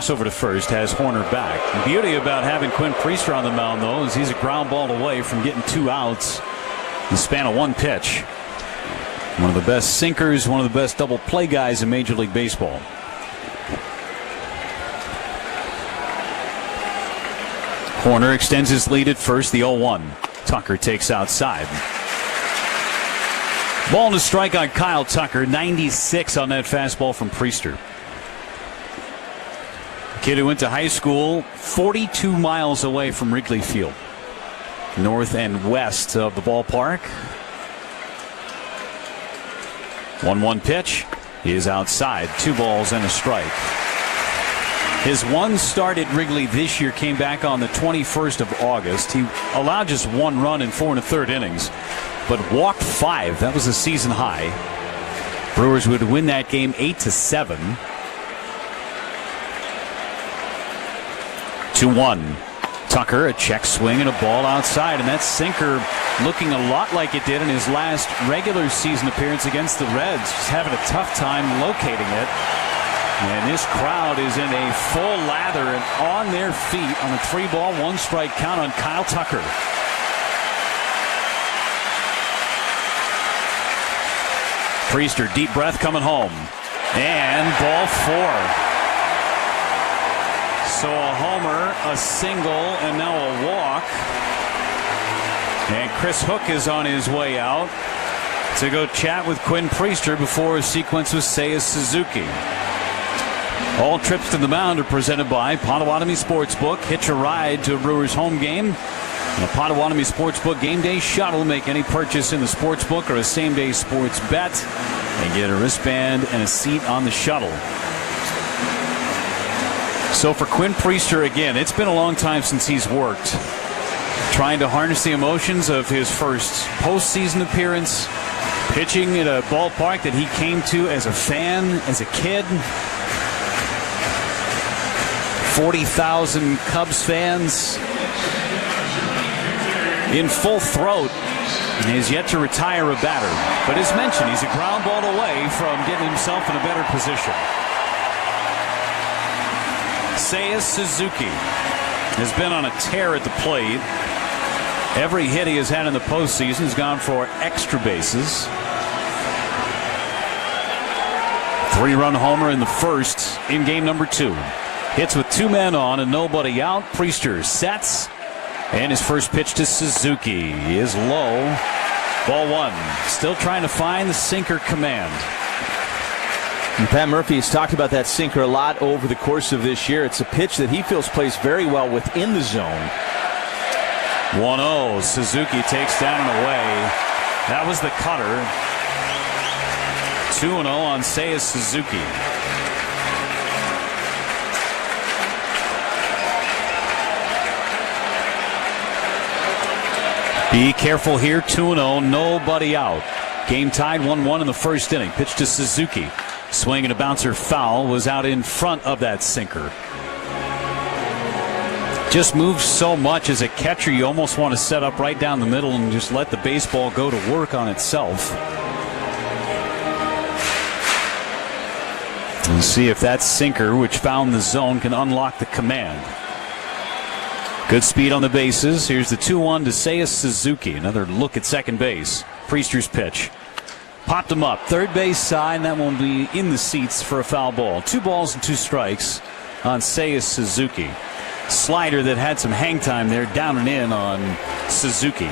toss over to first, has Hoerner back. The beauty about having Quinn Priester on the mound, though, is he's a ground ball away from getting 2 outs in the span of 1 pitch. One of the best sinkers, one of the best double play guys in Major League Baseball. Hoerner extends his lead at first, the 0-1. Tucker takes outside. Ball and a strike on Kyle Tucker. 96 on that fastball from Priester. Kid who went to high school 42 miles away from Wrigley Field, north and west of the ballpark. 1-1 pitch is outside. 2 balls and a strike. His 1 start at Wrigley this year came back on the 21st of August. He allowed just 1 run in 4 1/3 innings, but walked 5. That was a season high. Brewers would win that game 8-7. 2-1. Tucker, a check swing and a ball outside, and that sinker looking a lot like it did in his last regular season appearance against the Reds. Just having a tough time locating it. And this crowd is in a full lather and on their feet on a 3-ball, 1-strike count on Kyle Tucker. Priester, deep breath coming home. And ball 4. So a homer, a single, and now a walk. And Chris Hook is on his way out to go chat with Quinn Priester before a sequence with Seiya Suzuki. All trips to the mound are presented by Potawatomi Sportsbook. Hitch a ride to a Brewers home game. And a Potawatomi Sportsbook game day shuttle. Make any purchase in the sportsbook or a same-day sports bet and get a wristband and a seat on the shuttle. So for Quinn Priester, again, it's been a long time since he's worked. Trying to harness the emotions of his first postseason appearance. Pitching at a ballpark that he came to as a fan, as a kid. 40,000 Cubs fans in full throat. He has yet to retire a batter. But as mentioned, he's a ground ball away from getting himself in a better position. Seiya Suzuki has been on a tear at the plate. Every hit he has had in the postseason has gone for extra bases. 3-run homer in the first in game number 2. Hits with 2 men on and nobody out. Priester sets, and his first pitch to Suzuki is low. Ball 1. Still trying to find the sinker command. And Pat Murphy has talked about that sinker a lot over the course of this year. It's a pitch that he feels plays very well within the zone. 1-0. Suzuki takes down and away. That was the cutter. 2-0 on Seiya Suzuki. Be careful here. 2-0. Nobody out. Game tied 1-1 in the first inning. Pitch to Suzuki. Swing and a bouncer foul. Was out in front of that sinker. Just moves so much as a catcher. You almost want to set up right down the middle and just let the baseball go to work on itself. And see if that sinker, which found the zone, can unlock the command. Good speed on the bases. Here's the 2-1 to Seiya Suzuki. Another look at second base. Priester's pitch. Popped him up. Third base side, and that won't be in the seats for a foul ball. 2 balls and 2 strikes on Seiya Suzuki. Slider that had some hang time there, down and in on Suzuki.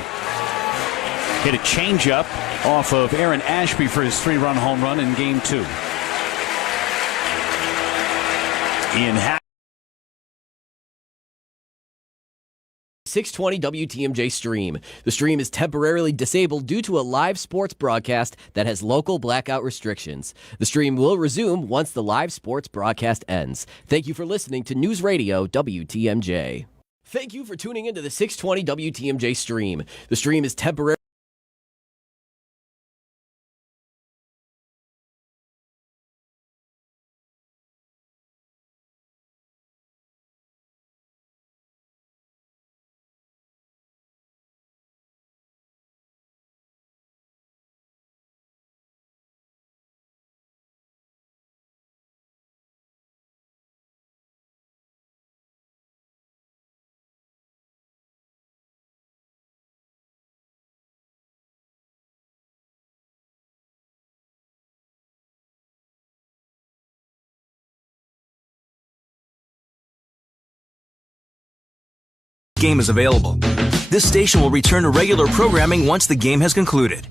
Hit a changeup off of Aaron Ashby for his 3-run home run in game 2. Ian Happ. 620 WTMJ stream. The stream is temporarily disabled due to a live sports broadcast that has local blackout restrictions. The stream will resume once the live sports broadcast ends. Thank you for listening to News Radio WTMJ. Thank you for tuning into the 620 WTMJ stream. The stream is temporarily game is available. This station will return to regular programming once the game has concluded.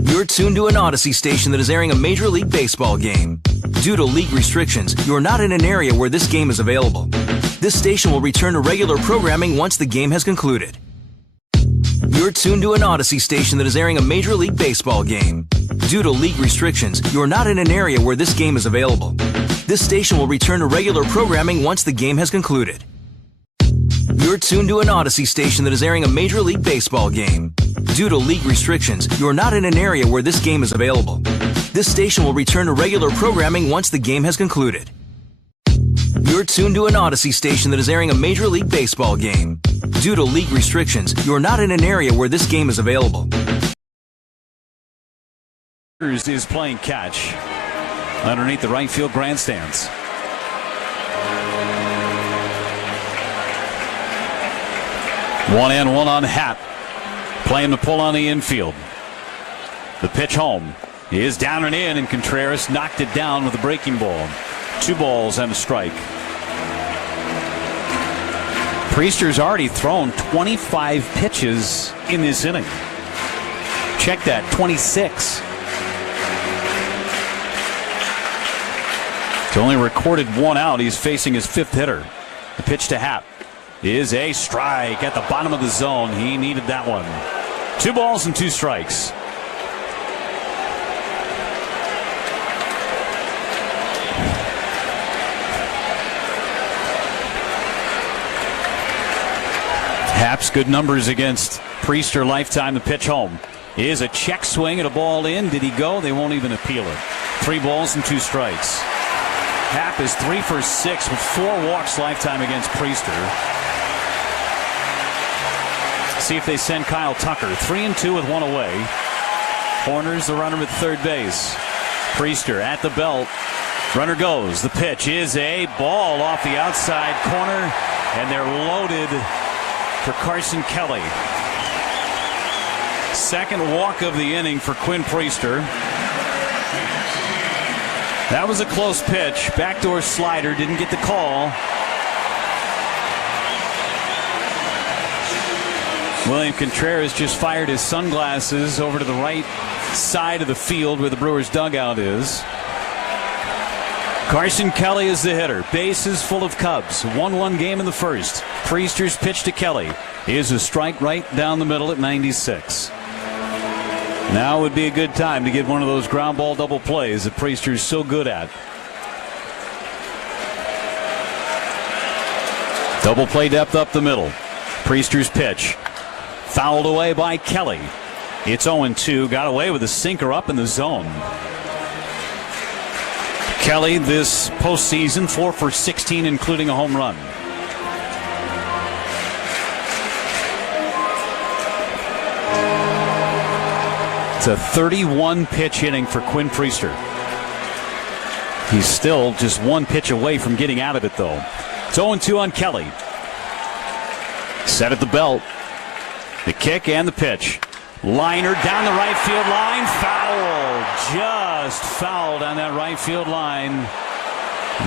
You're tuned to an Odyssey station that is airing a Major League Baseball game. Due to league restrictions, you are not in an area where this game is available. This station will return to regular programming once the game has concluded. You're tuned to an Odyssey station that is airing a Major League Baseball game. Due to league restrictions, you are not in an area where this game is available. This station will return to regular programming once the game has concluded. You're tuned to an Odyssey station that is airing a Major League Baseball game. Due to league restrictions, you are not in an area where this game is available. This station will return to regular programming once the game has concluded. You're tuned to an Odyssey station that is airing a Major League Baseball game. Due to league restrictions, you are not in an area where this game is available. Is playing catch underneath the right field grandstands. One in, one on Happ. Playing the pull on the infield. The pitch home is down and in, and Contreras knocked it down with a breaking ball. 2 balls and a strike. Priester's already thrown 25 pitches in this inning. Check that, 26. He's only recorded 1 out. He's facing his 5th hitter. The pitch to Happ is a strike at the bottom of the zone. He needed that one. 2 balls and 2 strikes. Happ's good numbers against Priester lifetime. The pitch home is a check swing and a ball in. Did he go? They won't even appeal it. 3 balls and 2 strikes. Happ is 3 for 6 with 4 walks lifetime against Priester. See if they send Kyle Tucker. 3-2 with 1 away. Corners the runner at third base. Priester at the belt. Runner goes. The pitch is a ball off the outside corner, and they're loaded for Carson Kelly. Second walk of the inning for Quinn Priester. That was a close pitch. Backdoor slider, didn't get the call. William Contreras just fired his sunglasses over to the right side of the field where the Brewers dugout is. Carson Kelly is the hitter. Bases full of Cubs. 1-1 game in the first. Priester's pitch to Kelly is a strike right down the middle at 96. Now would be a good time to get one of those ground ball double plays that Priester's so good at. Double play depth up the middle. Priester's pitch. Fouled away by Kelly. It's 0-2. Got away with a sinker up in the zone. Kelly this postseason 4 for 16, including a home run. It's a 31 pitch inning for Quinn Priester. He's still just 1 pitch away from getting out of it, though. It's 0-2 on Kelly. Set at the belt. The kick and the pitch. Liner down the right field line. Foul. Just fouled on that right field line.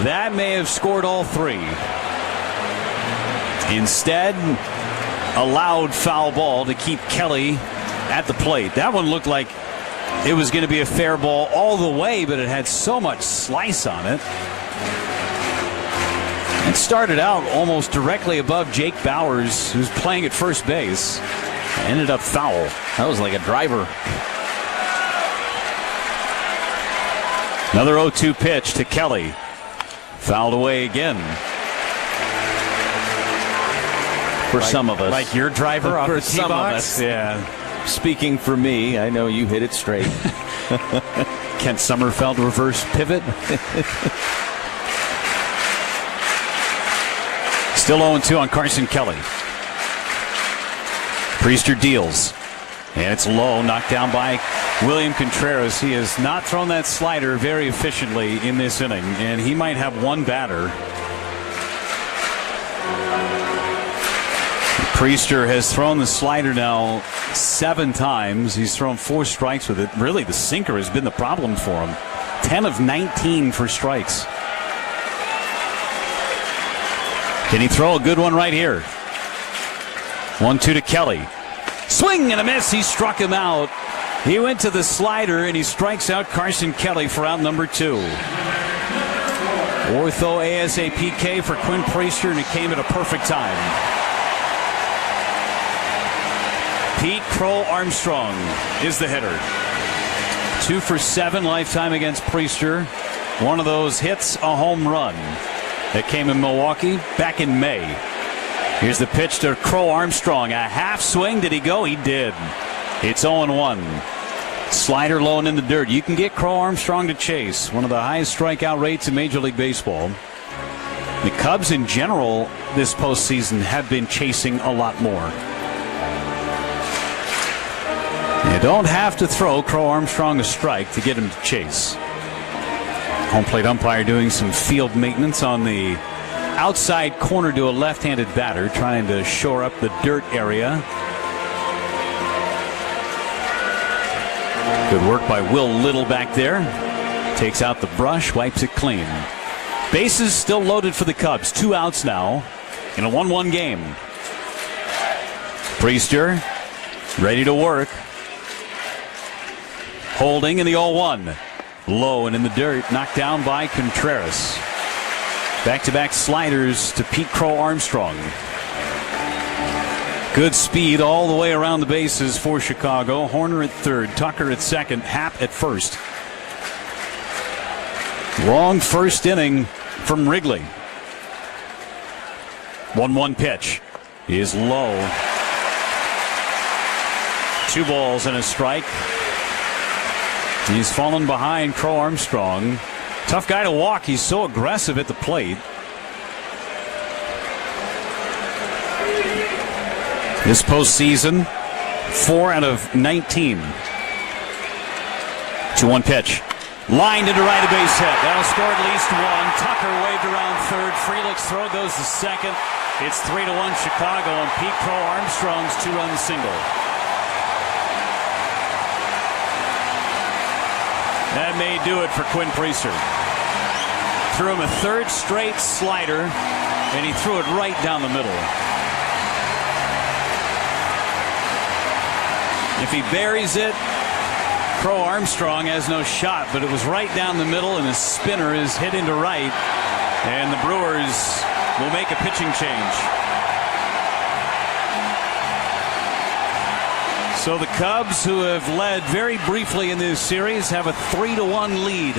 That may have scored all 3. Instead, allowed foul ball to keep Kelly at the plate. That one looked like it was going to be a fair ball all the way, but it had so much slice on it. It started out almost directly above Jake Bauers, who's playing at first base. Ended up foul. That was like a driver. Another 0-2 pitch to Kelly. Fouled away again. For some of us. Like your driver off for the some tee box? of us. Yeah. Speaking for me, I know you hit it straight. Kent Sommerfeld reverse pivot. Still 0-2 on Carson Kelly. Priester deals. And it's low, knocked down by William Contreras. He has not thrown that slider very efficiently in this inning, and he might have 1 batter. Priester has thrown the slider now 7 times. He's thrown 4 strikes with it. Really, the sinker has been the problem for him. 10 of 19 for strikes. Can he throw a good one right here? 1-2 to Kelly. Swing and a miss. He struck him out. He went to the slider, and he strikes out Carson Kelly for out number 2. Ortho ASAPK for Quinn Priester, and it came at a perfect time. Pete Crow Armstrong is the hitter. 2 for 7 lifetime against Priester. One of those hits, a home run that came in Milwaukee back in May. Here's the pitch to Crow Armstrong. A half swing. Did he go? He did. It's 0-1. Slider low and in the dirt. You can get Crow Armstrong to chase. One of the highest strikeout rates in Major League Baseball. The Cubs in general this postseason have been chasing a lot more. You don't have to throw Crow Armstrong a strike to get him to chase. Home plate umpire doing some field maintenance on the outside corner to a left-handed batter, trying to shore up the dirt area. Good work by Will Little back there. Takes out the brush, wipes it clean. Bases still loaded for the Cubs. 2 outs now in a 1-1 game. Priester ready to work. Holding in the 0-1. Low and in the dirt, knocked down by Contreras. Back-to-back sliders to Pete Crow Armstrong. Good speed all the way around the bases for Chicago. Horner at third, Tucker at second, Happ at first. Long first inning from Wrigley. 1-1 pitch is low. 2 balls and a strike. He's fallen behind Crow Armstrong. Tough guy to walk. He's so aggressive at the plate. This postseason, 4 out of 19. 2-1 pitch. Lined into right, a base hit. That'll score at least 1. Tucker waved around third. Frelick's throw goes to second. It's 3-1 Chicago on Pete Crow Armstrong's 2-run single. That may do it for Quinn Priester. Threw him a third straight slider, and he threw it right down the middle. If he buries it, Crow Armstrong has no shot, but it was right down the middle, and his spinner is hit into right, and the Brewers will make a pitching change. So the Cubs, who have led very briefly in this series, have a 3-1 lead.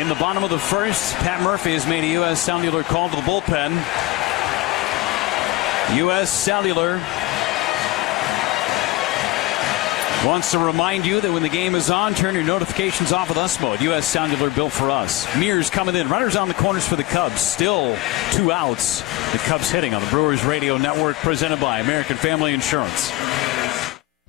In the bottom of the first, Pat Murphy has made a U.S. Cellular call to the bullpen. U.S. Cellular wants to remind you that when the game is on, turn your notifications off with us mode. U.S. Cellular, built for us. Mears coming in. Runners on the corners for the Cubs. Still 2 outs. The Cubs hitting on the Brewers Radio Network, presented by American Family Insurance.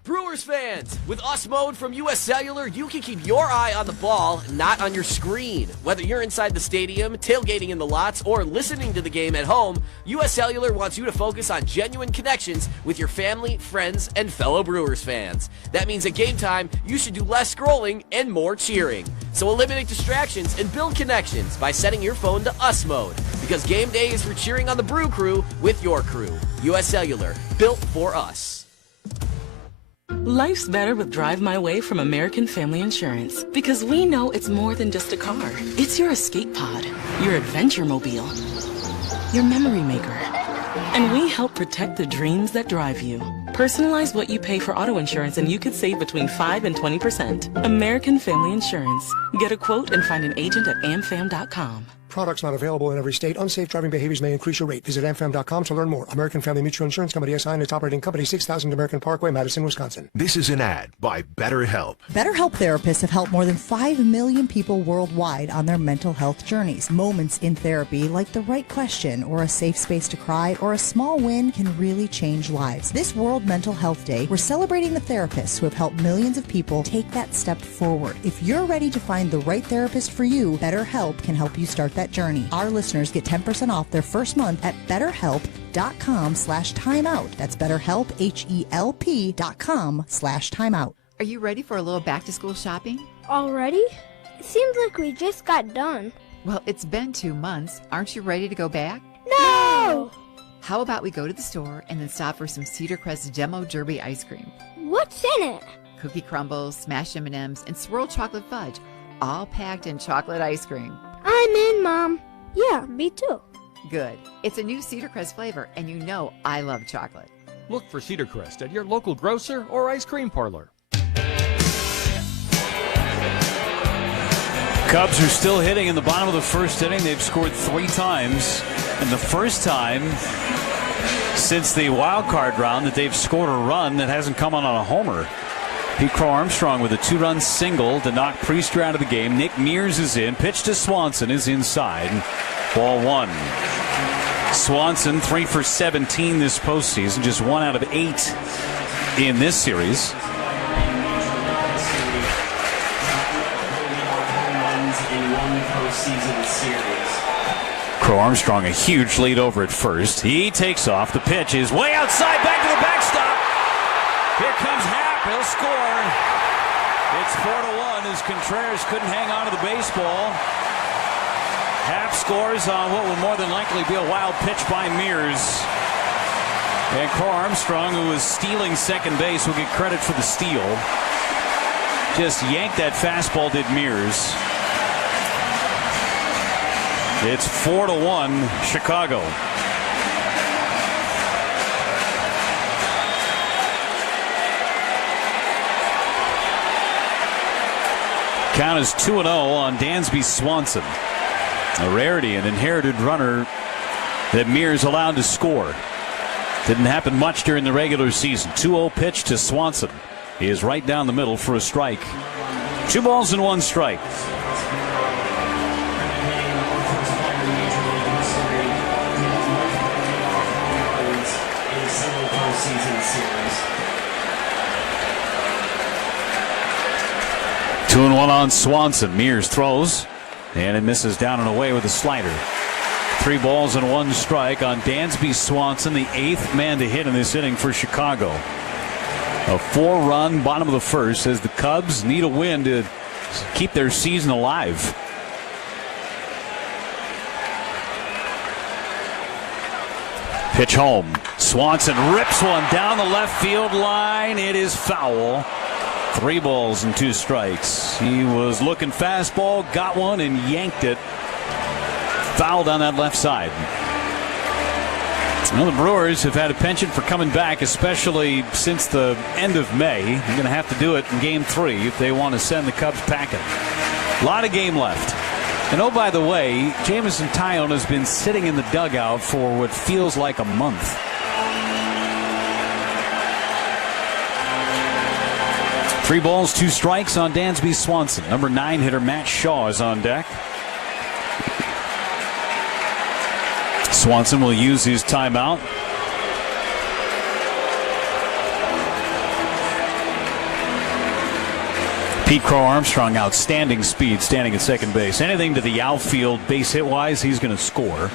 Brewers fans, with Us Mode from U.S. Cellular, you can keep your eye on the ball, not on your screen. Whether you're inside the stadium, tailgating in the lots, or listening to the game at home, U.S. Cellular wants you to focus on genuine connections with your family, friends, and fellow Brewers fans. That means at game time, you should do less scrolling and more cheering. So eliminate distractions and build connections by setting your phone to Us Mode, because game day is for cheering on the Brew Crew with your crew. U.S. Cellular, built for us. Life's better with Drive My Way from American Family Insurance, because we know it's more than just a car. It's your escape pod, your adventure mobile, your memory maker. And we help protect the dreams that drive you. Personalize what you pay for auto insurance and you could save between 5 and 20%. American Family Insurance. Get a quote and find an agent at amfam.com. Products not available in every state. Unsafe driving behaviors may increase your rate. Visit amfam.com to learn more. American Family Mutual Insurance Company, SI, and its operating company, 6000 American Parkway, Madison, Wisconsin. This is an ad by BetterHelp. BetterHelp therapists have helped more than 5 million people worldwide on their mental health journeys. Moments in therapy, like the right question or a safe space to cry or a small win, can really change lives. This World Mental Health Day, we're celebrating the therapists who have helped millions of people take that step forward. If you're ready to find the right therapist for you, BetterHelp can help you start that journey. Our listeners get 10% off their first month at BetterHelp.com/timeout. That's BetterHelp, HELP.com/timeout. Are you ready for a little back-to-school shopping? Already? It seems like we just got done. Well, it's been 2 months. Aren't you ready to go back? No! How about we go to the store and then stop for some Cedar Crest Demo Derby ice cream? What's in it? Cookie crumbles, smashed M&Ms, and swirled chocolate fudge, all packed in chocolate ice cream. I'm in, Mom. Yeah, me too. Good. It's a new Cedar Crest flavor, and you know I love chocolate. Look for Cedar Crest at your local grocer or ice cream parlor. Cubs are still hitting in the bottom of the first inning. They've scored 3 times. And the first time since the wild card round that they've scored a run that hasn't come on a homer. Pete Crow Armstrong with a 2-run single to knock Priester out of the game. Nick Mears is in. Pitch to Swanson is inside. Ball 1. Swanson 3 for 17 this postseason. Just 1 out of 8 in this series. Crow Armstrong a huge lead over at first. He takes off. The pitch is way outside, back to the backstop. Here comes Happ. He'll score. It's 4-1 as Contreras couldn't hang on to the baseball. Happ scores on what will more than likely be a wild pitch by Mears. And Crow Armstrong, who was stealing second base, will get credit for the steal. Just yanked that fastball, did Mears. It's 4-1 Chicago. Count is 2-0 on Dansby Swanson. A rarity, an inherited runner that Mears allowed to score. Didn't happen much during the regular season. 2-0 pitch to Swanson. He is right down the middle for a strike. 2 balls and 1 strike. Two and 1 on Swanson. Mears throws, and it misses down and away with a slider. 3 balls and 1 strike on Dansby Swanson, the 8th man to hit in this inning for Chicago. A 4-run bottom of the first as the Cubs need a win to keep their season alive. Pitch home. Swanson rips one down the left field line. It is foul. 3 balls and 2 strikes. He was looking fastball, got one, and yanked it. Fouled on that left side. Well, the Brewers have had a penchant for coming back, especially since the end of May. They're going to have to do it in Game 3 if they want to send the Cubs packing. A lot of game left. And oh, by the way, Jameson Taillon has been sitting in the dugout for what feels like a month. Three balls, 2 strikes on Dansby Swanson. Number 9 hitter Matt Shaw is on deck. Swanson will use his timeout. Pete Crow Armstrong, outstanding speed, standing at second base. Anything to the outfield, base hit wise, he's going to score.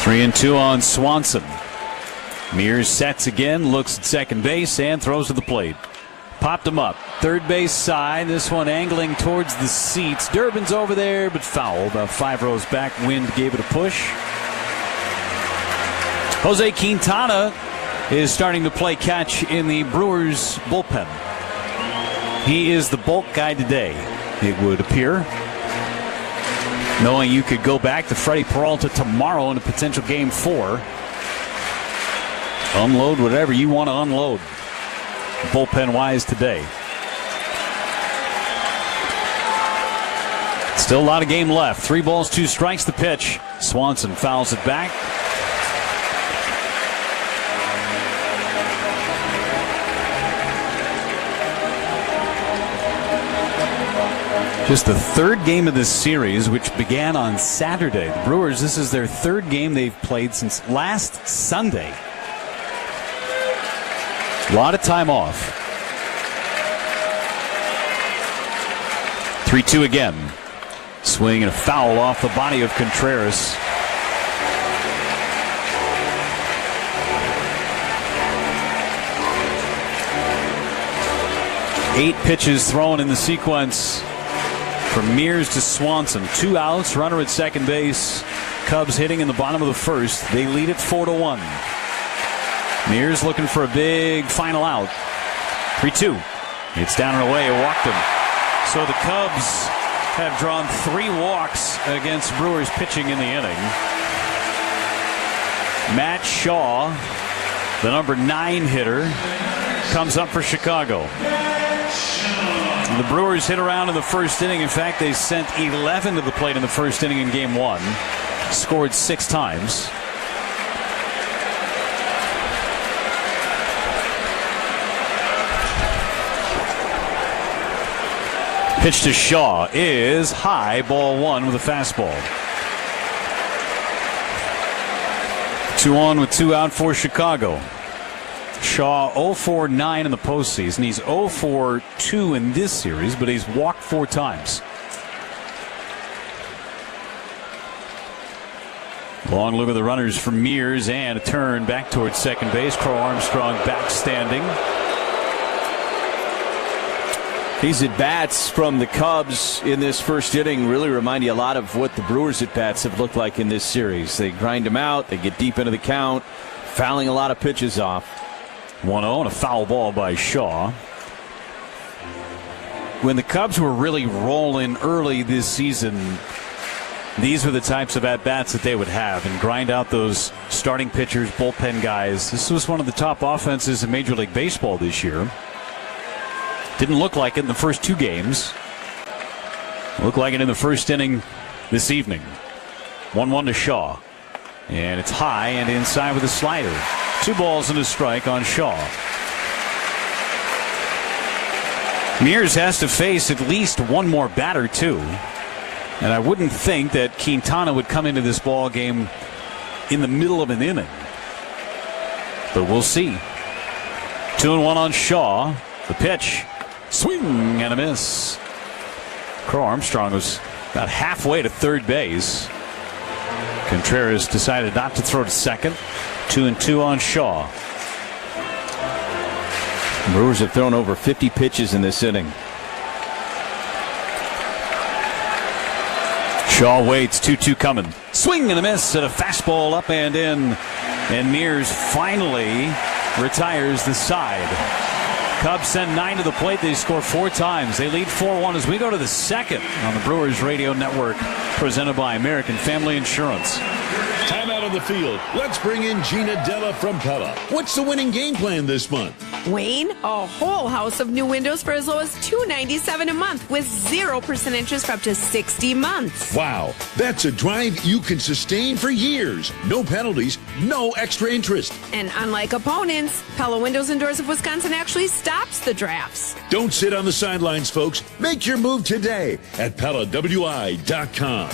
3-2 on Swanson. Mears sets again, looks at second base, and throws to the plate. Popped him up. Third base side. This one angling towards the seats. Durbin's over there, but foul. About 5 rows back. Wind gave it a push. Jose Quintana is starting to play catch in the Brewers bullpen. He is the bulk guy today, it would appear. Knowing you could go back to Freddy Peralta tomorrow in a potential Game 4. Unload whatever you want to unload, bullpen-wise today. Still a lot of game left. 3 balls, 2 strikes. The pitch. Swanson fouls it back. Just the 3rd game of this series, which began on Saturday. The Brewers, this is their 3rd game they've played since last Sunday. A lot of time off. 3-2 again. Swing and a foul off the body of Contreras. Eight pitches thrown in the sequence From Mears to Swanson. 2 outs, runner at second base. Cubs hitting in the bottom of the first. They lead it 4-1. Mears looking for a big final out. 3-2. It's down and away. It walked him. So the Cubs have drawn 3 walks against Brewers pitching in the inning. Matt Shaw, the number 9 hitter, comes up for Chicago. The Brewers hit around in the first inning. In fact, they sent 11 to the plate in the first inning in game 1. Scored 6 times. Pitch to Shaw is high, ball 1 with a fastball. 2 on with 2 out for Chicago. Shaw 0-for-9 in the postseason. He's 0-for-2 in this series, but he's walked 4 times. Long look at the runners from Mears and a turn back towards second base. Crow Armstrong back standing. These at-bats from the Cubs in this first inning really remind you a lot of what the Brewers at-bats have looked like in this series. They grind them out, they get deep into the count, fouling a lot of pitches off. 1-0 and a foul ball by Shaw. When the Cubs were really rolling early this season, these were the types of at-bats that they would have and grind out those starting pitchers, bullpen guys. This was one of the top offenses in Major League Baseball this year. Didn't look like it in the first 2 games. Looked like it in the first inning this evening. 1-1 to Shaw. And it's high and inside with a slider. 2 balls and a strike on Shaw. Mears has to face at least one more batter, too. And I wouldn't think that Quintana would come into this ball game in the middle of an inning. But we'll see. 2-1 on Shaw. The pitch. Swing and a miss. Crow Armstrong was about halfway to third base. Contreras decided not to throw to second. 2-2 on Shaw. Brewers have thrown over 50 pitches in this inning. Shaw waits. 2-2 coming. Swing and a miss at a fastball up and in. And Mears finally retires the side. Cubs send 9 to the plate. They score 4 times. They lead 4-1 as we go to the second on the Brewers Radio Network, presented by American Family Insurance. Time out on the field. Let's bring in Gina Della from Pella. What's the winning game plan this month? Wayne, a whole house of new windows for as low as $297 a month with 0% interest for up to 60 months. Wow, that's a drive you can sustain for years. No penalties, no extra interest. And unlike opponents, Pella Windows and Doors of Wisconsin actually stops the drafts. Don't sit on the sidelines, folks. Make your move today at PellaWI.com.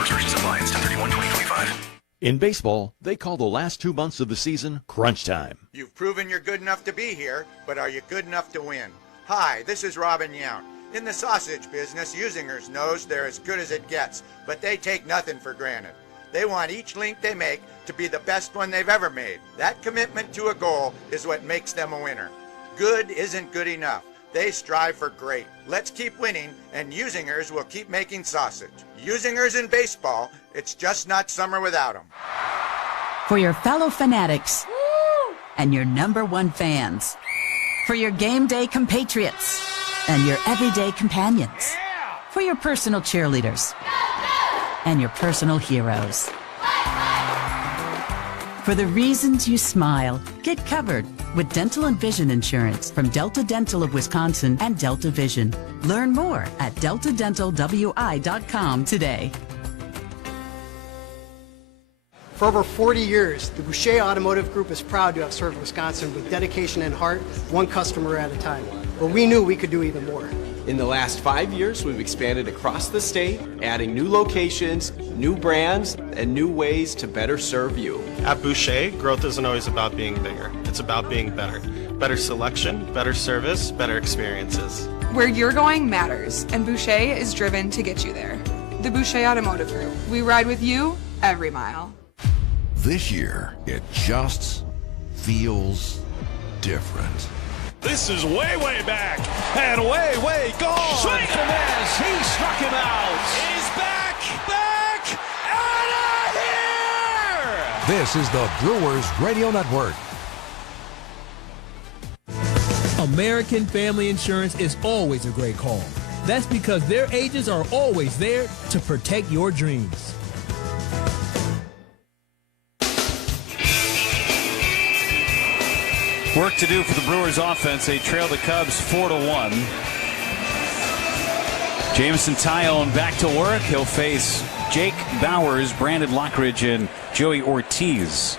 Restrictions apply. It's 10/31/2025. In baseball, they call the last 2 months of the season crunch time. You've proven you're good enough to be here, but are you good enough to win? Hi, this is Robin Yount. In the sausage business, Usingers knows they're as good as it gets, but they take nothing for granted. They want each link they make to be the best one they've ever made. That commitment to a goal is what makes them a winner. Good isn't good enough. They strive for great. Let's keep winning, and Usingers will keep making sausage. Usingers in baseball, it's just not summer without them. For your fellow fanatics and your #1 fans. For your game day compatriots and your everyday companions. For your personal cheerleaders and your personal heroes. For the reasons you smile, get covered with dental and vision insurance from Delta Dental of Wisconsin and Delta Vision. Learn more at deltadentalwi.com today. For over 40 years, the Boucher Automotive Group is proud to have served Wisconsin with dedication and heart, one customer at a time. But we knew we could do even more. In the last 5 years, we've expanded across the state, adding new locations, new brands, and new ways to better serve you. At Boucher, growth isn't always about being bigger. It's about being better. Better selection, better service, better experiences. Where you're going matters, and Boucher is driven to get you there. The Boucher Automotive Group. We ride with you every mile. This year, it just feels different. This is way, way back and way, way gone. Swing and miss. He struck him out. He's back, out of here. This is the Brewers Radio Network. American Family Insurance is always a great call. That's because their agents are always there to protect your dreams. Work to do for the Brewers offense. They trail the Cubs 4-1. Jameson Taillon back to work. He'll face Jake Bauers, Brandon Lockridge, and Joey Ortiz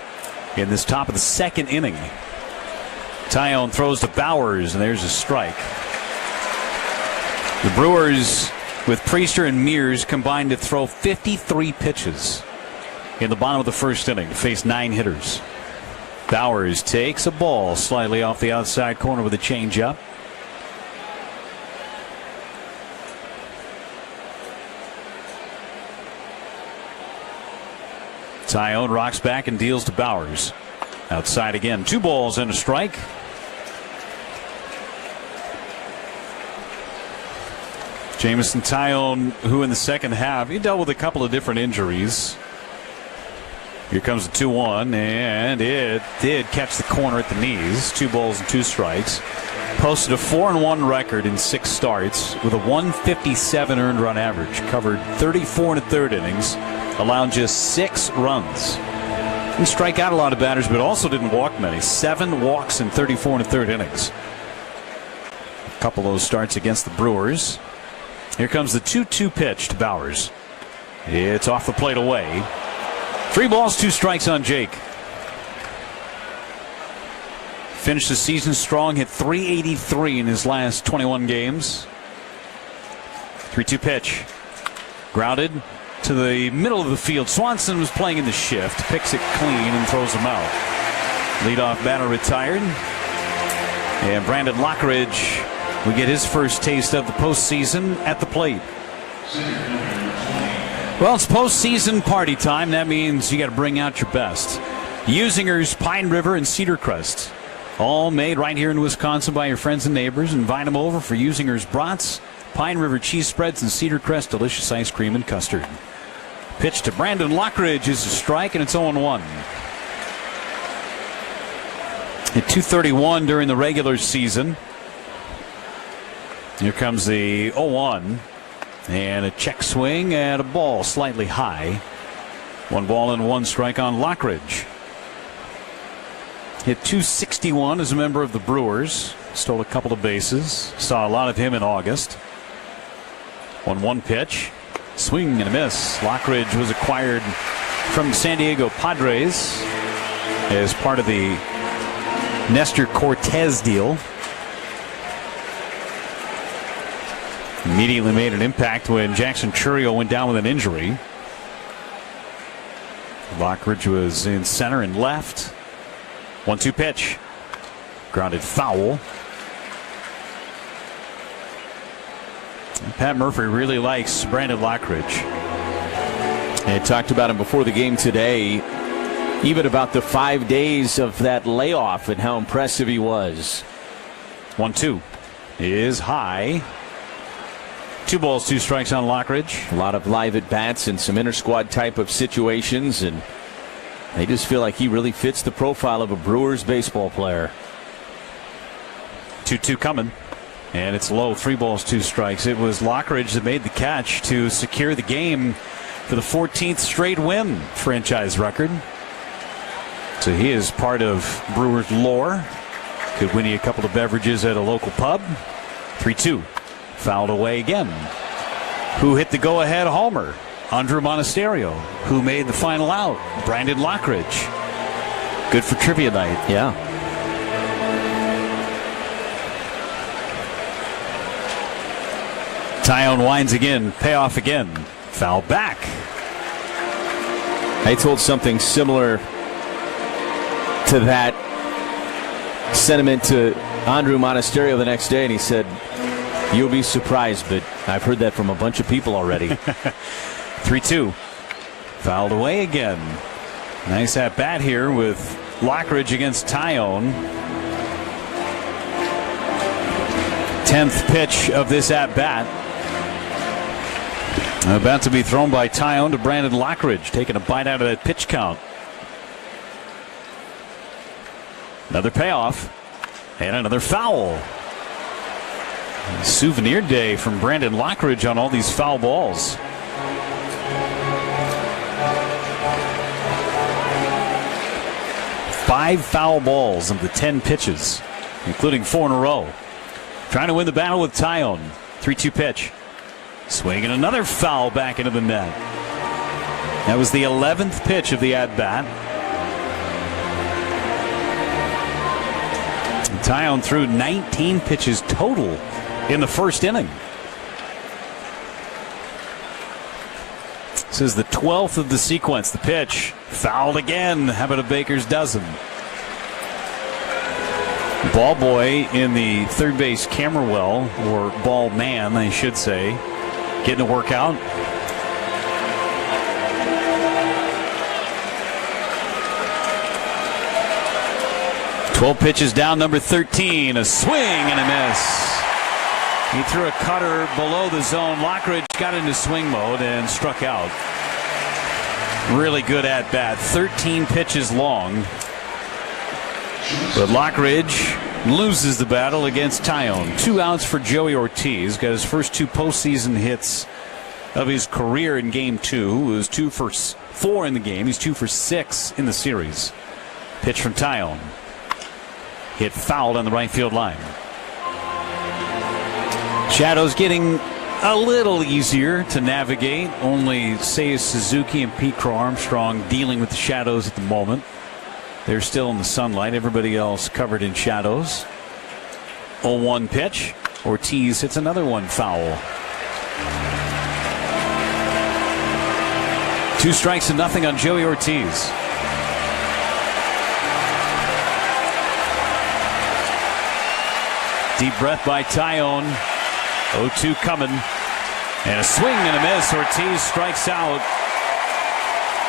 in this top of the second inning. Taillon throws to Bauers, and there's a strike. The Brewers, with Priester and Mears, combined to throw 53 pitches in the bottom of the first inning to face 9 hitters. Bauers takes a ball slightly off the outside corner with a changeup. Taillon rocks back and deals to Bauers. Outside again. 2 balls and a strike. Jameson Taillon, who in the second half, he dealt with a couple of different injuries. Here comes the 2-1, and it did catch the corner at the knees. 2 balls and 2 strikes. Posted a 4-1 record in 6 starts with a 157 earned run average. Covered 34 1/3 innings, allowed just 6 runs. Didn't strike out a lot of batters, but also didn't walk many. 7 walks in 34 1/3 innings. A couple of those starts against the Brewers. Here comes the 2-2 pitch to Bauers. It's off the plate away. 3 balls, 2 strikes on Jake. Finished the season strong, hit .383 in his last 21 games. 3-2 pitch. Grounded to the middle of the field. Swanson was playing in the shift, picks it clean and throws him out. Leadoff batter retired. And Brandon Lockridge will get his first taste of the postseason at the plate. Well, it's postseason party time. That means you got to bring out your best. Usinger's Pine River and Cedar Crest, all made right here in Wisconsin by your friends and neighbors. Invite them over for Usinger's brats, Pine River cheese spreads, and Cedar Crest delicious ice cream and custard. Pitch to Brandon Lockridge is a strike, and it's 0-1. Hit .231 during the regular season. Here comes the 0-1. And a check swing and a ball slightly high. 1 ball and 1 strike on Lockridge. Hit .261 as a member of the Brewers. Stole a couple of bases. Saw a lot of him in August. 1-1 pitch. Swing and a miss. Lockridge was acquired from the San Diego Padres as part of the Nestor Cortez deal. Immediately made an impact when Jackson Chourio went down with an injury. Lockridge was in center and left. 1-2 pitch. Grounded foul. Pat Murphy really likes Brandon Lockridge. And talked about him before the game today, even about the 5 days of that layoff and how impressive he was. 1-2 is high. 2 balls, 2 strikes on Lockridge. A lot of live at bats and some inter squad type of situations, and they just feel like he really fits the profile of a Brewers baseball player. 2-2 coming, and it's low. 3 balls, 2 strikes. It was Lockridge that made the catch to secure the game for the 14th straight win franchise record. So he is part of Brewers lore. Could win you a couple of beverages at a local pub. 3-2. Fouled away again. Who hit the go-ahead homer? Andruw Monasterio. Who made the final out? Brandon Lockridge. Good for trivia night. Yeah. Taillon winds again. Payoff again. Foul back. I told something similar to that sentiment to Andruw Monasterio the next day, and he said, "You'll be surprised, but I've heard that from a bunch of people already." 3-2. Fouled away again. Nice at bat here with Lockridge against Taillon. 10th pitch of this at-bat. About to be thrown by Tyone to Brandon Lockridge, taking a bite out of that pitch count. Another payoff and another foul. Souvenir day from Brandon Lockridge on all these foul balls. Five foul balls of the 10 pitches, including 4 in a row. Trying to win the battle with Tyone. 3-2 pitch. Swinging another foul back into the net. That was the 11th pitch of the at-bat. Tyone threw 19 pitches total in the first inning. This is the 12th of the sequence. The pitch fouled again. How about a baker's dozen? Ball boy in the third base camera well, or ball man, I should say, getting to work out. Twelve pitches down, number 13. A swing and a miss. He threw a cutter below the zone. Lockridge got into swing mode and struck out. Really good at bat. 13 pitches long. But Lockridge loses the battle against Tyone. 2 outs for Joey Ortiz. Got his first 2 postseason hits of his career in Game 2. It was 2 for 4 in the game. He's 2 for 6 in the series. Pitch from Tyone. Hit fouled on the right field line. Shadows getting a little easier to navigate. Only Seiya Suzuki and Pete Crow Armstrong dealing with the shadows at the moment. They're still in the sunlight. Everybody else covered in shadows. 0-1 pitch. Ortiz hits another one foul. 2 strikes and nothing on Joey Ortiz. Deep breath by Tyone. 0-2 coming. And a swing and a miss. Ortiz strikes out.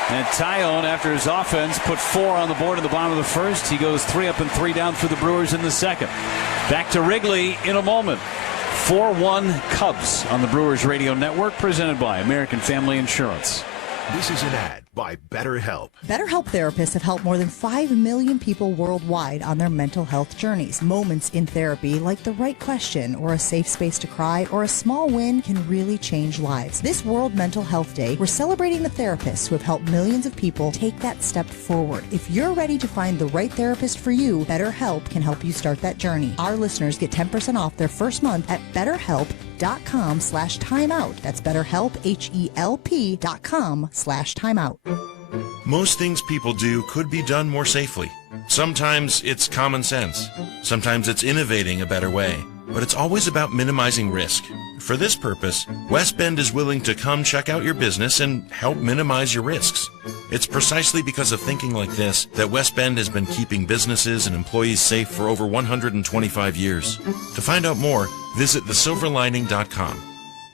And Tyone, after his offense, put 4 on the board in the bottom of the first. He goes 3 up and 3 down for the Brewers in the second. Back to Wrigley in a moment. 4-1 Cubs on the Brewers Radio Network, presented by American Family Insurance. This is an ad by BetterHelp. BetterHelp therapists have helped more than 5 million people worldwide on their mental health journeys. Moments in therapy, like the right question or a safe space to cry or a small win, can really change lives. This World Mental Health Day, we're celebrating the therapists who have helped millions of people take that step forward. If you're ready to find the right therapist for you, BetterHelp can help you start that journey. Our listeners get 10% off their first month at BetterHelp.com/timeout. That's BetterHelp, HELP.com/timeout. Most things people do could be done more safely. Sometimes it's common sense. Sometimes it's innovating a better way. But it's always about minimizing risk. For this purpose, West Bend is willing to come check out your business and help minimize your risks. It's precisely because of thinking like this that West Bend has been keeping businesses and employees safe for over 125 years. To find out more, visit thesilverlining.com.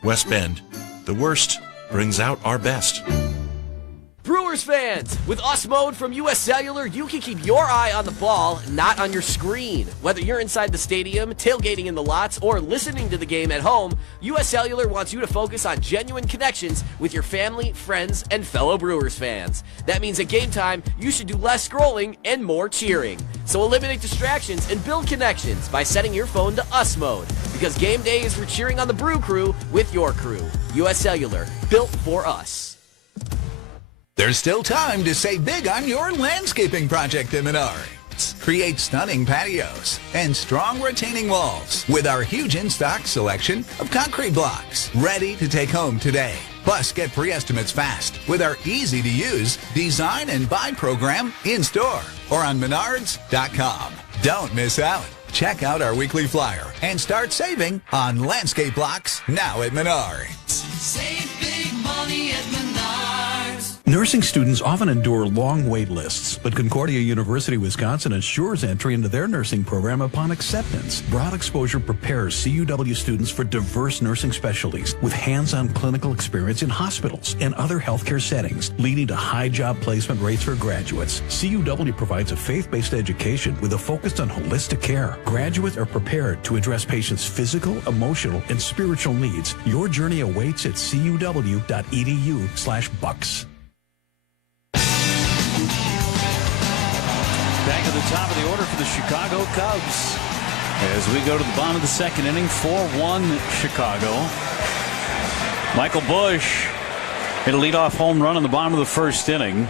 West Bend, the worst brings out our best. Brewers fans, with Us Mode from US Cellular, you can keep your eye on the ball, not on your screen. Whether you're inside the stadium, tailgating in the lots, or listening to the game at home, US Cellular wants you to focus on genuine connections with your family, friends, and fellow Brewers fans. That means at game time, you should do less scrolling and more cheering. So eliminate distractions and build connections by setting your phone to Us Mode, because game day is for cheering on the Brew Crew with your crew. US Cellular, built for us. There's still time to save big on your landscaping project at Menards. Create stunning patios and strong retaining walls with our huge in-stock selection of concrete blocks ready to take home today. Plus, get pre-estimates fast with our easy-to-use design and buy program in-store or on Menards.com. Don't miss out. Check out our weekly flyer and start saving on landscape blocks now at Menards. Save big money at Menards. Nursing students often endure long wait lists, but Concordia University, Wisconsin ensures entry into their nursing program upon acceptance. Broad exposure prepares CUW students for diverse nursing specialties with hands-on clinical experience in hospitals and other healthcare settings, leading to high job placement rates for graduates. CUW provides a faith-based education with a focus on holistic care. Graduates are prepared to address patients' physical, emotional, and spiritual needs. Your journey awaits at cuw.edu/bucks. Back to the top of the order for the Chicago Cubs as we go to the bottom of the second inning. 4-1 Chicago. Michael Busch hit a leadoff home run on the bottom of the first inning.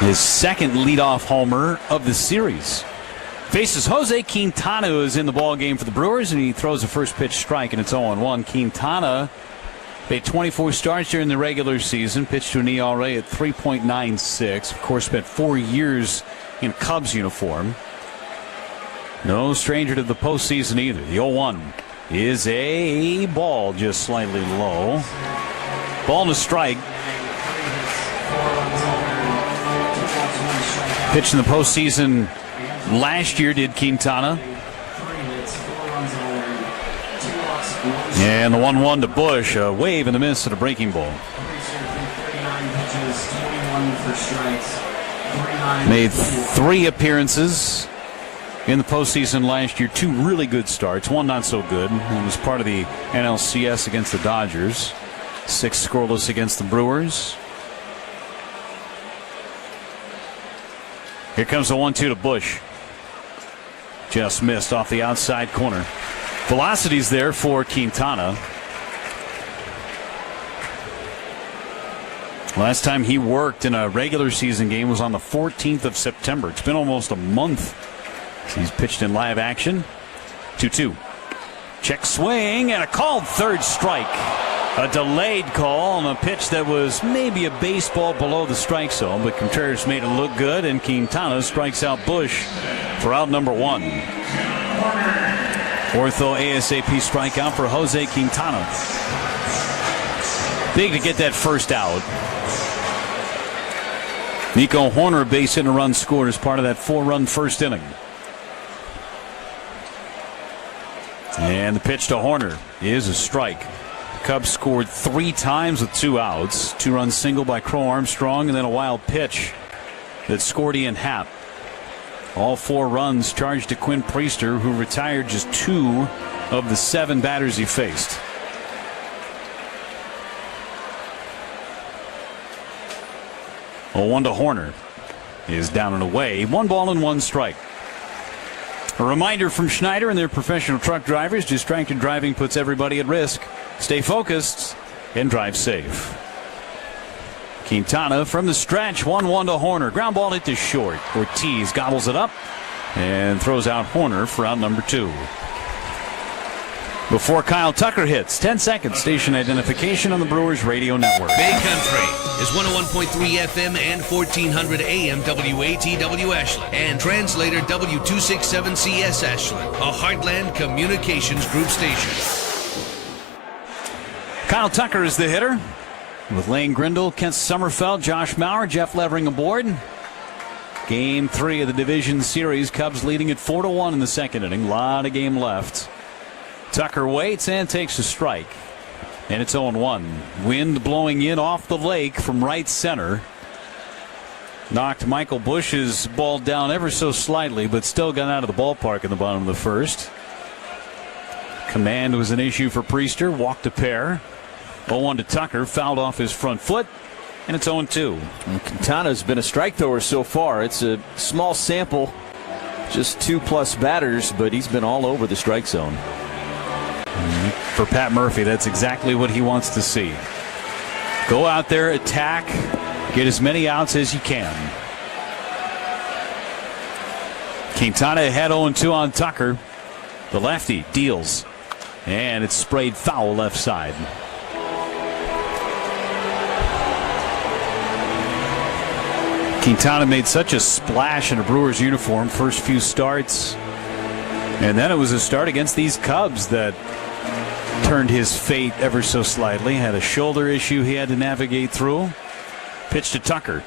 His second leadoff homer of the series. Faces Jose Quintana, who is in the ball game for the Brewers, and he throws a first pitch strike, and it's 0-1. Quintana made 24 starts during the regular season, pitched to an ERA at 3.96. Of course, spent 4 years in Cubs uniform. No stranger to the postseason either. The 0-1 is a ball just slightly low. Ball and a strike. Pitched in the postseason last year did Quintana. And the 1-1 to Busch, a wave and a miss at a breaking ball. Made 3 appearances in the postseason last year. 2 really good starts, 1 not so good. It was part of the NLCS against the Dodgers. 6 scoreless against the Brewers. Here comes the 1-2 to Busch. Just missed off the outside corner. Velocity's there for Quintana. Last time he worked in a regular season game was on the 14th of September. It's been almost a month since he's pitched in live action. 2-2. Check swing and a called third strike. A delayed call on a pitch that was maybe a baseball below the strike zone, but Contreras made it look good, and Quintana strikes out Busch for out number 1. Ortho ASAP strikeout for Jose Quintana. Big to get that first out. Nico Hoerner, base hit and a run scored as part of that 4-run first inning. And the pitch to Hoerner is a strike. Cubs scored 3 times with 2 outs. 2-run single by Crow Armstrong, and then a wild pitch that scored Ian Happ. All 4 runs charged to Quinn Priester, who retired just 2 of the 7 batters he faced. Well, 1 to Hoerner is down and away. 1 ball and 1 strike. A reminder from Schneider and their professional truck drivers: distracted driving puts everybody at risk. Stay focused and drive safe. Quintana from the stretch, 1-1 to Hoerner. Ground ball hit to short. Ortiz gobbles it up and throws out Hoerner for out number 2. Before Kyle Tucker hits, 10 seconds. Station identification on the Brewers Radio Network. Bay Country is 101.3 FM and 1400 AM WATW Ashland, and translator W267CS Ashland, a Heartland Communications Group station. Kyle Tucker is the hitter, with Lane Grindle, Kent Sommerfeld, Josh Mauer, Jeff Levering aboard. Game 3 of the division series. Cubs leading at 4-1 in the second inning. A lot of game left. Tucker waits and takes a strike. And it's 0-1. Wind blowing in off the lake from right center. Knocked Michael Busch's ball down ever so slightly, but still got out of the ballpark in the bottom of the first. Command was an issue for Priester. Walked a pair. 0-1 to Tucker, fouled off his front foot, and it's 0-2. Quintana's been a strike thrower so far. It's a small sample, just 2+ batters, but he's been all over the strike zone. For Pat Murphy, that's exactly what he wants to see. Go out there, attack, get as many outs as you can. Quintana ahead 0-2 on Tucker. The lefty deals, and it's sprayed foul left side. Quintana made such a splash in a Brewers uniform first few starts, and then it was a start against these Cubs that turned his fate ever so slightly. Had a shoulder issue he had to navigate through. Pitch to Tucker.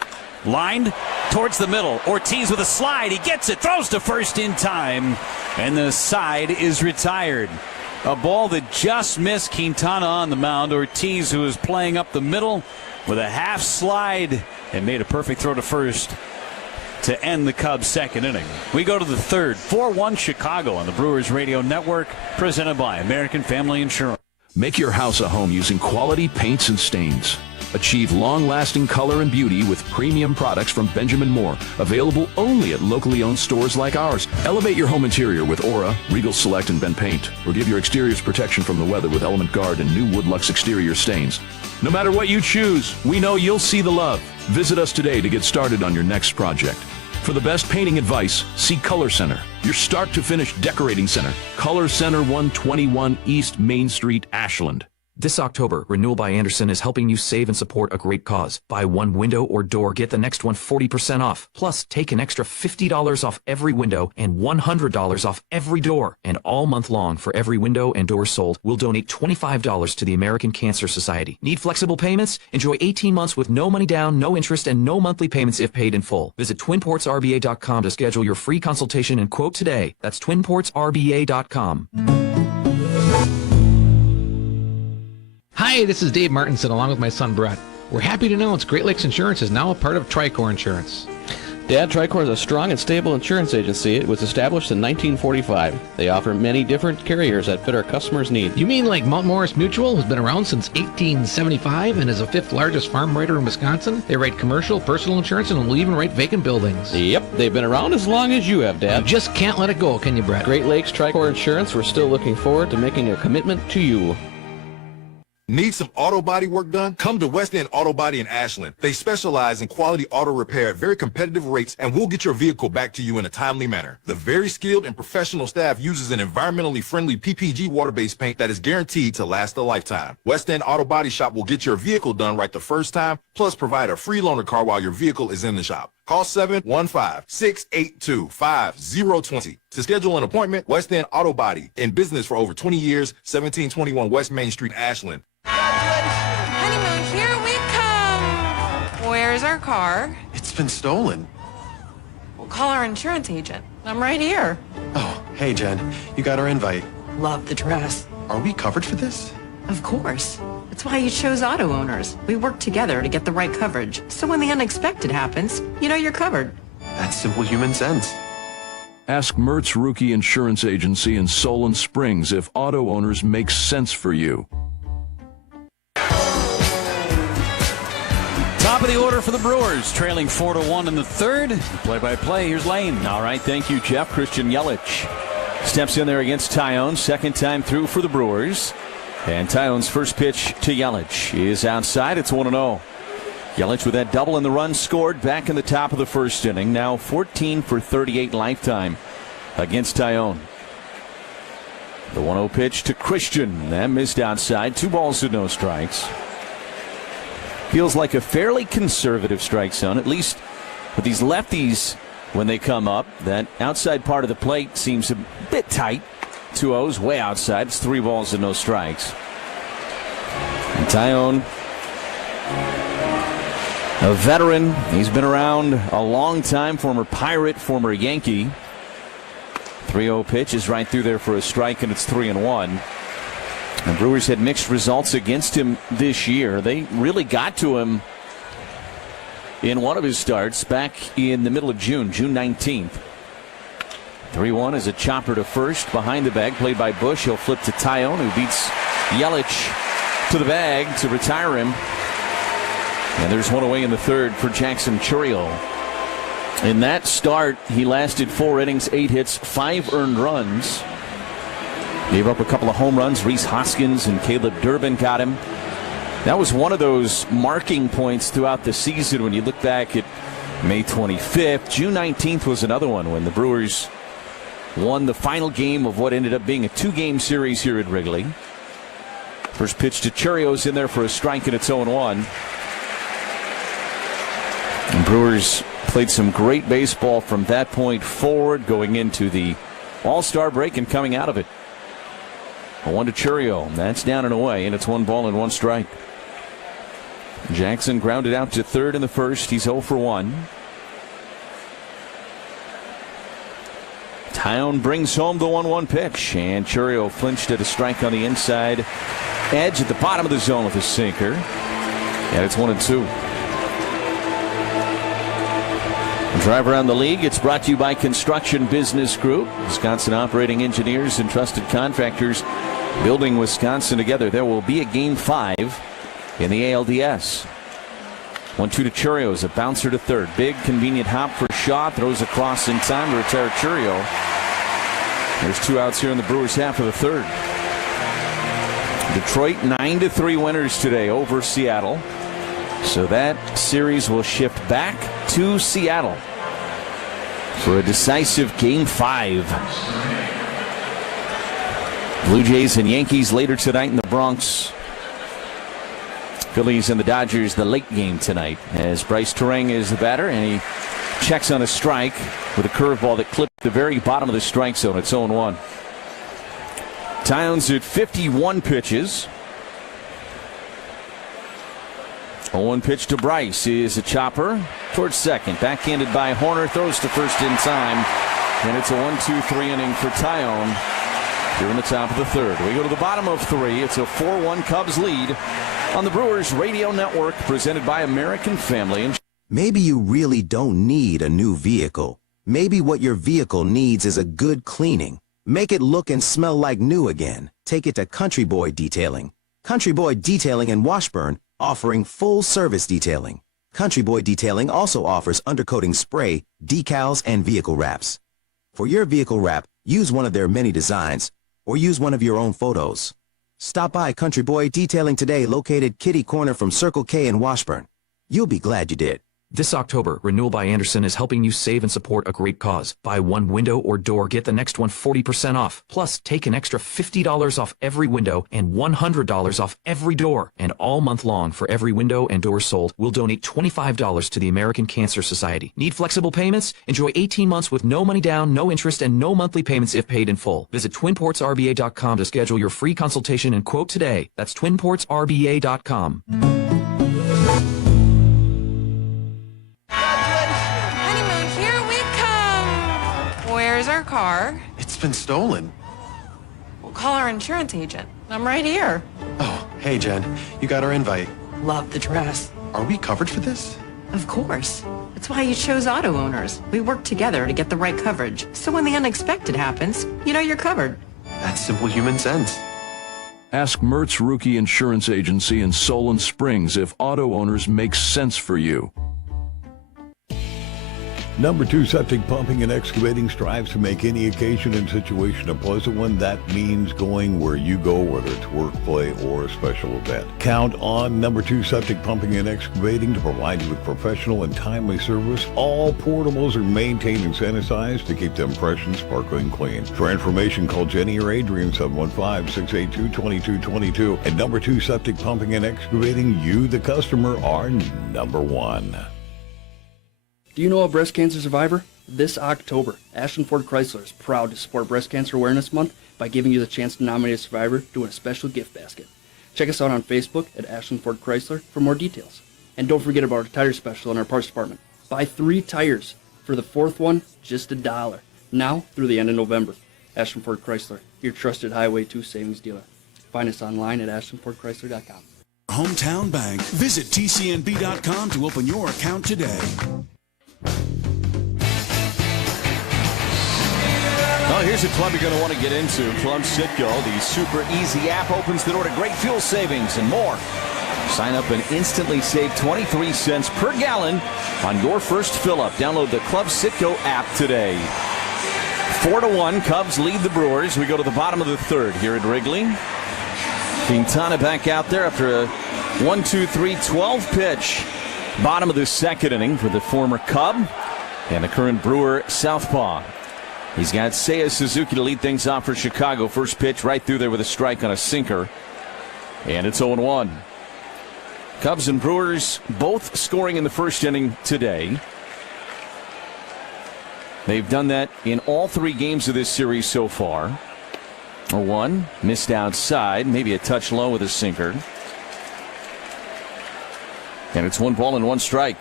Lined towards the middle. Ortiz with a slide. He gets it. Throws to first in time. And the side is retired. A ball that just missed Quintana on the mound. Ortiz, who was playing up the middle with a half slide and made a perfect throw to first to end the Cubs' second inning. We go to the third. 4-1 Chicago on the Brewers Radio Network, presented by American Family Insurance. Make your house a home using quality paints and stains. Achieve long-lasting color and beauty with premium products from Benjamin Moore, available only at locally owned stores like ours. Elevate your home interior with Aura, Regal Select, and Ben Paint, or give your exteriors protection from the weather with Element Guard and new Woodlux exterior stains. No matter what you choose, we know you'll see the love. Visit us today to get started on your next project. For the best painting advice, see Color Center, your start-to-finish decorating center. Color Center, 121 East Main Street, Ashland. This October, Renewal by Andersen is helping you save and support a great cause. Buy one window or door, get the next one 40% off. Plus, take an extra $50 off every window and $100 off every door. And all month long, for every window and door sold, we'll donate $25 to the American Cancer Society. Need flexible payments? Enjoy 18 months with no money down, no interest, and no monthly payments if paid in full. Visit twinportsrba.com to schedule your free consultation and quote today. That's twinportsrba.com. Hi, this is Dave Martinson along with my son Brett. We're happy to announce Great Lakes Insurance is now a part of Tricor Insurance. Dad, Tricor is a strong and stable insurance agency. It was established in 1945. They offer many different carriers that fit our customers' needs. You mean like Mount Morris Mutual, who's been around since 1875 and is the 5th largest farm writer in Wisconsin? They write commercial, personal insurance, and will even write vacant buildings. Yep, they've been around as long as you have, Dad. You just can't let it go, can you, Brett? Great Lakes Tricor Insurance, we're still looking forward to making a commitment to you. Need some auto body work done? Come to West End Auto Body in Ashland. They specialize in quality auto repair at very competitive rates, and we'll get your vehicle back to you in a timely manner. The very skilled and professional staff uses an environmentally friendly PPG water-based paint that is guaranteed to last a lifetime. West End Auto Body Shop will get your vehicle done right the first time, plus provide a free loaner car while your vehicle is in the shop. Call 715-682-5020 to schedule an appointment. West End Auto Body, in business for over 20 years, 1721 West Main Street, Ashland. Honeymoon, here we come. Where's our car? It's been stolen. We'll call our insurance agent. I'm right here. Oh, hey, Jen. You got our invite. Love the dress. Are we covered for this? Of course. That's why you chose auto owners. We work together to get the right coverage. So when the unexpected happens, you know you're covered. That's simple human sense. Ask Mertz Rookie Insurance Agency in Solon Springs if auto owners make sense for you. Top of the order for the Brewers, trailing 4-1 in the third. Play-by-play, here's Lane. All right, thank you, Jeff. Christian Yelich steps in there against Tyone, second time through for the Brewers. And Tyone's first pitch to Yelich is outside. It's 1-0. Yelich with that double and the run scored back in the top of the first inning. Now 14 for 38 lifetime against Tyone. The 1-0 pitch to Christian. That missed outside. 2 balls to no strikes. Feels like a fairly conservative strike zone, at least with these lefties when they come up. That outside part of the plate seems a bit tight. 2-0's way outside. It's 3 balls and no strikes. And Tyone, a veteran. He's been around a long time. Former Pirate, former Yankee. 3-0 pitch is right through there for a strike, and it's 3-1. The Brewers had mixed results against him this year. They really got to him in one of his starts back in the middle of June 19th. 3-1 is a chopper to first behind the bag, played by Bush. He'll flip to Tyone, who beats Yelich to the bag to retire him. And there's one away in the third for Jackson Chourio. In that start, he lasted 4 innings, 8 hits, 5 earned runs. Gave up a couple of home runs. Rhys Hoskins and Caleb Durbin got him. That was one of those marking points throughout the season when you look back at May 25th. June 19th was another one when the Brewers won the final game of what ended up being a 2-game series here at Wrigley. First pitch to Chourio's in there for a strike, and it's 0-1. And Brewers played some great baseball from that point forward, going into the All-Star break and coming out of it. A 1 to Chourio. That's down and away, and it's 1 ball and 1 strike. Jackson grounded out to third in the first. He's 0 for 1. Town brings home the 1-1 pitch, and Chourio flinched at a strike on the inside edge at the bottom of the zone with a sinker. And it's 1-2. Drive around the league. It's brought to you by Construction Business Group, Wisconsin operating engineers and trusted contractors building Wisconsin together. There will be a game 5 in the ALDS. 1-2 to Chourio is a bouncer to third. Big convenient hop for Shaw. Throws across in time to retire Chourio. There's 2 outs here in the Brewers' half of the third. Detroit 9-3 winners today over Seattle. So that series will shift back to Seattle for a decisive game 5. Blue Jays and Yankees later tonight in the Bronx. Phillies and the Dodgers the late game tonight, as Brice Turang is the batter, and he checks on a strike with a curveball that clipped the very bottom of the strike zone. It's 0-1. Towns at 51 pitches. 0-1 pitch to Brice is a chopper towards second. Backhanded by Horner. Throws to first in time. And it's a 1-2-3 inning for Tyone here in the top of the third. We go to the bottom of 3. It's a 4-1 Cubs lead on the Brewers Radio Network, presented by American Family. Maybe you really don't need a new vehicle. Maybe what your vehicle needs is a good cleaning. Make it look and smell like new again. Take it to Country Boy Detailing. Country Boy Detailing in Washburn, offering full service detailing. Country Boy Detailing also offers undercoating spray, decals, and vehicle wraps. For your vehicle wrap, use one of their many designs or use one of your own photos. Stop by Country Boy Detailing today, located kitty corner from Circle K in Washburn. You'll be glad you did. This October, Renewal by Andersen is helping you save and support a great cause. Buy one window or door, get the next one 40% off. Plus, take an extra $50 off every window and $100 off every door. And all month long, for every window and door sold, we'll donate $25 to the American Cancer Society. Need flexible payments? Enjoy 18 months with no money down, no interest, and no monthly payments if paid in full. Visit twinportsrba.com to schedule your free consultation and quote today. That's twinportsrba.com. Where's our car? It's been stolen. We'll call our insurance agent. I'm right here. Oh, hey, Jen. You got our invite. Love the dress. Are we covered for this? Of course. That's why you chose auto owners. We work together to get the right coverage. So when the unexpected happens, you know you're covered. That's simple human sense. Ask Mertz Rookie Insurance Agency in Solon Springs if auto owners make sense for you. Number 2 Septic Pumping and Excavating strives to make any occasion and situation a pleasant one. That means going where you go, whether it's work, play, or a special event. Count on Number 2 Septic Pumping and Excavating to provide you with professional and timely service. All portables are maintained and sanitized to keep them fresh and sparkling clean. For information, call Jenny or Adrian, 715-682-2222. At Number 2 Septic Pumping and Excavating, you, the customer, are number 1. Do you know a breast cancer survivor? This October, Ashland Ford Chrysler is proud to support Breast Cancer Awareness Month by giving you the chance to nominate a survivor to win a special gift basket. Check us out on Facebook at Ashland Ford Chrysler for more details. And don't forget about our tire special in our parts department. Buy 3 tires. For the 4th one, just $1. Now through the end of November. Ashland Ford Chrysler, your trusted Highway 2 savings dealer. Find us online at ashlandfordchrysler.com. Hometown Bank. Visit tcnb.com to open your account today. Well, here's a club you're going to want to get into. Club Citgo, the super easy app, opens the door to great fuel savings and more. Sign up and instantly save 23 cents per gallon on your first fill-up. Download the Club Citgo app today. 4-1, Cubs lead the Brewers. We go to the bottom of the third here at Wrigley. Quintana back out there after a 1-2-3-12 pitch. Bottom of the second inning for the former Cub and the current Brewer southpaw. He's got Seiya Suzuki to lead things off for Chicago. First pitch right through there with a strike on a sinker. And it's 0-1. Cubs and Brewers both scoring in the first inning today. They've done that in all 3 games of this series so far. 0-1, missed outside, maybe a touch low with a sinker. And it's 1 ball and 1 strike.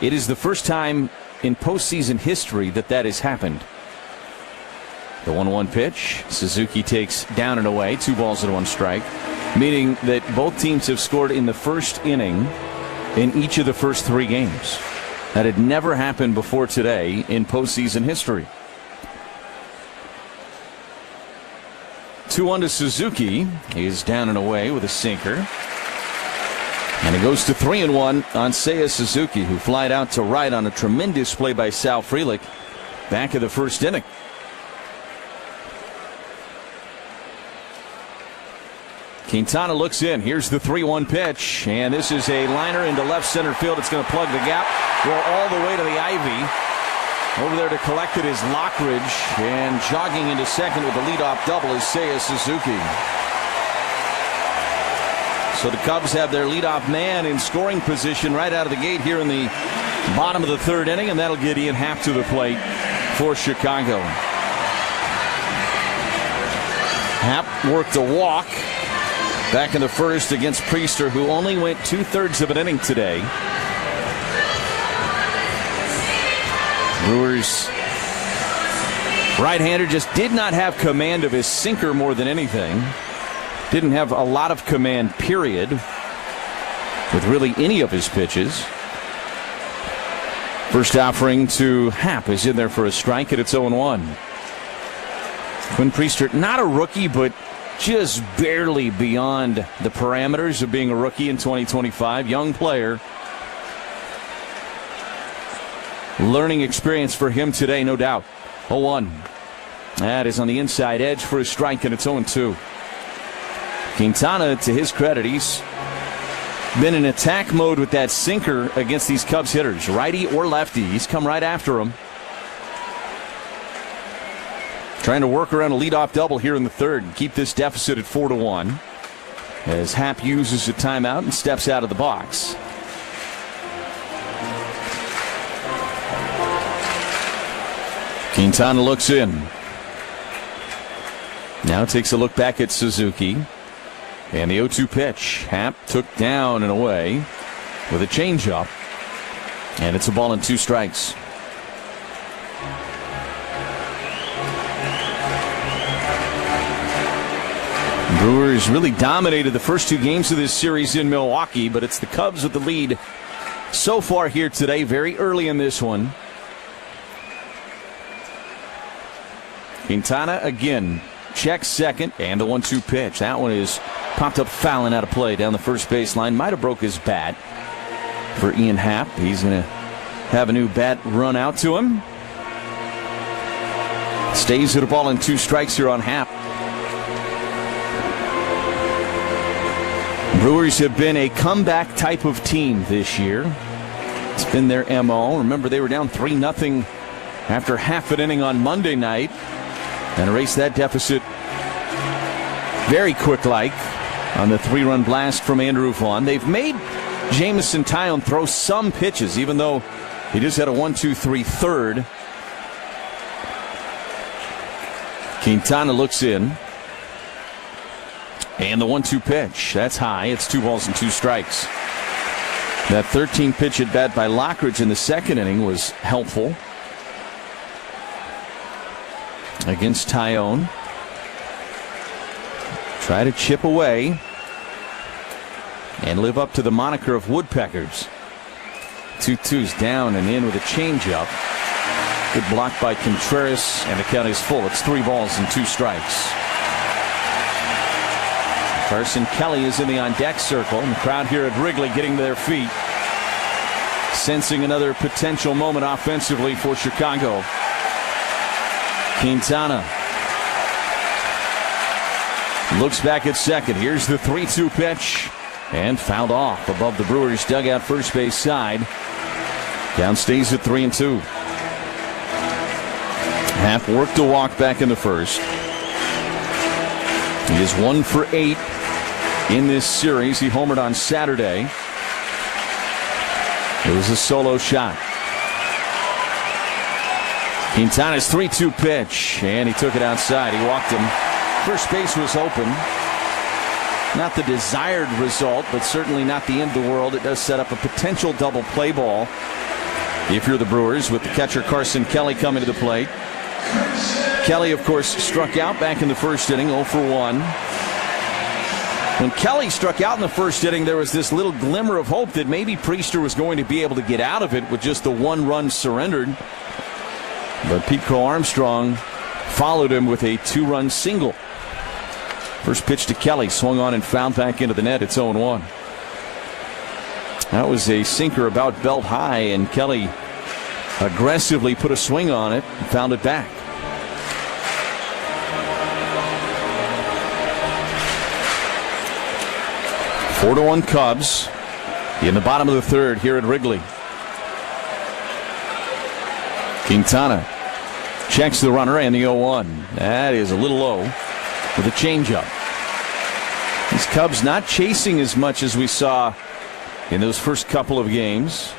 It is the first time in postseason history that has happened. The 1-1 pitch. Suzuki takes down and away. 2 balls and 1 strike. Meaning that both teams have scored in the first inning in each of the first 3 games. That had never happened before today in postseason history. 2-1 to Suzuki. He's down and away with a sinker. And it goes to 3-1 on Seiya Suzuki, who flied out to right on a tremendous play by Sal Frelick back of the first inning. Quintana looks in. Here's the 3-1 pitch. And this is a liner into left center field. It's going to plug the gap. Roll all the way to the ivy. Over there to collect it is Lockridge. And jogging into second with the leadoff double is Seiya Suzuki. So the Cubs have their leadoff man in scoring position right out of the gate here in the bottom of the 3rd inning, and that'll get Ian Happ to the plate for Chicago. Happ worked a walk back in the first against Priester, who only went 2/3 of an inning today. Brewers right-hander just did not have command of his sinker more than anything. Didn't have a lot of command, period, with really any of his pitches. First offering to Happ is in there for a strike, and it's 0-1. Quinn Priester, not a rookie, but just barely beyond the parameters of being a rookie in 2025. Young player. Learning experience for him today, no doubt. 0-1. That is on the inside edge for a strike, and it's 0-2. Quintana, to his credit, he's been in attack mode with that sinker against these Cubs hitters, righty or lefty. He's come right after him. Trying to work around a leadoff double here in the 3rd and keep this deficit at 4-1 as Happ uses a timeout and steps out of the box. Quintana looks in. Now takes a look back at Suzuki. And the 0-2 pitch. Happ took down and away with a changeup. And it's a ball and 2 strikes. Brewers really dominated the first 2 games of this series in Milwaukee, but it's the Cubs with the lead so far here today, very early in this one. Quintana again checks second, and the 1-2 pitch. That one is popped up fouling out of play down the first baseline. Might have broke his bat for Ian Happ. He's going to have a new bat run out to him. Stays at a ball and 2 strikes here on Happ. Brewers have been a comeback type of team this year. It's been their MO. Remember, they were down 3-0 after half an inning on Monday night and erased that deficit very quick-like on the 3-run blast from Andruw. They've made Jameson Taillon throw some pitches, even though he just had a 1-2-3 third. Quintana looks in. And the 1-2 pitch. That's high. It's 2 balls and 2 strikes. That 13 pitch at bat by Lockridge in the 2nd inning was helpful against Taillon. Try to chip away and live up to the moniker of woodpeckers. 2-2's down and in with a changeup. Good block by Contreras, and the count is full. It's 3 balls and 2 strikes. Carson Kelly is in the on-deck circle, and the crowd here at Wrigley getting to their feet, sensing another potential moment offensively for Chicago. Quintana looks back at second. Here's the 3-2 pitch, and fouled off above the Brewers' dugout first base side. Count stays at 3-2. Happ worked a walk back in the first. He is 1 for 8 in this series. He homered on Saturday. It was a solo shot. Quintana's 3-2 pitch, and he took it outside. He walked him. First base was open. Not the desired result, but certainly not the end of the world. It does set up a potential double play ball if you're the Brewers, with the catcher Carson Kelly coming to the plate. Kelly, of course, struck out back in the first inning, 0 for 1. When Kelly struck out in the first inning, there was this little glimmer of hope that maybe Priester was going to be able to get out of it with just the 1 run surrendered. But Pete Crow Armstrong followed him with a 2-run single. First pitch to Kelly, swung on and fouled back into the net. It's 0-1. That was a sinker about belt high, and Kelly aggressively put a swing on it and fouled it back. Four to 1 Cubs in the bottom of the third here at Wrigley. Quintana checks the runner and the 0-1. That is a little low with a changeup. These Cubs not chasing as much as we saw in those first couple of games.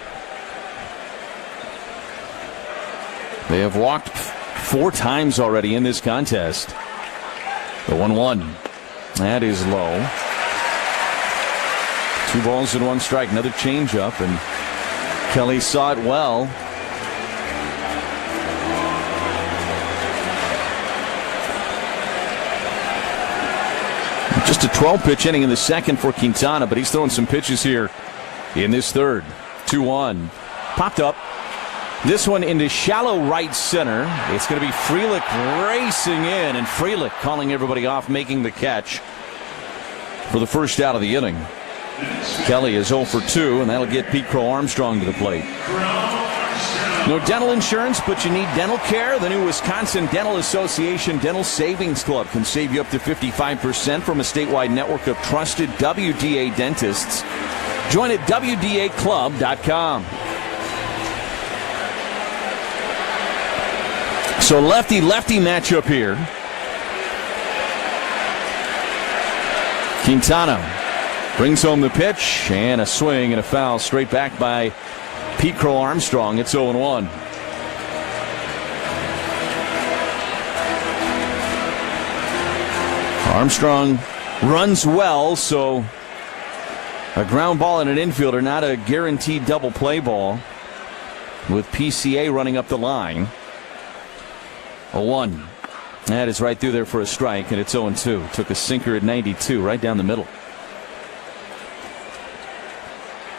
They have walked 4 times already in this contest. The 1-1. That is low. 2 balls and 1 strike. Another changeup, and Kelly saw it well. Just a 12-pitch inning in the second for Quintana, but he's throwing some pitches here in this third. 2-1. Popped up. This one into shallow right center. It's going to be Frelick racing in, and Frelick calling everybody off, making the catch for the first out of the inning. Kelly is 0 for 2, and that'll get Pete Crow Armstrong to the plate. No dental insurance, but you need dental care? The new Wisconsin Dental Association Dental Savings Club can save you up to 55% from a statewide network of trusted WDA dentists. Join at WDAclub.com. So lefty-lefty matchup here. Quintana brings home the pitch, and a swing and a foul straight back by Pete Crow Armstrong. It's 0-1. Armstrong runs well, so a ground ball and an infielder, not a guaranteed double play ball, with PCA running up the line. 0-1. That is right through there for a strike, and it's 0-2. Took a sinker at 92 right down the middle.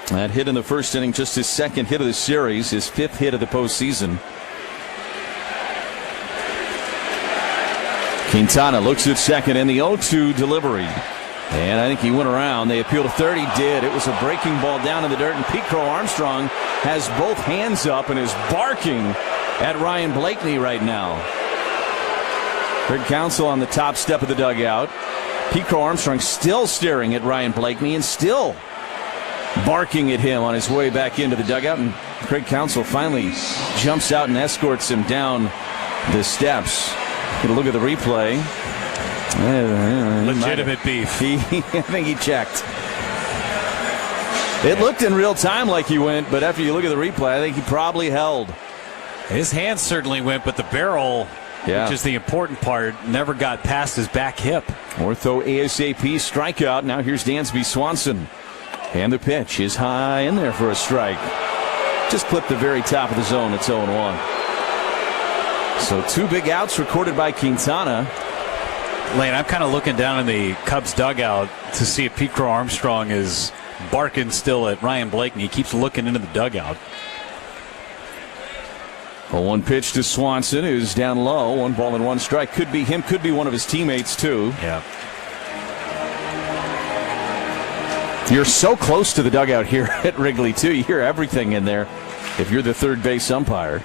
That hit in the first inning, just his 2nd hit of the series, his 5th hit of the postseason. Quintana looks at second, and the 0-2 delivery. And I think he went around. They appealed to third. He did. It was a breaking ball down in the dirt, and Pete Crow Armstrong has both hands up and is barking at Ryan Blakeney right now. Craig Counsell on the top step of the dugout. Pete Crow Armstrong still staring at Ryan Blakeney and still barking at him on his way back into the dugout, and Craig Counsell finally jumps out and escorts him down the steps. Get a look at the replay. Legitimate beef. I think he checked. It looked in real time like he went, but after you look at the replay, I think he probably held. His hands certainly went, but the barrel, which is the important part, never got past his back hip. Ortho ASAP strikeout. Now here's Dansby Swanson. And the pitch is high in there for a strike. Just clipped the very top of the zone. It's 0-1. So 2 big outs recorded by Quintana. Lane, I'm kind of looking down in the Cubs dugout to see if Pete Crow Armstrong is barking still at Ryan Blakeney. He keeps looking into the dugout. A 1 pitch to Swanson, who's down low. 1 ball and 1 strike. Could be him, could be one of his teammates, too. Yeah. You're so close to the dugout here at Wrigley, too. You hear everything in there if you're the third base umpire.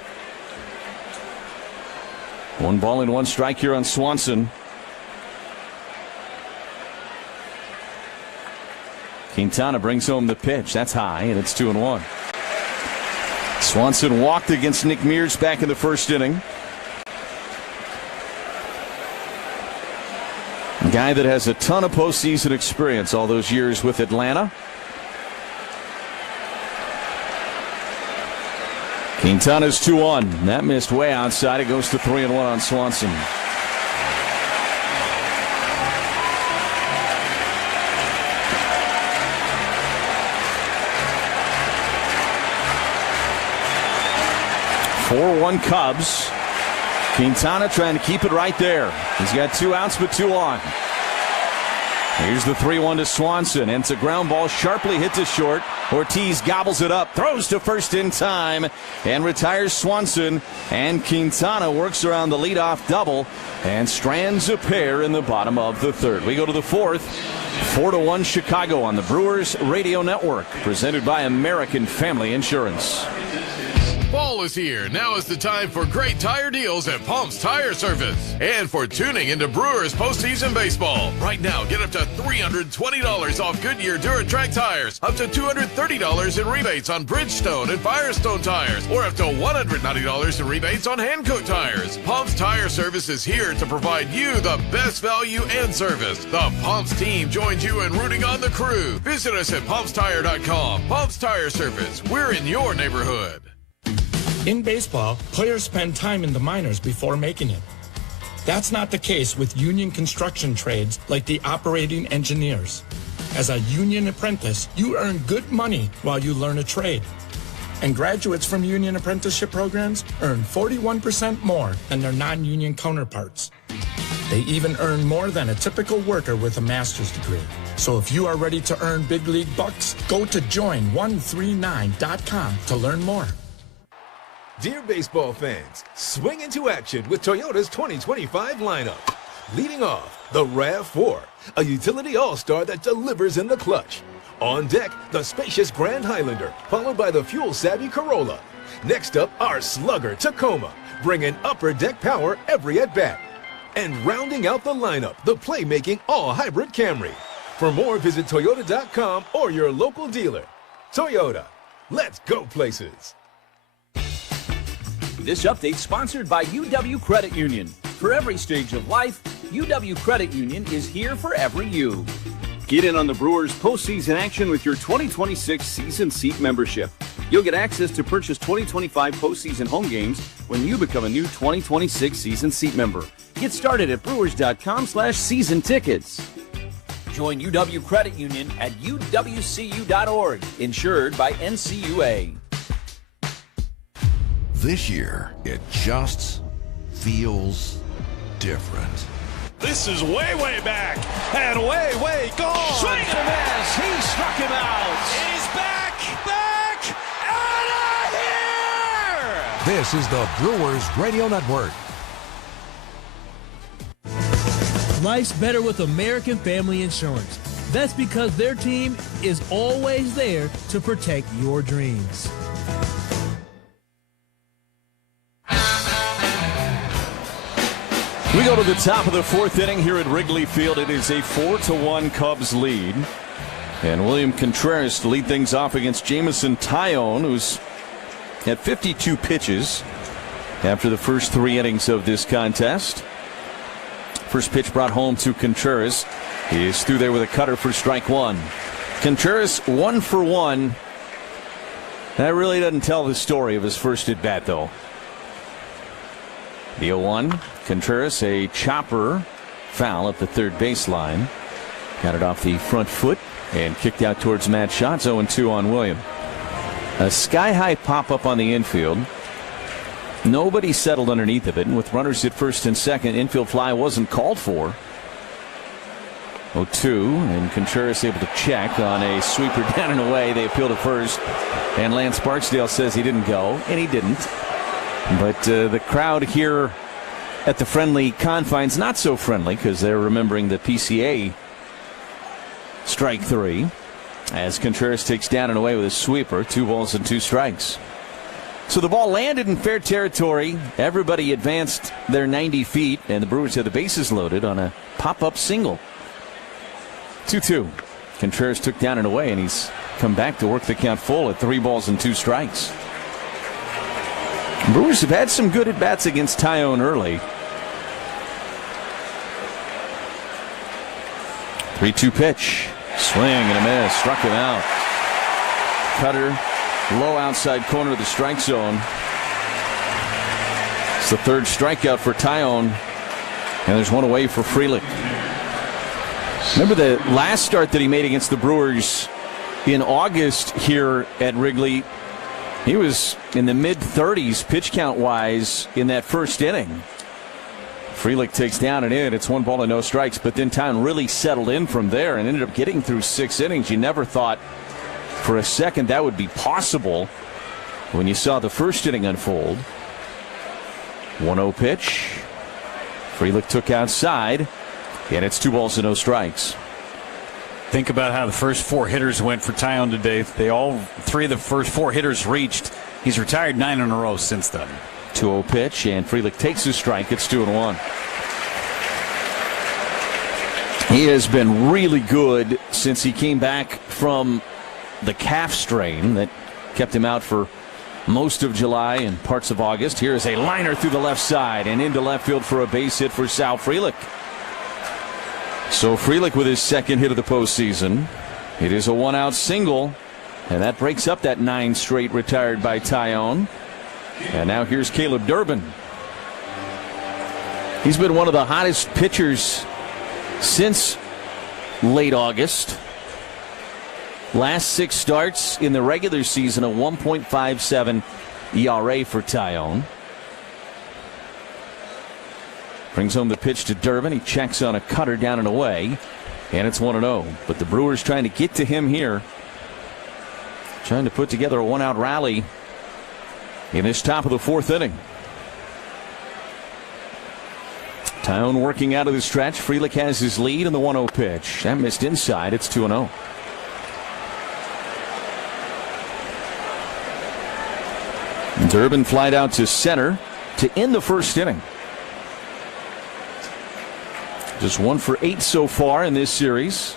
1 ball and 1 strike here on Swanson. Quintana brings home the pitch. That's high, and it's 2-1. Swanson walked against Nick Mears back in the first inning. A guy that has a ton of postseason experience all those years with Atlanta. Quintana's 2-1. That missed way outside. It goes to 3-1 on Swanson. (4-1) Cubs. Quintana trying to keep it right there. He's got 2 outs but 2 on. Here's the 3-1 to Swanson, and it's a ground ball sharply hit to short. Ortiz gobbles it up, throws to first in time, and retires Swanson. And Quintana works around the leadoff double and strands a pair in the bottom of the 3rd. We go to the 4th. 4-1 Chicago on the Brewers Radio Network, presented by American Family Insurance. Fall is here. Now is the time for great tire deals at Palms Tire Service. And for tuning into Brewers postseason baseball. Right now, get up to $320 off Goodyear Duratrack tires, up to $230 in rebates on Bridgestone and Firestone tires, or up to $190 in rebates on Hankook tires. Palms Tire Service is here to provide you the best value and service. The Palms team joins you in rooting on the crew. Visit us at palmstire.com. Palms Tire Service. We're in your neighborhood. In baseball, players spend time in the minors before making it. That's not the case with union construction trades like the operating engineers. As a union apprentice, you earn good money while you learn a trade. And graduates from union apprenticeship programs earn 41% more than their non-union counterparts. They even earn more than a typical worker with a master's degree. So if you are ready to earn big league bucks, go to join139.com to learn more. Dear baseball fans, swing into action with Toyota's 2025 lineup. Leading off, the RAV4, a utility all-star that delivers in the clutch. On deck, the spacious Grand Highlander, followed by the fuel-savvy Corolla. Next up, our slugger Tacoma, bringing upper deck power every at-bat. And rounding out the lineup, the playmaking all-hybrid Camry. For more, visit Toyota.com or your local dealer. Toyota, let's go places. This update sponsored by UW Credit Union. For every stage of life, UW Credit Union is here for every you. Get in on the Brewers postseason action with your 2026 season seat membership. You'll get access to purchase 2025 postseason home games when you become a new 2026 season seat member. Get started at brewers.com/season tickets. Join UW Credit Union at uwcu.org, insured by NCUA. This year, it just feels different. This is way, way back and way, way gone. Swing and a miss. He struck him out. He's back, out of here. This is the Brewers Radio Network. Life's better with American Family Insurance. That's because their team is always there to protect your dreams. We go to the top of the 4th inning here at Wrigley Field. It is a 4-1 Cubs lead. And William Contreras to lead things off against Jameson Taillon, who's had 52 pitches after the first 3 innings of this contest. First pitch brought home to Contreras. He is through there with a cutter for strike 1. Contreras 1 for 1. That really doesn't tell the story of his first at bat, though. The 0-1. Contreras, a chopper foul at the 3rd baseline. Got it off the front foot and kicked out towards Matt Schatz. 0-2 on William. A sky-high pop-up on the infield. Nobody settled underneath of it, and with runners at first and second, infield fly wasn't called for. 0-2, and Contreras able to check on a sweeper down and away. They appeal to first, and Lance Barksdale says he didn't go, and he didn't. But the crowd here at the friendly confines, not so friendly, because they're remembering the PCA strike 3 as Contreras takes down and away with a sweeper. 2 balls and 2 strikes. So the ball landed in fair territory. Everybody advanced their 90 feet, and the Brewers had the bases loaded on a pop-up single. 2-2. Contreras took down and away, and he's come back to work the count full at 3 balls and 2 strikes. Brewers have had some good at-bats against Taillon early. 3-2 pitch. Swing and a miss. Struck him out. Cutter, low outside corner of the strike zone. the third strikeout for Taillon, and there's one away for Frelick. Remember the last start that he made against the Brewers in August here at Wrigley? He was in the mid-30s pitch count-wise in that first inning. Frelick takes down and in. It's 1 ball and no strikes, but then Taillon really settled in from there and ended up getting through 6 innings. You never thought for a second that would be possible when you saw the first inning unfold. 1-0 pitch. Frelick took outside, and it's 2 balls and no strikes. Think about how the first 4 hitters went for Taillon today. All 3 of the first 4 hitters reached. He's retired 9 in a row since then. 2-0 pitch, and Frelick takes his strike. It's 2-1. He has been really good since he came back from the calf strain that kept him out for most of July and parts of August. Here is a liner through the left side and into left field for a base hit for Sal Frelick. So Frelick with his second hit of the postseason. It is a 1-out single, and that breaks up that 9 straight retired by Taillon. And now here's Caleb Durbin. He's been one of the hottest pitchers since late August. Last 6 starts in the regular season, a 1.57 ERA for Taillon. Brings home the pitch to Durbin. He checks on a cutter down and away, and it's 1-0. But the Brewers trying to get to him here, trying to put together a 1-out rally in this top of the 4th inning. Taillon working out of the stretch. Frelick has his lead in the 1-0 pitch. That missed inside. It's 2-0. Durbin flied out to center to end the first inning. Just 1 for 8 so far in this series.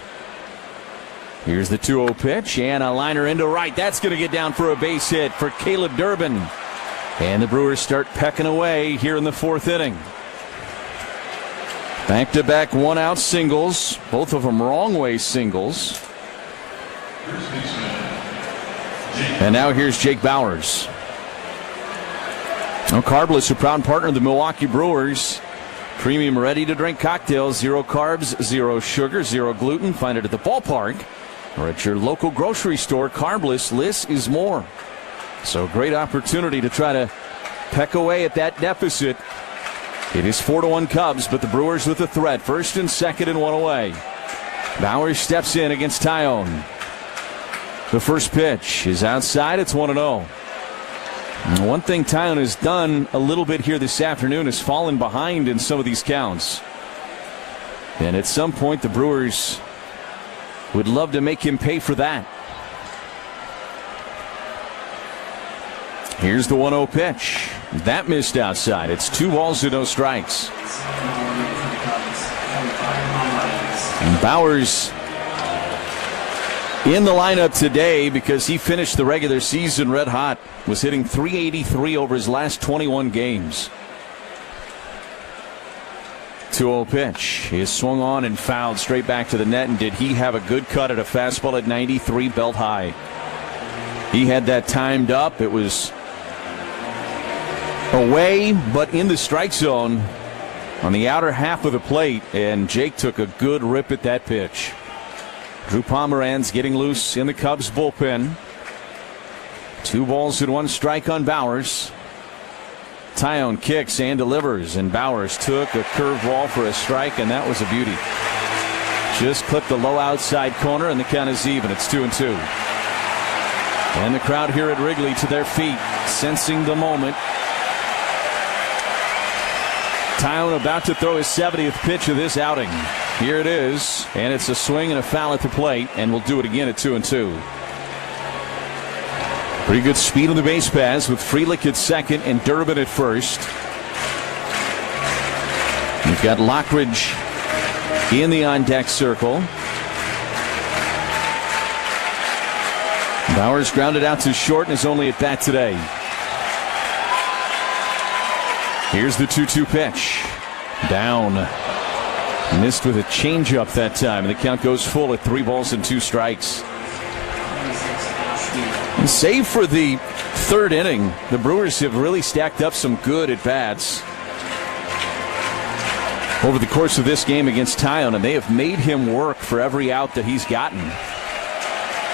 Here's the 2-0 pitch and a liner into right. That's going to get down for a base hit for Caleb Durbin. And the Brewers start pecking away here in the 4th inning. Back-to-back 1-out singles, both of them wrong way singles. And now here's Jake Bauers. Now Carbless, a proud partner of the Milwaukee Brewers. Premium ready-to-drink cocktails, 0 carbs, 0 sugar, 0 gluten. Find it at the ballpark or at your local grocery store. Carbless, less is more. So great opportunity to try to peck away at that deficit. It is 4-1 Cubs, but the Brewers with a threat. 1st and 2nd and 1 away. Bauers steps in against Taillon. The first pitch is outside. It's 1-0. One thing Taillon has done a little bit here this afternoon is fallen behind in some of these counts. And at some point the Brewers would love to make him pay for that. Here's the 1-0 pitch. That missed outside. It's 2 balls to no strikes. And Bauers in the lineup today because he finished the regular season red hot. Was hitting .383 over his last 21 games. 2-0 pitch is swung on and fouled straight back to the net. And did he have a good cut at a fastball at 93 belt high? He had that timed up. It was away, but in the strike zone on the outer half of the plate. And Jake took a good rip at that pitch. Drew Pomeranz getting loose in the Cubs bullpen. 2 balls and 1 strike on Bauers. Taillon kicks and delivers, and Bauers took a curveball for a strike, and that was a beauty. Just clipped the low outside corner, and the count is even. It's 2-2. And the crowd here at Wrigley to their feet, sensing the moment. Taillon about to throw his 70th pitch of this outing. Here it is, and it's a swing and a foul at the plate, and we'll do it again at 2-2. Pretty good speed on the base paths with Frelick at second and Durbin at first. You've got Lockridge in the on-deck circle. Bauers grounded out to short and is only at bat today. Here's the 2-2 pitch. Down. Missed with a changeup that time, and the count goes full at 3 balls and 2 strikes. And save for the third inning, the Brewers have really stacked up some good at-bats over the course of this game against Tyone, and they have made him work for every out that he's gotten.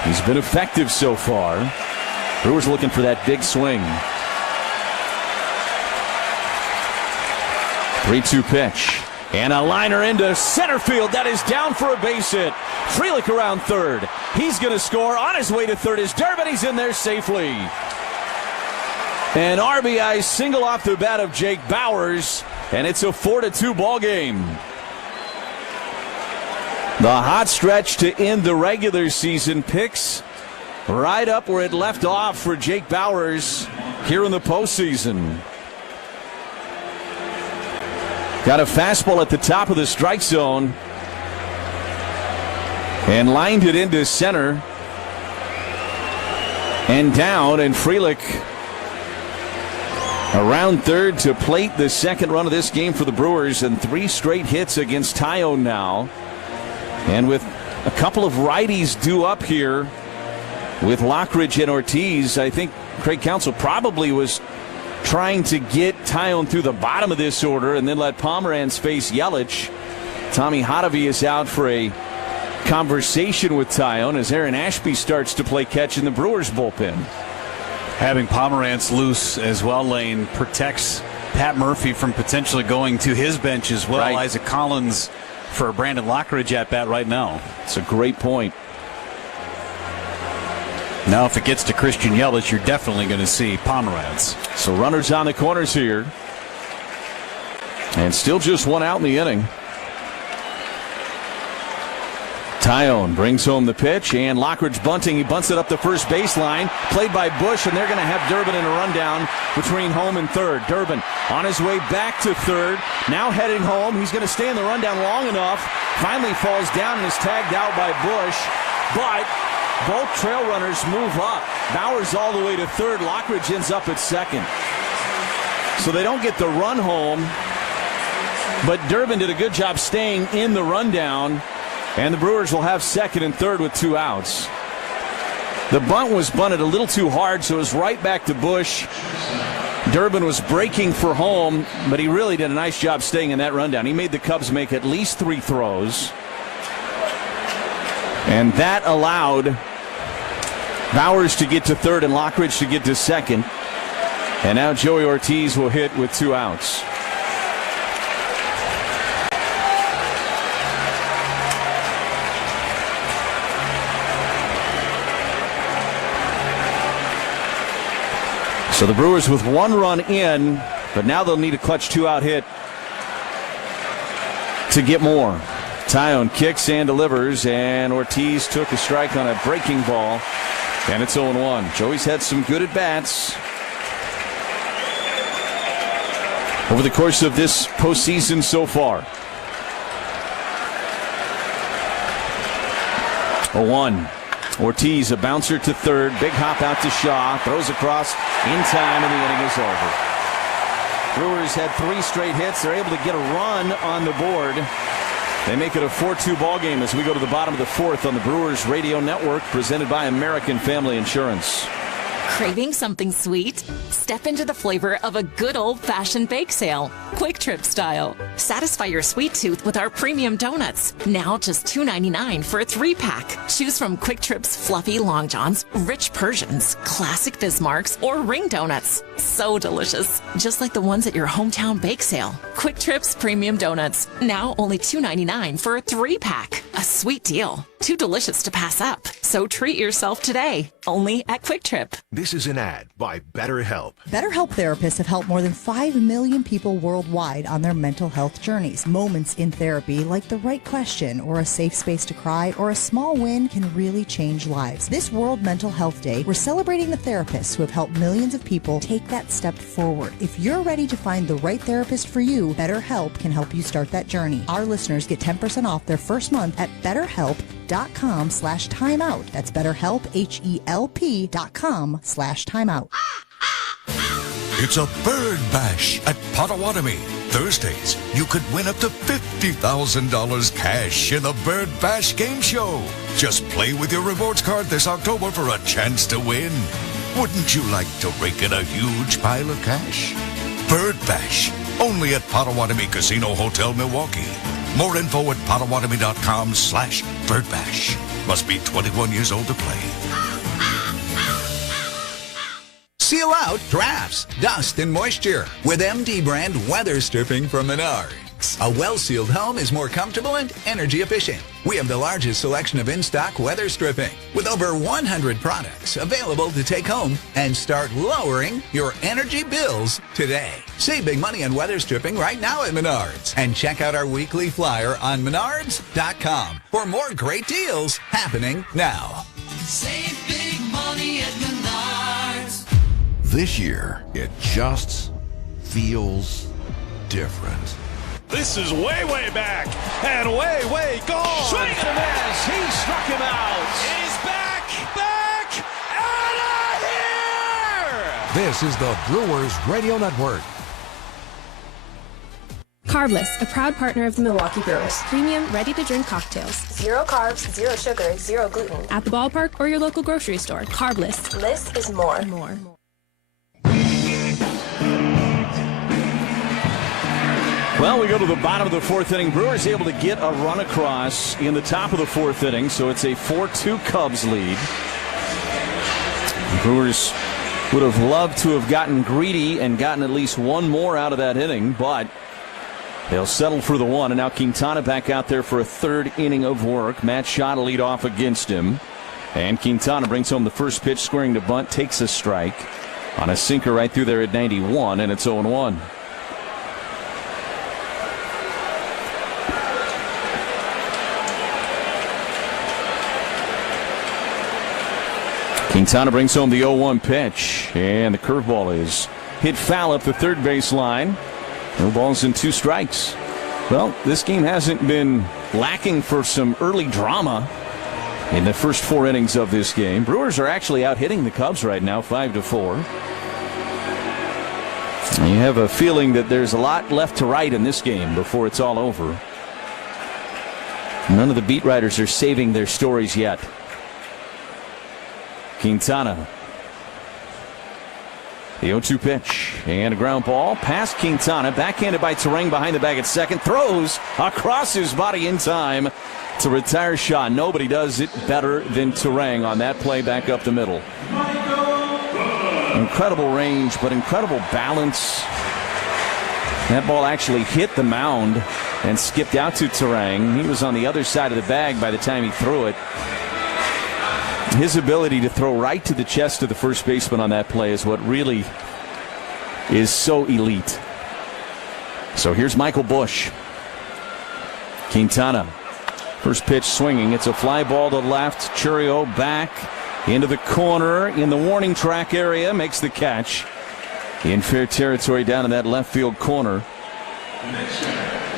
He's been effective so far. Brewers looking for that big swing. 3-2 pitch. And a liner into center field. That is down for a base hit. Frelick around third. He's going to score. On his way to third is Durbin. He's in there safely. An RBI single off the bat of Jake Bauers. And it's a 4-2 ball game. The hot stretch to end the regular season picks right up where it left off for Jake Bauers here in the postseason. Got a fastball at the top of the strike zone and lined it into center and down, and Frelick around third to plate the second run of this game for the Brewers, and 3 straight hits against Tyone now. And with a couple of righties due up here with Lockridge and Ortiz, I think Craig Counsell probably was trying to get Tyone through the bottom of this order and then let Pomeranz face Yelich. Tommy Hotovy is out for a conversation with Tyone as Aaron Ashby starts to play catch in the Brewers bullpen. Having Pomeranz loose as well, Lane, protects Pat Murphy from potentially going to his bench as well. Right. Isaac Collins for Brandon Lockridge at bat right now. It's a great point. Now if it gets to Christian Yelich, you're definitely going to see Pomeranz. So runners on the corners here. And still just 1 out in the inning. Tyone brings home the pitch, and Lockridge bunting. He bunts it up the first baseline. Played by Bush, and they're going to have Durbin in a rundown between home and third. Durbin on his way back to third. Now heading home. He's going to stay in the rundown long enough. Finally falls down and is tagged out by Bush. But both trail runners move up. Bauers all the way to third. Lockridge ends up at second. So they don't get the run home. But Durbin did a good job staying in the rundown. And the Brewers will have second and third with 2 outs. The bunt was bunted a little too hard, so it was right back to Bush. Durbin was breaking for home, but he really did a nice job staying in that rundown. He made the Cubs make at least 3 throws. And that allowed Bauers to get to third and Lockridge to get to second. And now Joey Ortiz will hit with 2 outs. So the Brewers with 1 run in, but now they'll need a clutch 2-out hit to get more. Tyone kicks and delivers, and Ortiz took a strike on a breaking ball, and it's 0-1. Joey's had some good at-bats over the course of this postseason so far. 0-1. Ortiz, a bouncer to third. Big hop out to Shaw. Throws across in time, and the inning is over. Brewers had 3 straight hits. They're able to get a run on the board. They make it a 4-2 ball game as we go to the bottom of the 4th on the Brewers Radio Network, presented by American Family Insurance. Craving something sweet? Step into the flavor of a good old-fashioned bake sale, Quick Trip style. Satisfy your sweet tooth with our premium donuts. Now just $2.99 for a 3-pack. Choose from Quick Trip's fluffy Long Johns, rich Persians, classic Bismarcks, or ring donuts. So delicious, just like the ones at your hometown bake sale. Quick Trip's premium donuts. Now only $2.99 for a 3-pack. A sweet deal. Too delicious to pass up. So treat yourself today. Only at Quick Trip. This is an ad by BetterHelp. BetterHelp therapists have helped more than 5 million people worldwide on their mental health journeys. Moments in therapy, like the right question or a safe space to cry or a small win, can really change lives. This World Mental Health Day, we're celebrating the therapists who have helped millions of people take that step forward. If you're ready to find the right therapist for you, BetterHelp can help you start that journey. Our listeners get 10% off their first month at BetterHelp.com/timeout. That's BetterHelp, HELP.com/timeout. It's a bird bash at Potawatomi. Thursdays, you could win up to $50,000 cash in the Bird Bash Game Show. Just play with your rewards card this October for a chance to win. Wouldn't you like to rake in a huge pile of cash? Bird Bash, only at Potawatomi Casino Hotel, Milwaukee. More info at potawatomi.com/birdbash. Must be 21 years old to play. Seal out drafts, dust, and moisture with MD brand weather stripping from Menards. A well-sealed home is more comfortable and energy efficient. We have the largest selection of in-stock weather stripping with over 100 products available to take home and start lowering your energy bills today. Save big money on weather stripping right now at Menards and check out our weekly flyer on menards.com for more great deals happening now. Save big money at Menards. This year, it just feels different. This is way, way back and way, way gone. Swing and a miss. He struck him out. He's back, out of here. This is the Brewers Radio Network. Carbless, a proud partner of the Milwaukee Brewers. Premium, ready-to-drink cocktails. 0 carbs, 0 sugar, 0 gluten. At the ballpark or your local grocery store. Carbless. Less is more. Well, we go to the bottom of the fourth inning. Brewers able to get a run across in the top of the fourth inning, so it's a 4-2 Cubs lead. The Brewers would have loved to have gotten greedy and gotten at least one more out of that inning, but they'll settle for the one. And now Quintana back out there for a third inning of work. Matt Schott will lead off against him. And Quintana brings home the first pitch, squaring to bunt, takes a strike on a sinker right through there at 91, and it's 0-1. Quintana brings home the 0-1 pitch, and the curveball is hit foul up the third base line. No balls and 2 strikes. Well, this game hasn't been lacking for some early drama in the first 4 innings of this game. Brewers are actually out hitting the Cubs right now, 5-4. You have a feeling that there's a lot left to write in this game before it's all over. None of the beat writers are saving their stories yet. Quintana. The 0-2 pitch and a ground ball past Quintana, backhanded by Turang behind the bag at second, throws across his body in time to retire Schott. Nobody does it better than Turang on that play back up the middle. Incredible range, but incredible balance. That ball actually hit the mound and skipped out to Turang. He was on the other side of the bag by the time he threw it. His ability to throw right to the chest of the first baseman on that play is what really is so elite. So here's Michael Busch. Quintana. First pitch swinging. It's a fly ball to left. Chourio back into the corner in the warning track area. Makes the catch in fair territory down in that left field corner.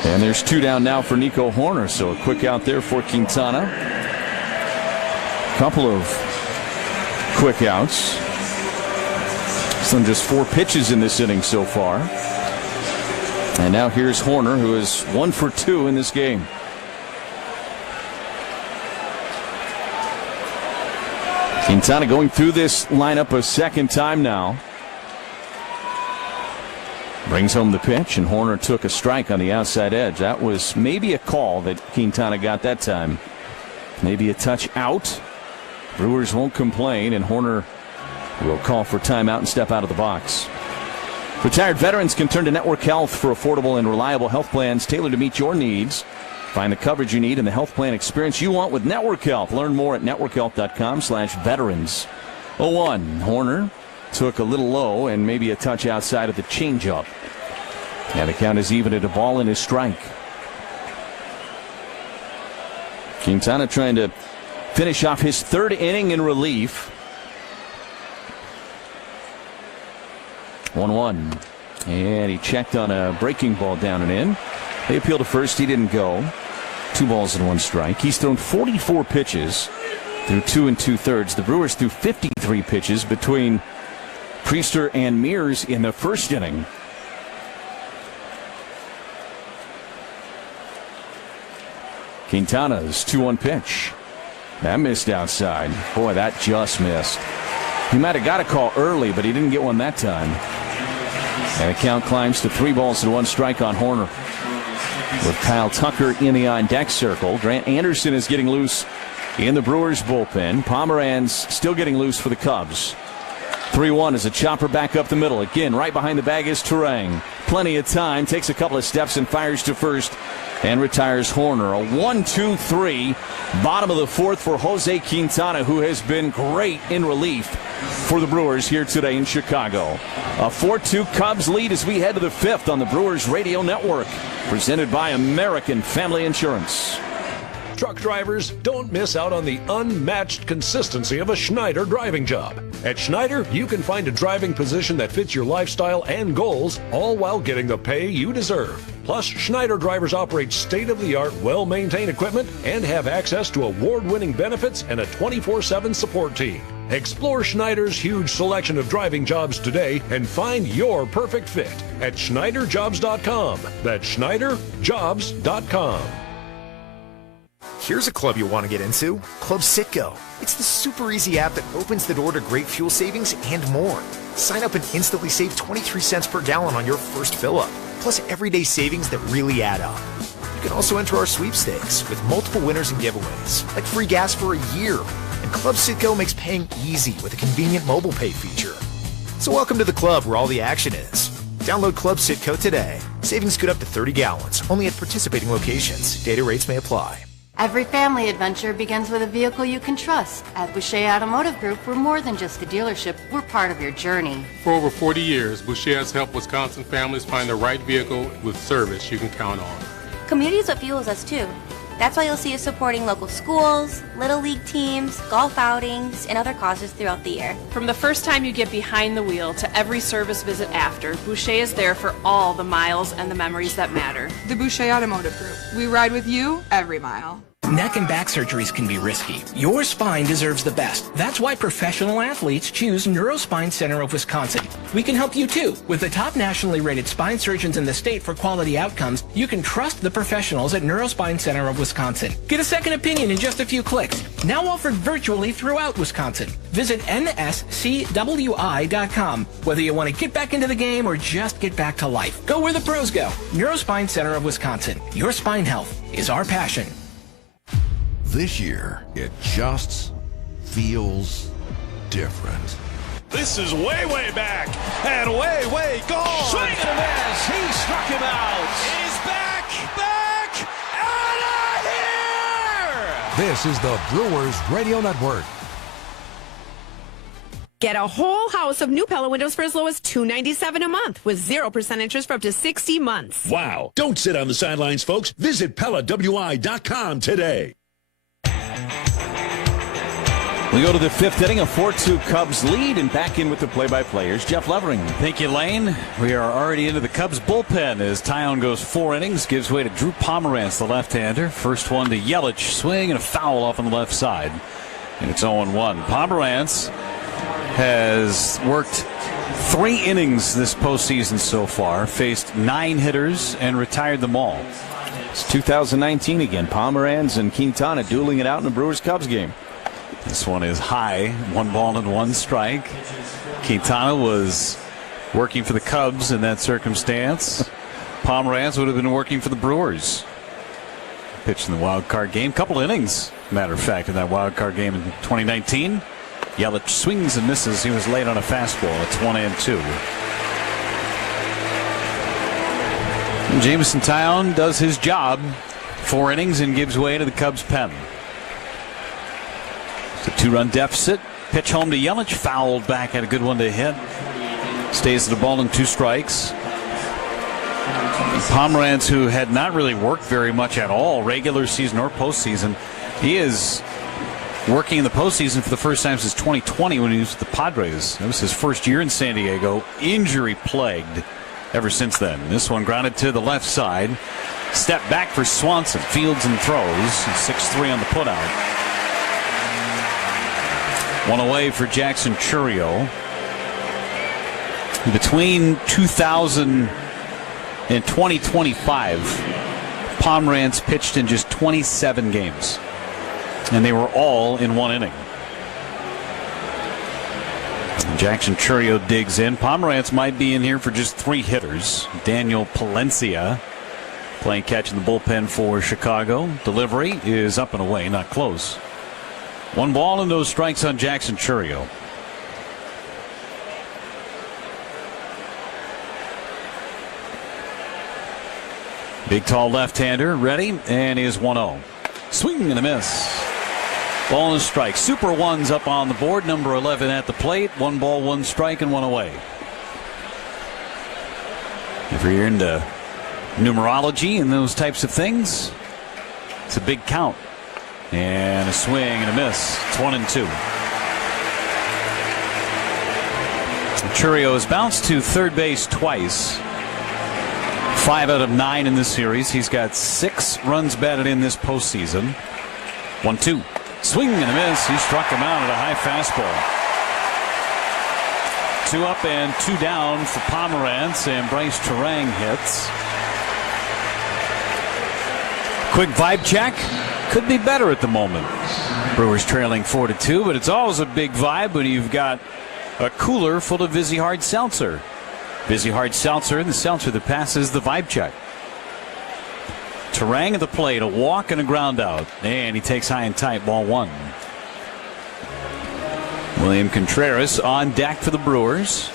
And there's 2 down now for Nico Hoerner. So a quick out there for Quintana. Couple of quick outs. Some just 4 pitches in this inning so far. And now here's Hoerner, who is 1 for 2 in this game. Quintana going through this lineup a second time now. Brings home the pitch, and Hoerner took a strike on the outside edge. That was maybe a call that Quintana got that time. Maybe a touch out. Brewers won't complain, and Hoerner will call for timeout and step out of the box. Retired veterans can turn to Network Health for affordable and reliable health plans tailored to meet your needs. Find the coverage you need and the health plan experience you want with Network Health. Learn more at networkhealth.com/veterans. 0-1. Hoerner took a little low and maybe a touch outside of the changeup. And the count is even at a ball and a strike. Quintana trying to finish off his 3rd inning in relief. 1-1. And he checked on a breaking ball down and in. They appealed to first. He didn't go. 2 balls and 1 strike. He's thrown 44 pitches through 2 2/3. The Brewers threw 53 pitches between Priester and Mears in the first inning. Quintana's 2-1 pitch. That missed outside. Boy, that just missed. He might have got a call early, but he didn't get one that time. And the count climbs to 3-1 strike on Horner. With Kyle Tucker in the on-deck circle, Grant Anderson is getting loose in the Brewers bullpen. Pomeranz still getting loose for the Cubs. 3-1 as a chopper back up the middle. Again, right behind the bag is Turang. Plenty of time. Takes a couple of steps and fires to first and retires Horner. A 1-2-3. Bottom of the fourth for Jose Quintana, who has been great in relief for the Brewers here today in Chicago. A 4-2 Cubs lead as we head to the fifth on the Brewers Radio Network. Presented by American Family Insurance. Truck drivers, don't miss out on the unmatched consistency of a Schneider driving job. At Schneider, you can find a driving position that fits your lifestyle and goals, all while getting the pay you deserve. Plus, Schneider drivers operate state-of-the-art, well-maintained equipment and have access to award-winning benefits and a 24/7 support team. Explore Schneider's huge selection of driving jobs today and find your perfect fit at SchneiderJobs.com. That's SchneiderJobs.com. Here's a club you want to get into, Club Citgo. It's the super easy app that opens the door to great fuel savings and more. Sign up and instantly save 23 cents per gallon on your first fill-up, plus everyday savings that really add up. You can also enter our sweepstakes with multiple winners and giveaways, like free gas for a year. And Club Citgo makes paying easy with a convenient mobile pay feature. So welcome to the club where all the action is. Download Club Citgo today. Savings good up to 30 gallons, only at participating locations. Data rates may apply. Every family adventure begins with a vehicle you can trust. At Boucher Automotive Group, we're more than just a dealership, we're part of your journey. For over 40 years, Boucher has helped Wisconsin families find the right vehicle with service you can count on. Community is what fuels us too. That's why you'll see us supporting local schools, little league teams, golf outings, and other causes throughout the year. From the first time you get behind the wheel to every service visit after, Boucher is there for all the miles and the memories that matter. The Boucher Automotive Group. We ride with you every mile. Neck and back surgeries can be risky. Your spine deserves the best. That's why professional athletes choose Neurospine Center of Wisconsin. We can help you too. With the top nationally rated spine surgeons in the state for quality outcomes, you can trust the professionals at Neurospine Center of Wisconsin. Get a second opinion in just a few clicks. Now offered virtually throughout Wisconsin. Visit nscwi.com. Whether you want to get back into the game or just get back to life, go where the pros go. Neurospine Center of Wisconsin. Your spine health is our passion. This year, it just feels different. This is way, way back and way, way gone. Swing and a miss. He struck him out. He's back, out of here. This is the Brewers Radio Network. Get a whole house of new Pella windows for as low as $297 a month with 0% interest for up to 60 months. Wow. Don't sit on the sidelines, folks. Visit PellaWI.com today. We go to the fifth inning, a 4-2 Cubs lead, and back in with the play-by-players, Jeff Levering. Thank you, Lane. We are already into the Cubs bullpen as Tyon goes 4 innings, gives way to Drew Pomeranz, the left-hander. First one to Yelich, swing and a foul off on the left side. And it's 0-1. Pomeranz has worked 3 innings this postseason so far, faced 9 hitters, and retired them all. It's 2019 again. Pomeranz and Quintana dueling it out in the Brewers-Cubs game. This one is high, 1 ball and 1 strike. Quintana was working for the Cubs in that circumstance. Pomeranz would have been working for the Brewers. Pitched in the wild card game, couple innings, matter of fact, in that wild card game in 2019. Yelich swings and misses. He was late on a fastball. It's 1-2. And Jameson Tyon does his job. 4 innings and gives way to the Cubs pen. It's a 2-run deficit. Pitch home to Yelich. Fouled back. Had a good one to hit. Stays to the ball in 2 strikes. Pomeranz, who had not really worked very much at all, regular season or postseason, he is working in the postseason for the first time since 2020 when he was with the Padres. That was his first year in San Diego. Injury plagued ever since then. This one grounded to the left side. Step back for Swanson. Fields and throws. 6-3 on the putout. 1 away for Jackson Chourio. Between 2000 and 2025, Pomeranz pitched in just 27 games, and they were all in one inning. Jackson Chourio digs in. Pomeranz might be in here for just 3 hitters. Daniel Palencia playing catch in the bullpen for Chicago. Delivery is up and away, not close. 1 ball and no strikes on Jackson Chourio. Big tall left-hander ready, and is 1-0. Swing and a miss. Ball and a strike. Super ones up on the board. Number 11 at the plate. 1 ball, 1 strike, and 1 away. If you're into numerology and those types of things, it's a big count. And a swing and a miss. It's 1-2. Chourio has bounced to third base twice. 5 out of 9 in this series. He's got 6 runs batted in this postseason. 1-2. Swing and a miss. He struck him out at a high fastball. 2 up and 2 down for Pomeranz, and Brice Turang hits. Quick vibe check. Could be better at the moment. Brewers trailing 4-2, but it's always a big vibe when you've got a cooler full of Vizzy Hard Seltzer. Vizzy Hard Seltzer, and the seltzer that passes the vibe check. Turang at the plate, a walk and a ground out, and he takes high and tight, ball 1. William Contreras on deck for the Brewers.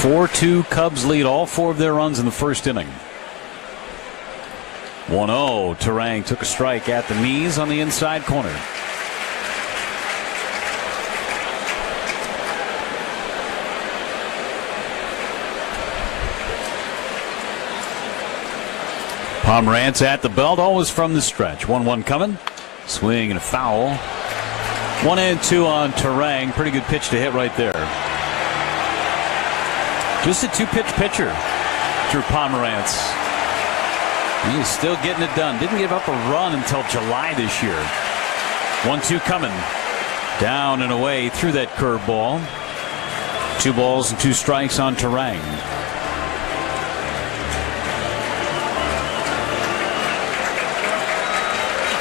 4-2 Cubs lead all 4 of their runs in the first inning. 1-0. Turang took a strike at the knees on the inside corner. Pomeranz at the belt, always from the stretch. 1-1 coming. Swing and a foul. 1-2 on Turang. Pretty good pitch to hit right there. Just a 2-pitch pitcher, Drew Pomeranz. He's still getting it done. Didn't give up a run until July this year. 1-2 coming. Down and away through that curveball. 2 balls and 2 strikes on Turang.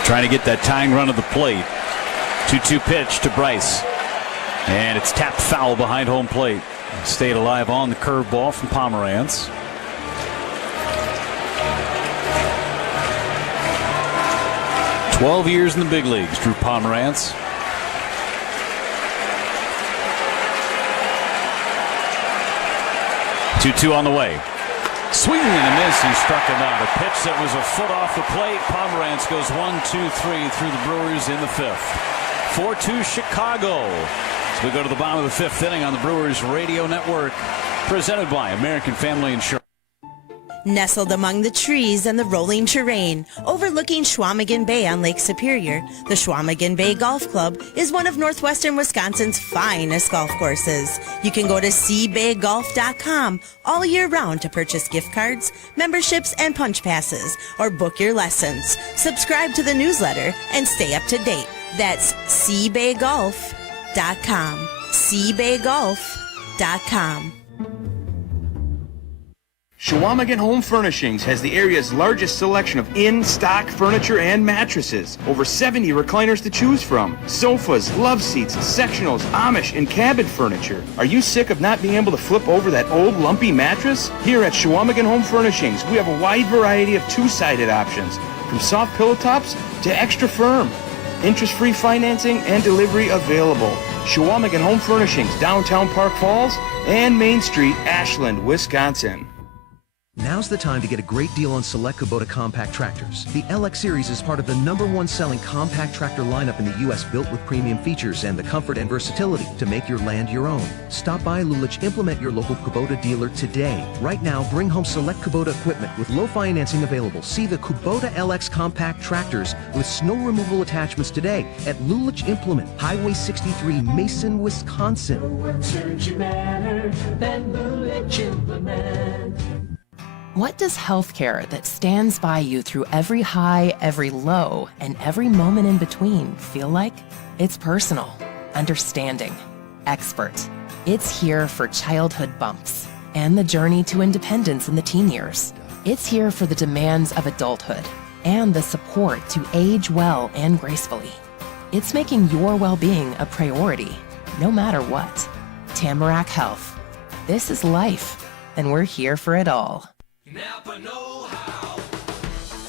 Trying to get that tying run of the plate. 2-2 pitch to Brice. And it's tapped foul behind home plate. Stayed alive on the curveball from Pomeranz. "12 years in the big leagues, Drew Pomeranz. Two on the way. Swing and a miss. He struck him out. A pitch that was a foot off the plate. Pomeranz goes 1-2-3 through the Brewers in the 5th. 4-2 Chicago. So we go to the bottom of the 5th inning on the Brewers Radio Network. Presented by American Family Insurance. Nestled among the trees and the rolling terrain, overlooking Chequamegon Bay on Lake Superior, the Chequamegon Bay Golf Club is one of northwestern Wisconsin's finest golf courses. You can go to cbaygolf.com all year round to purchase gift cards, memberships, and punch passes, or book your lessons. Subscribe to the newsletter and stay up to date. That's cbaygolf.com. cbaygolf.com. Chequamegon Home Furnishings has the area's largest selection of in-stock furniture and mattresses. Over 70 recliners to choose from. Sofas, love seats, sectionals, Amish, and cabin furniture. Are you sick of not being able to flip over that old lumpy mattress? Here at Chequamegon Home Furnishings, we have a wide variety of 2-sided options, from soft pillow tops to extra firm. Interest-free financing and delivery available. Chequamegon Home Furnishings, downtown Park Falls and Main Street, Ashland, Wisconsin. Now's the time to get a great deal on select Kubota compact tractors. The LX series is part of the #1 selling compact tractor lineup in the U.S. built with premium features and the comfort and versatility to make your land your own. Stop by Lulich Implement your local Kubota dealer today. Right now, bring home select Kubota equipment with low financing available. See the Kubota LX compact tractors with snow removal attachments today at Lulich Implement, Highway 63, Mason, Wisconsin. What does healthcare that stands by you through every high, every low, and every moment in between feel like? It's personal, understanding, expert. It's here for childhood bumps and the journey to independence in the teen years. It's here for the demands of adulthood and the support to age well and gracefully. It's making your well-being a priority, no matter what. Tamarack Health. This is life, and we're here for it all.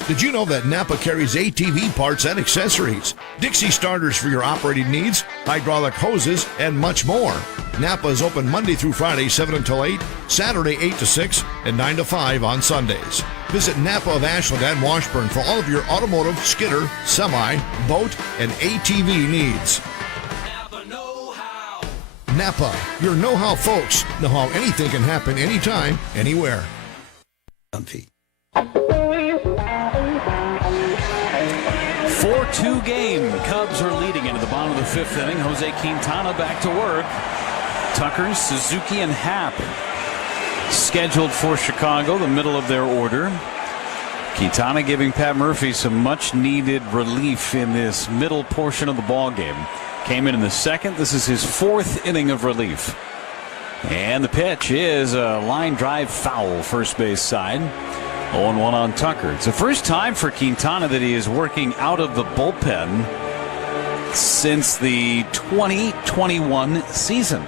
Did you know that Napa carries ATV parts and accessories, Dixie starters for your operating needs, hydraulic hoses, and much more? Napa is open Monday through Friday, 7 until 8, Saturday, 8 to 6, and 9 to 5 on Sundays. Visit Napa of Ashland and Washburn for all of your automotive, skidder, semi, boat, and ATV needs. Napa, your know-how folks know how anything can happen anytime, anywhere. 4-2 game. Cubs are leading into the bottom of the fifth inning. Jose Quintana back to work. Tucker, Suzuki, and Happ scheduled for Chicago, the middle of their order. Quintana giving Pat Murphy some much-needed relief in this middle portion of the ball game. Came in the second. This is his fourth inning of relief. And the pitch is a line drive foul, first base side. 0-1 on Tucker. It's the first time for Quintana that he is working out of the bullpen since the 2021 season.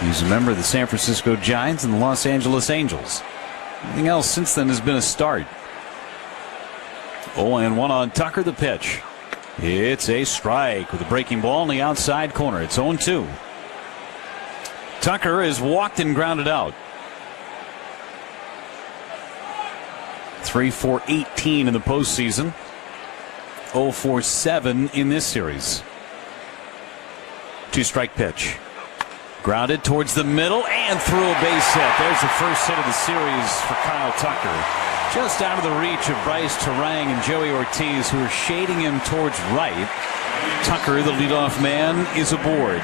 He's a member of the San Francisco Giants and the Los Angeles Angels. Everything else since then has been a start. 0-1 on Tucker, the pitch. It's a strike with a breaking ball in the outside corner. It's 0-2. Tucker is walked and grounded out. 3-for-18 in the postseason. 0-for-7 in this series. Two-strike pitch. Grounded towards the middle and through a base hit. There's the first hit of the series for Kyle Tucker. Just out of the reach of Brice, Turang, and Joey Ortiz, who are shading him towards right. Tucker, the leadoff man, is aboard.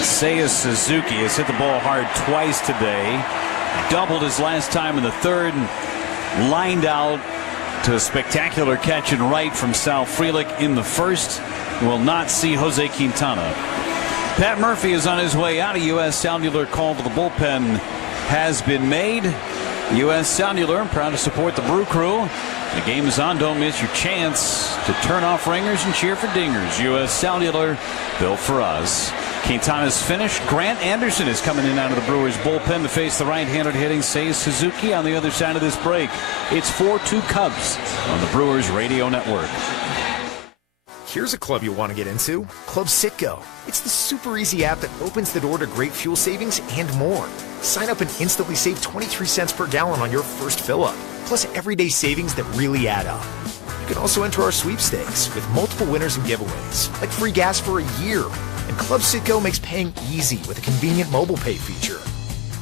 Seiya Suzuki has hit the ball hard twice today. Doubled his last time in the third. Lined out to a spectacular catch in right from Sal Frelick in the first. Will not see Jose Quintana. Pat Murphy is on his way out. A U.S. Cellular call to the bullpen has been made. U.S. Cellular, proud to support the Brew Crew. The game is on. Don't miss your chance to turn off ringers and cheer for dingers. U.S. Cellular, built for us. Quintana's finished. Grant Anderson is coming in out of the Brewers bullpen to face the right-handed hitting Seiya Suzuki on the other side of this break. It's 4-2 Cubs on the Brewers Radio Network. Here's a club you'll want to get into, Club Citgo. It's the super easy app that opens the door to great fuel savings and more. Sign up and instantly save 23 cents per gallon on your first fill-up, plus everyday savings that really add up. You can also enter our sweepstakes with multiple winners and giveaways, like free gas for a year. And Club Citgo makes paying easy with a convenient mobile pay feature.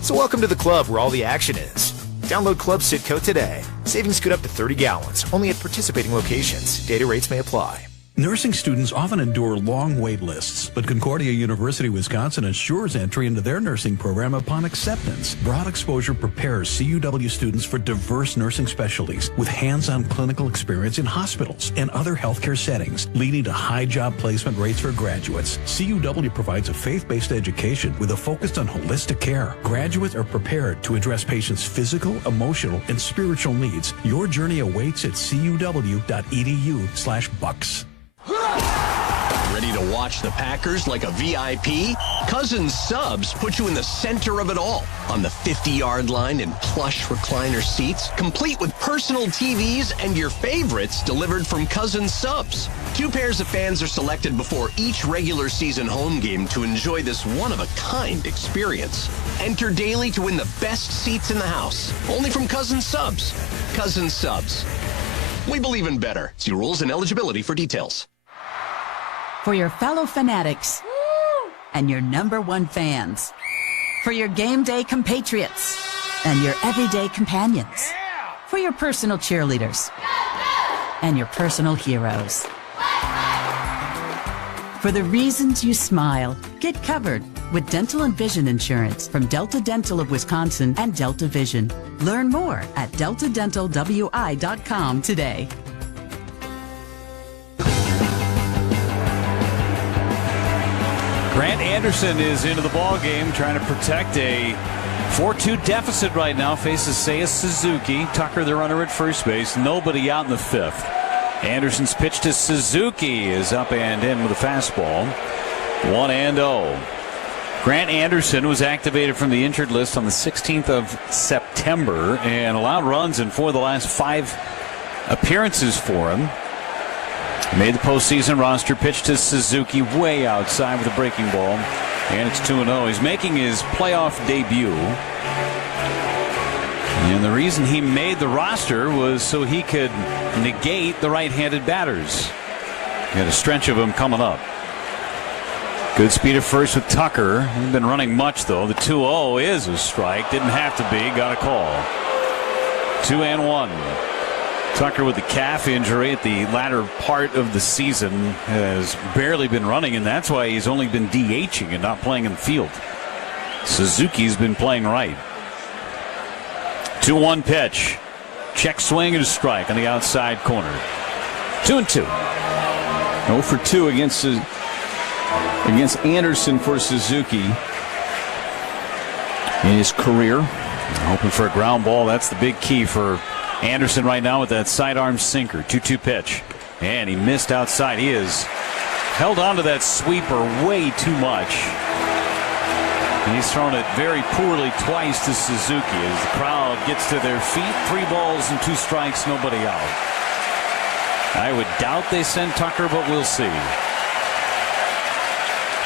So welcome to the club where all the action is. Download Club Citgo today. Savings good up to 30 gallons, only at participating locations. Data rates may apply. Nursing students often endure long wait lists, but Concordia University, Wisconsin ensures entry into their nursing program upon acceptance. Broad exposure prepares CUW students for diverse nursing specialties with hands-on clinical experience in hospitals and other healthcare settings, leading to high job placement rates for graduates. CUW provides a faith-based education with a focus on holistic care. Graduates are prepared to address patients' physical, emotional, and spiritual needs. Your journey awaits at cuw.edu/bucks. Ready to watch the Packers like a VIP? Cousins Subs put you in the center of it all. On the 50-yard line in plush recliner seats, complete with personal TVs and your favorites delivered from Cousins Subs. 2 pairs of fans are selected before each regular season home game to enjoy this one-of-a-kind experience. Enter daily to win the best seats in the house. Only from Cousins Subs. Cousins Subs. We believe in better. See rules and eligibility for details. For your fellow fanatics and your #1 fans. For your game day compatriots and your everyday companions. For your personal cheerleaders and your personal heroes. For the reasons you smile, get covered with dental and vision insurance from Delta Dental of Wisconsin and Delta Vision. Learn more at deltadentalwi.com today. Grant Anderson is into the ball game trying to protect a 4-2 deficit right now. Faces Seiya Suzuki. Tucker, the runner at first base. Nobody out in the fifth. Anderson's pitch to Suzuki is up and in with a fastball. 1-0. Grant Anderson was activated from the injured list on the 16th of September and allowed runs in 4 of the last 5 appearances for him. Made the postseason roster. Pitch to Suzuki way outside with a breaking ball. And it's 2-0. He's making his playoff debut. And the reason he made the roster was so he could negate the right-handed batters. He had a stretch of them coming up. Good speed at first with Tucker. He's been running much, though. The 2-0 is a strike. Didn't have to be. Got a call. 2-1. Tucker with the calf injury at the latter part of the season has barely been running, and that's why he's only been DHing and not playing in the field. Suzuki's been playing right. 2-1 pitch. Check swing and a strike on the outside corner. 2-2. 0 for 2 against Anderson for Suzuki in his career. Hoping for a ground ball. That's the big key for Anderson right now with that sidearm sinker. 2-2 pitch. And he missed outside. He has held on to that sweeper way too much. And he's thrown it very poorly twice to Suzuki as the crowd gets to their feet. 3 balls and 2 strikes, nobody out. I would doubt they send Tucker, but we'll see.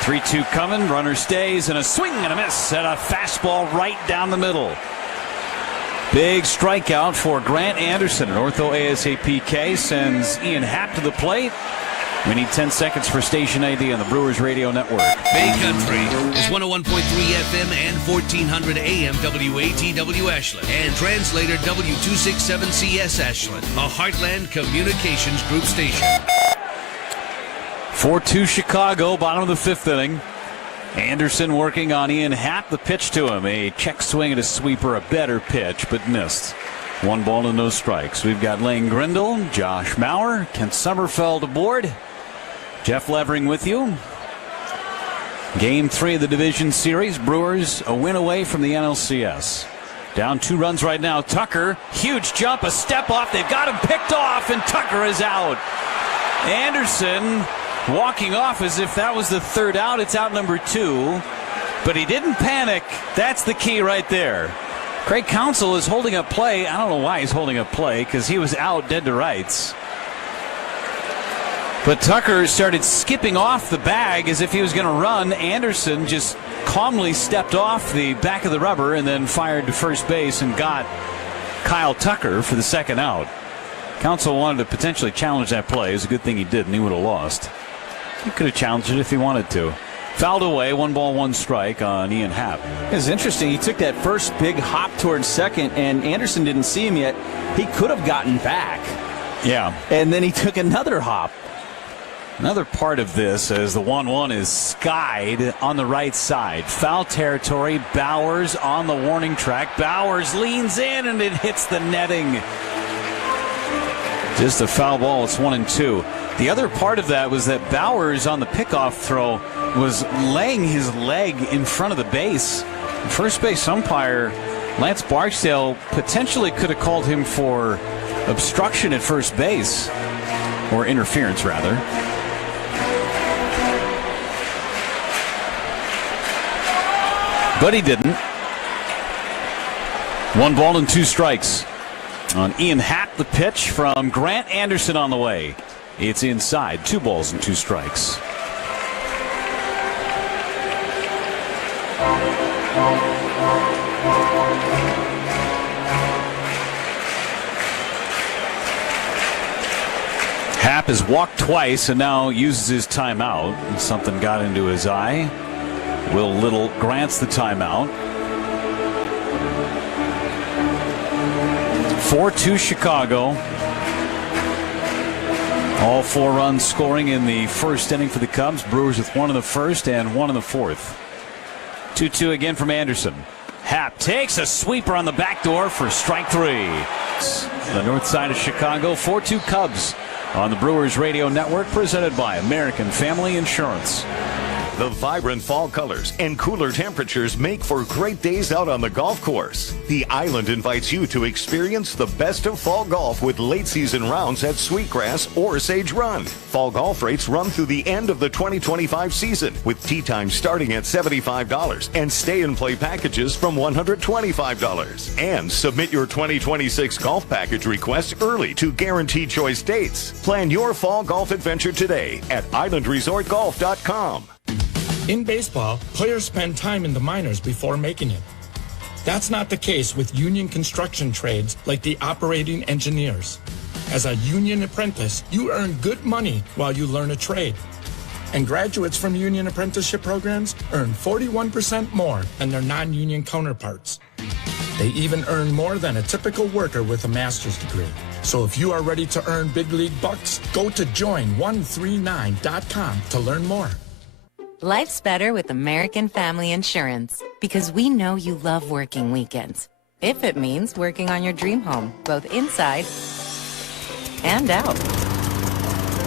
3-2 coming. Runner stays, and a swing and a miss at a fastball right down the middle. Big strikeout for Grant Anderson. An ortho ASAPK sends Ian Happ to the plate. We need 10 seconds for station ID on the Brewers Radio Network. Bay Country is 101.3 FM and 1400 AM WATW Ashland and translator W267CS Ashland, a Heartland Communications Group station. 4-2 Chicago, bottom of the 5th inning. Anderson working on Ian Happ. The pitch to him. A check swing and a sweeper. A better pitch, but missed. 1 ball and no strikes. We've got Lane Grindle, Josh Maurer, Kent Sommerfeld aboard. Jeff Levering with you. Game 3 of the division series. Brewers a win away from the NLCS. Down 2 runs right now. Tucker, huge jump, a step off. They've got him picked off, and Tucker is out. Anderson walking off as if that was the 3rd out. It's out number 2. But he didn't panic. That's the key right there. Craig Counsell is holding up play. I don't know why he's holding up play, because he was out dead to rights. But Tucker started skipping off the bag as if he was going to run. Anderson just calmly stepped off the back of the rubber and then fired to first base and got Kyle Tucker for the 2nd out. Counsell wanted to potentially challenge that play. It was a good thing he didn't. He would have lost. He could have challenged it if he wanted to. Fouled away. 1 ball, 1 strike on Ian Happ. It's interesting. He took that first big hop towards second, and Anderson didn't see him yet. He could have gotten back. Yeah. And then he took another hop. Another part of this as the 1-1 is skied on the right side. Foul territory. Bauers on the warning track. Bauers leans in, and it hits the netting. Just a foul ball. It's 1-2. The other part of that was that Bauers on the pickoff throw was laying his leg in front of the base. The first base umpire Lance Barksdale potentially could have called him for obstruction at first base, or interference rather. But he didn't. 1 ball and 2 strikes on Ian Happ. The pitch from Grant Anderson on the way. It's inside. 2 balls and 2 strikes. Happ has walked twice and now uses his timeout. Something got into his eye. Will Little grants the timeout. 4-2 Chicago. All 4 runs scoring in the first inning for the Cubs. Brewers with 1 in the first and 1 in the 4th. 2-2 again from Anderson. Happ takes a sweeper on the back door for strike 3. The north side of Chicago. 4-2 Cubs on the Brewers Radio Network, presented by American Family Insurance. The vibrant fall colors and cooler temperatures make for great days out on the golf course. The Island invites you to experience the best of fall golf with late season rounds at Sweetgrass or Sage Run. Fall golf rates run through the end of the 2025 season, with tee times starting at $75 and stay and play packages from $125. And submit your 2026 golf package request early to guaranteed choice dates. Plan your fall golf adventure today at islandresortgolf.com. In baseball, players spend time in the minors before making it. That's not the case with union construction trades like the operating engineers. As a union apprentice, you earn good money while you learn a trade. And graduates from union apprenticeship programs earn 41% more than their non-union counterparts. They even earn more than a typical worker with a master's degree. So if you are ready to earn big league bucks, go to join139.com to learn more. Life's better with American Family Insurance because we know you love working weekends. If it means working on your dream home, both inside and out.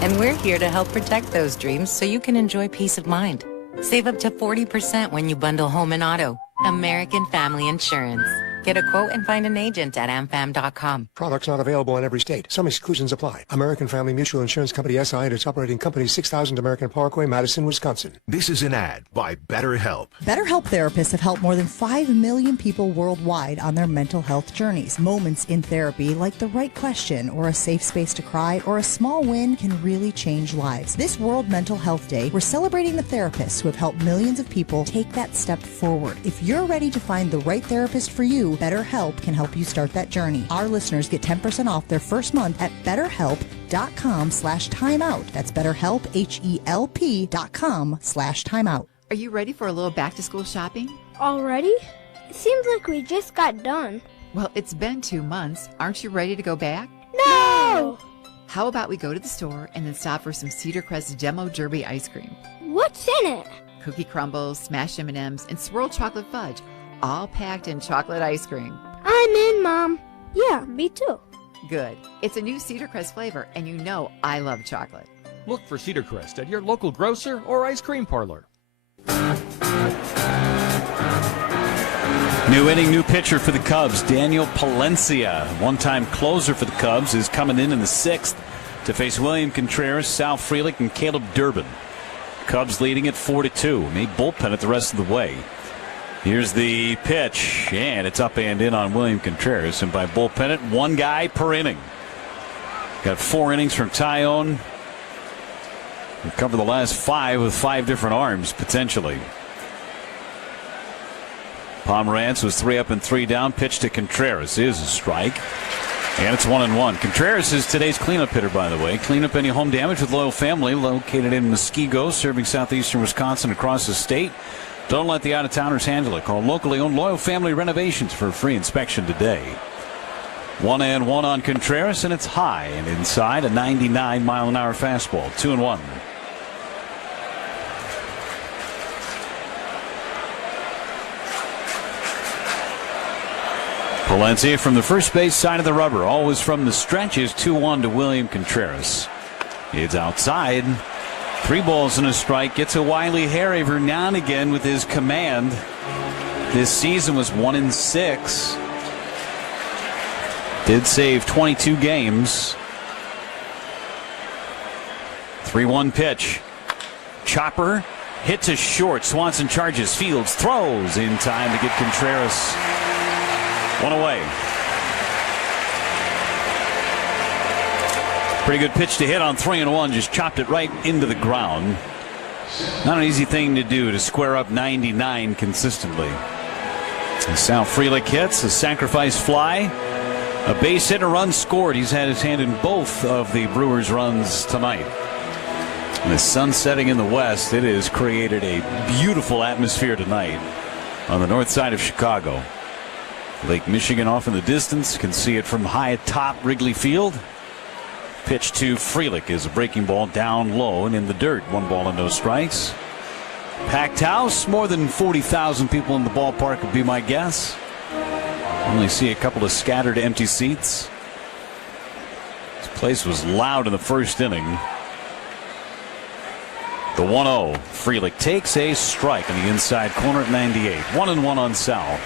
And we're here to help protect those dreams so you can enjoy peace of mind. Save up to 40% when you bundle home and auto. American Family Insurance. Get a quote and find an agent at amfam.com. Products not available in every state. Some exclusions apply. American Family Mutual Insurance Company, SI, and its operating company, 6000 American Parkway, Madison, Wisconsin. This is an ad by BetterHelp. BetterHelp therapists have helped more than 5 million people worldwide on their mental health journeys. Moments in therapy, like the right question or a safe space to cry or a small win, can really change lives. This World Mental Health Day, we're celebrating the therapists who have helped millions of people take that step forward. If you're ready to find the right therapist for you, BetterHelp can help you start that journey. Our listeners get 10% off their first month at betterhelp.com/timeout. That's BetterHelp, HELP.com/timeout. Are you ready for a little back-to-school shopping? Already? It seems like we just got done. Well, it's been 2 months. Aren't you ready to go back? No! How about we go to the store and then stop for some Cedar Crest Demo Derby ice cream? What's in it? Cookie crumbles, smashed M&Ms, and swirled chocolate fudge, all packed in chocolate ice cream. I'm in, Mom. Yeah, me too. Good. It's a new Cedar Crest flavor, and you know I love chocolate. Look for Cedar Crest at your local grocer or ice cream parlor. New inning, new pitcher for the Cubs, Daniel Palencia. One-time closer for the Cubs is coming in the 6th to face William Contreras, Sal Frelick, and Caleb Durbin. Cubs leading at 4-2. May bullpen it the rest of the way. Here's the pitch, and it's up and in on William Contreras, and by bullpen it, one guy per inning. Got 4 innings from Tyone. We'll cover the last 5 with 5 different arms, potentially. Pomerantz was 3 up and 3 down. Pitch to Contreras is a strike. And it's 1-1. Contreras is today's cleanup hitter, by the way. Clean up any home damage with Loyal Family, located in Muskego, serving southeastern Wisconsin across the state. Don't let the out-of-towners handle it. Call locally owned Loyal Family Renovations for a free inspection today. 1-1 on Contreras, and it's high and inside, a 99-mile-an-hour fastball. 2-1. Palencia from the first base side of the rubber, always from the stretches. 2-1 to William Contreras. It's outside. 3 balls and a strike. Gets a wily hair every now and again with his command. This season was 1-6. Did save 22 games. 3-1 pitch. Chopper hit to short. Swanson charges, fields, throws in time to get Contreras 1 away. Pretty good pitch to hit on 3-1. Just chopped it right into the ground. Not an easy thing to do to square up 99 consistently. Sal Frelick hits a sacrifice fly. A base hit, a run scored. He's had his hand in both of the Brewers' runs tonight. And the sun setting in the west, it has created a beautiful atmosphere tonight on the north side of Chicago. Lake Michigan off in the distance. Can see it from high atop Wrigley Field. Pitch to Frelick is a breaking ball down low and in the dirt. 1 ball and no strikes. Packed house, more than 40,000 people in the ballpark would be my guess. Only see a couple of scattered empty seats. This place was loud in the first inning. The The 1-0. Frelick takes a strike in the inside corner at 98. 1-1 on Sal.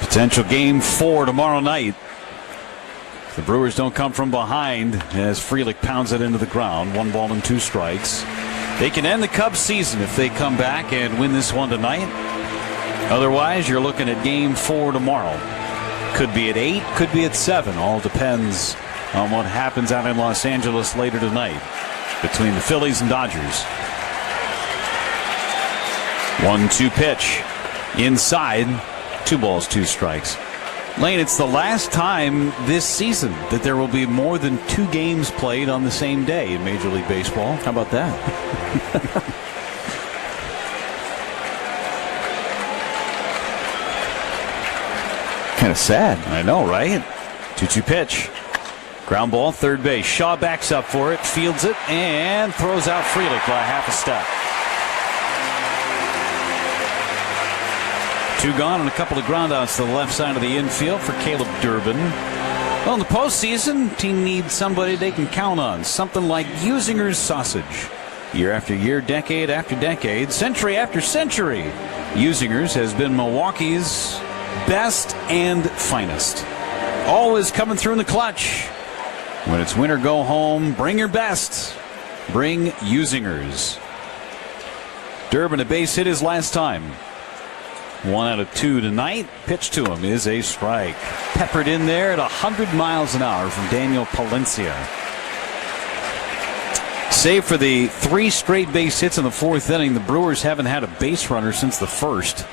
Potential game 4 tomorrow night. The Brewers don't come from behind as Frelick pounds it into the ground. 1 ball and 2 strikes. They can end the Cubs season if they come back and win this one tonight. Otherwise, you're looking at game 4 tomorrow. Could be at 8, could be at 7. All depends on what happens out in Los Angeles later tonight between the Phillies and Dodgers. 1-2 pitch. Inside. 2 balls, 2 strikes. Lane, it's the last time this season that there will be more than 2 games played on the same day in Major League Baseball. How about that? Kind of sad. I know, right? 2-2 pitch. Ground ball, third base. Shaw backs up for it, fields it, and throws out Frelick by half a step. 2 gone and a couple of groundouts to the left side of the infield for Caleb Durbin. Well, in the postseason, team needs somebody they can count on. Something like Usinger's sausage. Year after year, decade after decade, century after century, Usinger's has been Milwaukee's best and finest. Always coming through in the clutch. When it's win or go home, bring your best. Bring Usinger's. Durbin a base hit his last time. 1 out of 2 tonight. Pitch to him is a strike. Peppered in there at 100 miles an hour from Daniel Palencia. Save for the 3 straight base hits in the 4th inning, the Brewers haven't had a base runner since the 1st.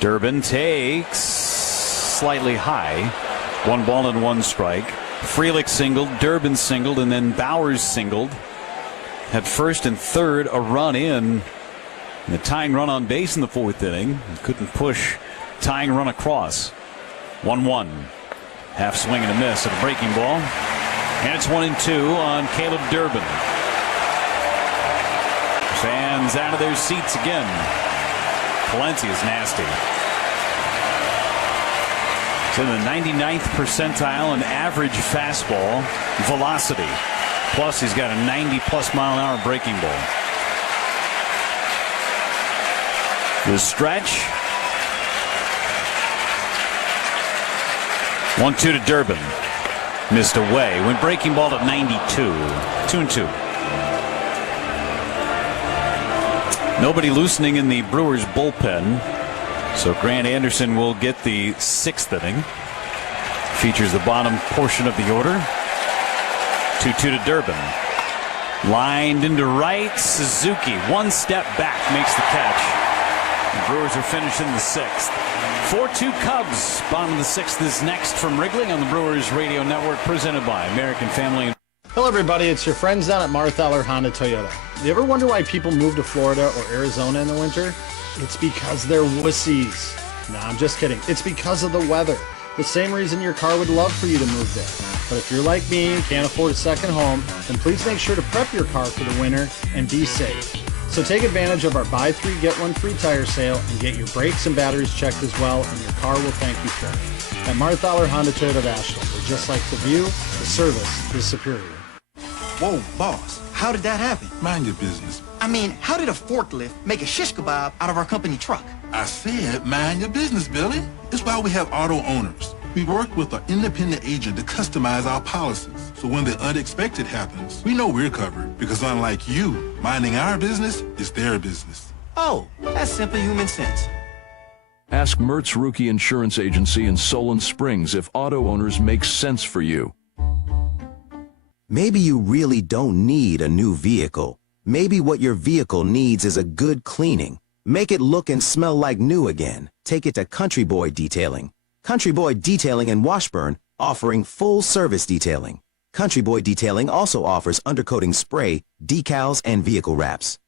Durbin takes slightly high. 1 ball and 1 strike. Frelick singled, Durbin singled, and then Bauers singled. Had first and third a run in. And the tying run on base in the 4th inning. Couldn't push tying run across. 1-1. Half swing and a miss at a breaking ball. And it's 1-2 on Caleb Durbin. Fans out of their seats again. Palencia is nasty. It's in the 99th percentile in average fastball velocity. Plus, he's got a 90+ mile an hour breaking ball. The stretch. 1-2 to Durbin. Missed away. Went breaking ball at 92. 2-2. Nobody loosening in the Brewers bullpen. So Grant Anderson will get the 6th inning. Features the bottom portion of the order. 2-2 to Durbin. Lined into right. Suzuki 1 step back makes the catch. The Brewers are finishing the 6th. 4-2 Cubs. Bottom of the 6th is next from Wrigley on the Brewers Radio Network, presented by American Family. Hello everybody, it's your friends down at Marthaler Honda Toyota. You ever wonder why people move to Florida or Arizona in the winter? It's because they're wussies. No, I'm just kidding. It's because of the weather. The same reason your car would love for you to move there. But if you're like me and can't afford a second home, then please make sure to prep your car for the winter and be safe. So take advantage of our buy 3 get 1 free tire sale and get your brakes and batteries checked as well, and your car will thank you for it. At Marthaler Honda Toyota of Ashland, where just like the view, the service is superior. Whoa, boss, how did that happen? Mind your business. I mean, how did a forklift make a shish kebab out of our company truck? I said mind your business, Billy. It's why we have auto owners. We work with an independent agent to customize our policies. So when the unexpected happens, we know we're covered. Because unlike you, minding our business is their business. Oh, that's simple human sense. Ask Mertz Rookie Insurance Agency in Solon Springs if auto owners make sense for you. Maybe you really don't need a new vehicle. Maybe what your vehicle needs is a good cleaning. Make it look and smell like new again. Take it to Country Boy Detailing. Country Boy Detailing in Washburn, offering full service detailing. Country Boy Detailing also offers undercoating spray, decals, and vehicle wraps.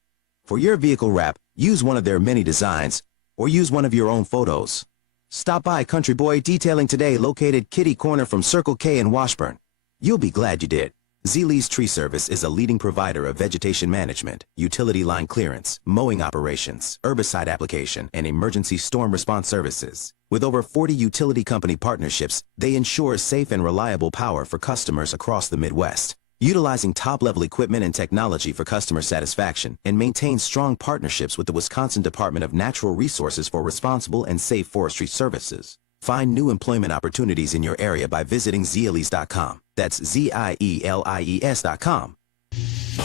For your vehicle wrap, use one of their many designs, or use one of your own photos. Stop by Country Boy Detailing today, located kitty corner from Circle K in Washburn. You'll be glad you did. Yeli's Tree Service is a leading provider of vegetation management, utility line clearance, mowing operations, herbicide application, and emergency storm response services. With over 40 utility company partnerships, they ensure safe and reliable power for customers across the Midwest. Utilizing top-level equipment and technology for customer satisfaction, and maintain strong partnerships with the Wisconsin Department of Natural Resources for responsible and safe forestry services. Find new employment opportunities in your area by visiting zielis.com. That's ZIELIES.com.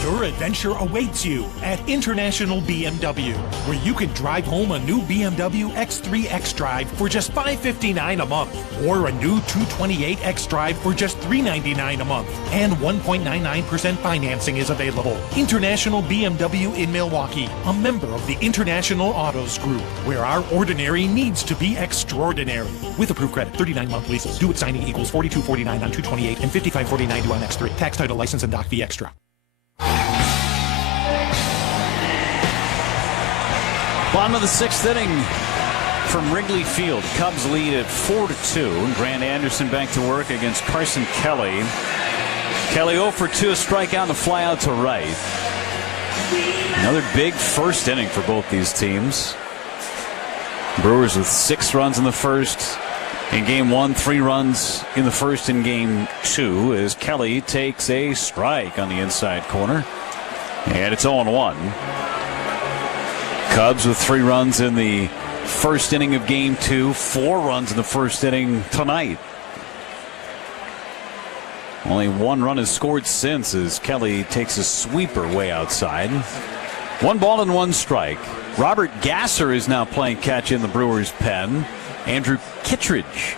Your adventure awaits you at International BMW, where you can drive home a new BMW X3 xDrive for just $559 a month, or a new 228 xDrive for just $399 a month, and 1.99% financing is available. International BMW in Milwaukee, a member of the International Autos Group, where our ordinary needs to be extraordinary. With approved credit, 39-month leases. Due at signing equals $42.49 on 228 and $55.49 due on X3. Tax, title, license, and doc fee extra. Bottom of the sixth inning from Wrigley Field. Cubs lead at 4-2. Grant Anderson back to work against Carson Kelly. Kelly 0 for 2, a strikeout and a fly out to right. Another big first inning for both these teams. Brewers with 6 runs in the first in game 1, 3 runs in the first in game 2 as Kelly takes a strike on the inside corner. And it's 0-1. Cubs with 3 runs in the first inning of game 2, 4 runs in the first inning tonight. Only 1 run is scored since as Kelly takes a sweeper way outside. 1 ball and 1 strike. Robert Gasser is now playing catch in the Brewers' pen. Andrew Kittredge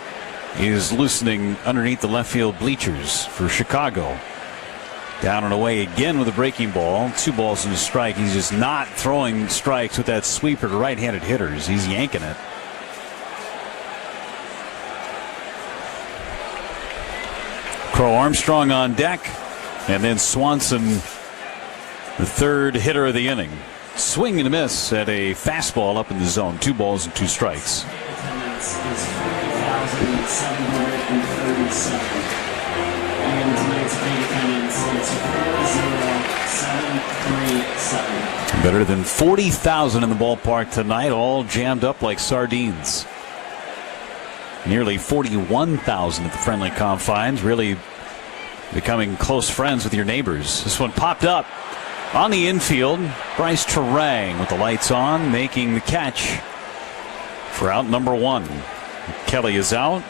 is loosening underneath the left field bleachers for Chicago. Down and away again with a breaking ball. 2 balls and a strike. He's just not throwing strikes with that sweeper to right-handed hitters. He's yanking it. Crow Armstrong on deck. And then Swanson, the third hitter of the inning. Swing and a miss at a fastball up in the zone. 2 balls and 2 strikes. Better than 40,000 in the ballpark tonight, all jammed up like sardines. Nearly 41,000 at the friendly confines, really becoming close friends with your neighbors. This one popped up on the infield. Brice Turang with the lights on, making the catch for out number 1. Kelly is out.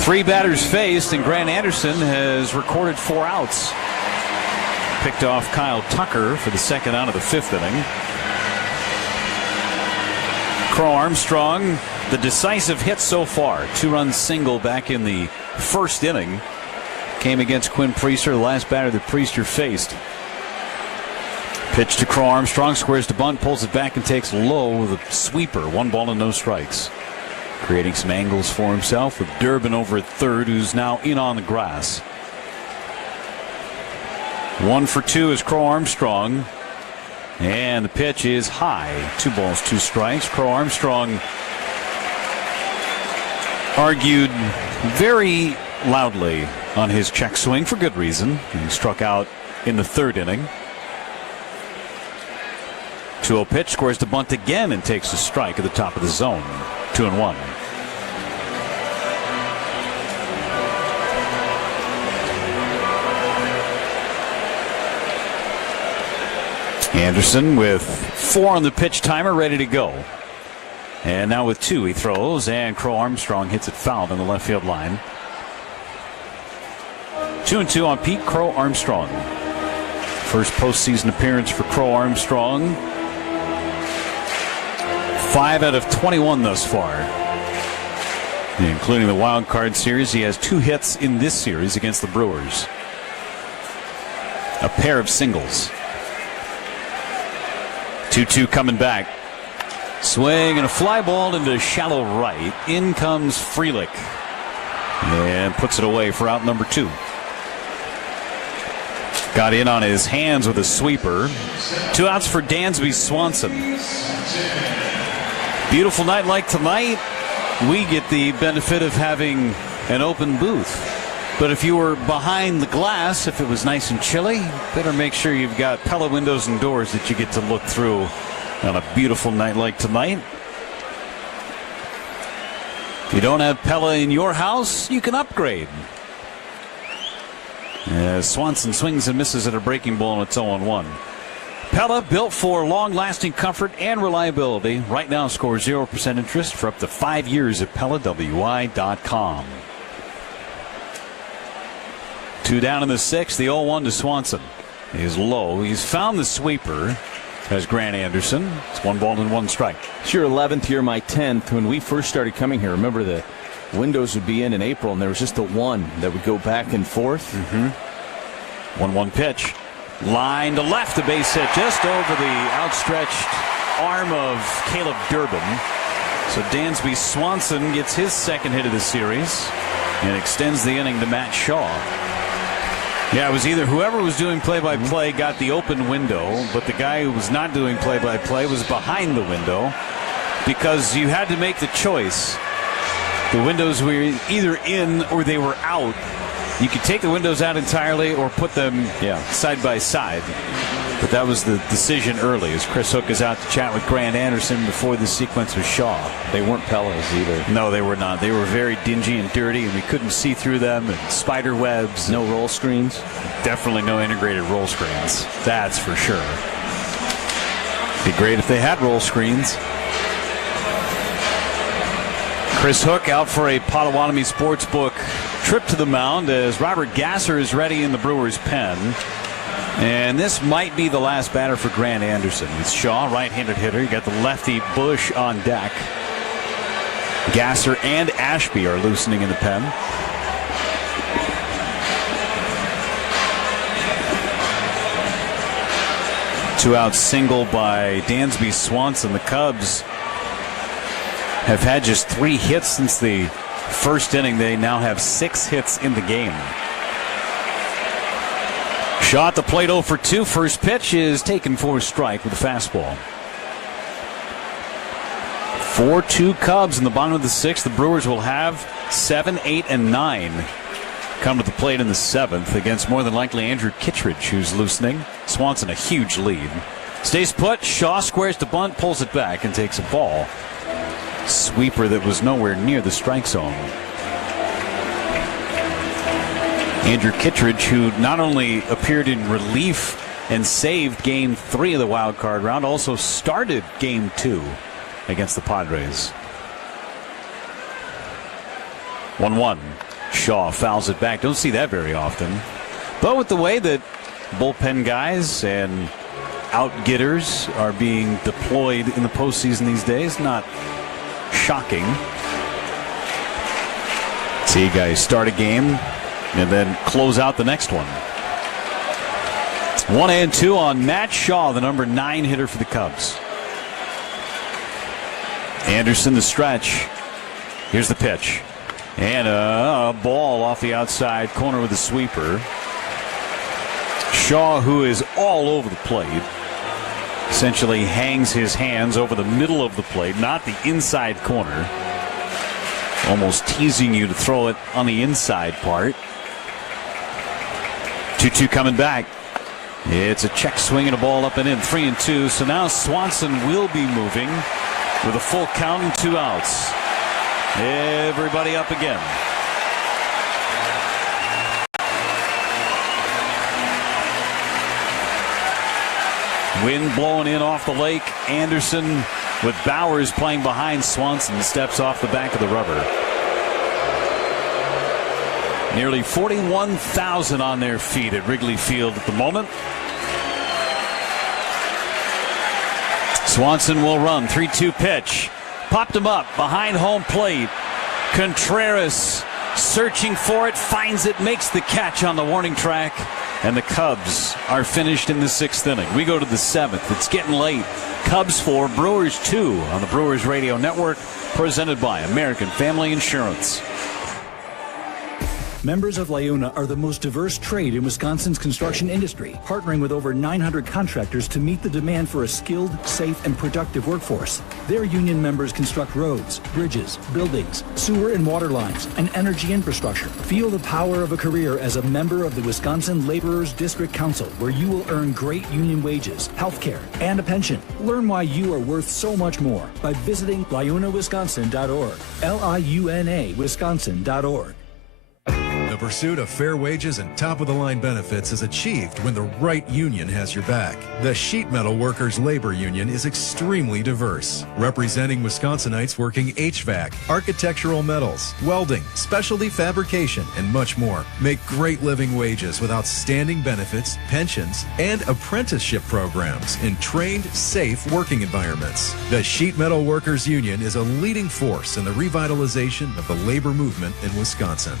3 batters faced, and Grant Anderson has recorded 4 outs. Picked off Kyle Tucker for the second out of the 5th inning. Crow Armstrong, the decisive hit so far. 2-run single back in the first inning. Came against Quinn Priester, the last batter that Priester faced. Pitch to Crow Armstrong, squares to bunt, pulls it back and takes low with a sweeper. 1 ball and no strikes. Creating some angles for himself with Durbin over at third, who's now in on the grass. 1 for 2 is Crow Armstrong. And the pitch is high. 2 balls, 2 strikes. Crow Armstrong argued very loudly on his check swing for good reason. He struck out in the 3rd inning. 2-0 pitch, squares to bunt again and takes a strike at the top of the zone. 2-1. Anderson with 4 on the pitch timer, ready to go. And now with 2 he throws, and Crow Armstrong hits it foul on the left field line. 2-2 on Pete Crow Armstrong. First postseason appearance for Crow Armstrong. 5 out of 21 thus far, including the wild card series. He has 2 hits in this series against the Brewers. A pair of singles. 2-2 coming back. Swing and a fly ball into shallow right. In comes Frelick and puts it away for out number 2. Got in on his hands with a sweeper. 2 outs for Dansby Swanson. Beautiful night like tonight, we get the benefit of having an open booth But if you were behind the glass, if it was nice and chilly, better make sure you've got Pella windows and doors that you get to look through on a beautiful night like tonight. If you don't have Pella in your house, you can upgrade. Swanson swings and misses at a breaking ball, and it's 0-1. Pella, built for long-lasting comfort and reliability. Right now, score 0% interest for up to 5 years at PellaWI.com. 2 down in the 6th. The 0-1 to Swanson is low. He's found the sweeper as Grant Anderson. It's 1 ball and 1 strike. It's your 11th year, my 10th. When we first started coming here, remember the windows would be in April, and there was just the one that would go back and forth. 1-1 pitch. Line to left, a base hit just over the outstretched arm of Caleb Durbin. So Dansby Swanson gets his second hit of the series and extends the inning to Matt Shaw. Yeah, it was either whoever was doing play-by-play got the open window, but the guy who was not doing play-by-play was behind the window because you had to make the choice. The windows were either in or they were out. You could take the windows out entirely or put them side by side. But that was the decision early as Chris Hook is out to chat with Grant Anderson before the sequence with Shaw. They weren't Pellas either. No, they were not. They were very dingy and dirty, and we couldn't see through them, and spider webs. No roll screens? Definitely no integrated roll screens. That's for sure. Be great if they had roll screens. Chris Hook out for a Potawatomi Sportsbook trip to the mound as Robert Gasser is ready in the Brewers' pen. And this might be the last batter for Grant Anderson. It's Shaw, right-handed hitter. You got the lefty Bush on deck. Gasser and Ashby are loosening in the pen. Two-out single by Dansby Swanson. The Cubs have had just 3 hits since the first inning. They now have 6 hits in the game. Shaw at the plate 0 for 2. First pitch is taken for a strike with a fastball. 4-2 Cubs in the bottom of the 6th. The Brewers will have 7, 8, and 9 come to the plate in the 7th against more than likely Andruw Kittredge, who's loosening. Swanson a huge lead. Stays put. Shaw squares the bunt, pulls it back, and takes a ball. Sweeper that was nowhere near the strike zone. Andruw Kittredge, who not only appeared in relief and saved Game 3 of the wild card round, also started Game 2 against the Padres. 1-1. Shaw fouls it back. Don't see that very often. But with the way that bullpen guys and out-getters are being deployed in the postseason these days, not shocking. See guys start a game and then close out the next one. 1-2 on Matt Shaw, the number 9 hitter for the Cubs. Anderson the stretch. Here's the pitch. And a ball off the outside corner with a sweeper. Shaw, who is all over the plate, essentially hangs his hands over the middle of the plate, not the inside corner. Almost teasing you to throw it on the inside part. 2-2 coming back. It's a check swing and a ball up and in. 3-2. So now Swanson will be moving with a full count and 2 outs. Everybody up again. Wind blowing in off the lake. Anderson with Bauers playing behind Swanson steps off the back of the rubber. Nearly 41,000 on their feet at Wrigley Field at the moment. Swanson will run. 3-2 pitch. Popped him up behind home plate. Contreras searching for it, finds it, makes the catch on the warning track, and the Cubs are finished in the 6th inning. We go to the 7th. It's getting late. Cubs 4, Brewers 2 on the Brewers Radio Network, presented by American Family Insurance. Members of LIUNA are the most diverse trade in Wisconsin's construction industry, partnering with over 900 contractors to meet the demand for a skilled, safe, and productive workforce. Their union members construct roads, bridges, buildings, sewer and water lines, and energy infrastructure. Feel the power of a career as a member of the Wisconsin Laborers District Council, where you will earn great union wages, health care, and a pension. Learn why you are worth so much more by visiting liunawisconsin.org. LIUNA Wisconsin.org. The pursuit of fair wages and top-of-the-line benefits is achieved when the right union has your back. The Sheet Metal Workers Labor Union is extremely diverse, representing Wisconsinites working HVAC, architectural metals, welding, specialty fabrication, and much more. Make great living wages with outstanding benefits, pensions, and apprenticeship programs in trained, safe working environments. The Sheet Metal Workers Union is a leading force in the revitalization of the labor movement in Wisconsin.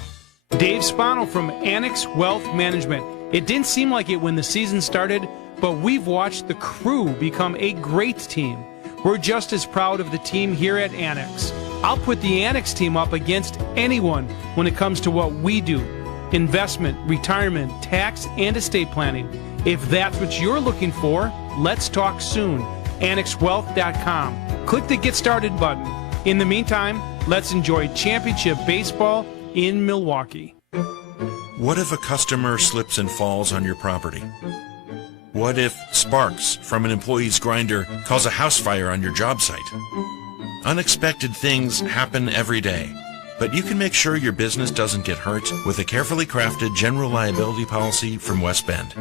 Dave Spano from Annex Wealth Management. It didn't seem like it when the season started, but we've watched the crew become a great team. We're just as proud of the team here at Annex. I'll put the Annex team up against anyone when it comes to what we do. Investment, retirement, tax, and estate planning. If that's what you're looking for, let's talk soon. AnnexWealth.com. Click the Get Started button. In the meantime, let's enjoy championship baseball in Milwaukee. What if a customer slips and falls on your property? What if sparks from an employee's grinder cause a house fire on your job site? Unexpected things happen every day, but you can make sure your business doesn't get hurt with a carefully crafted general liability policy from West Bend.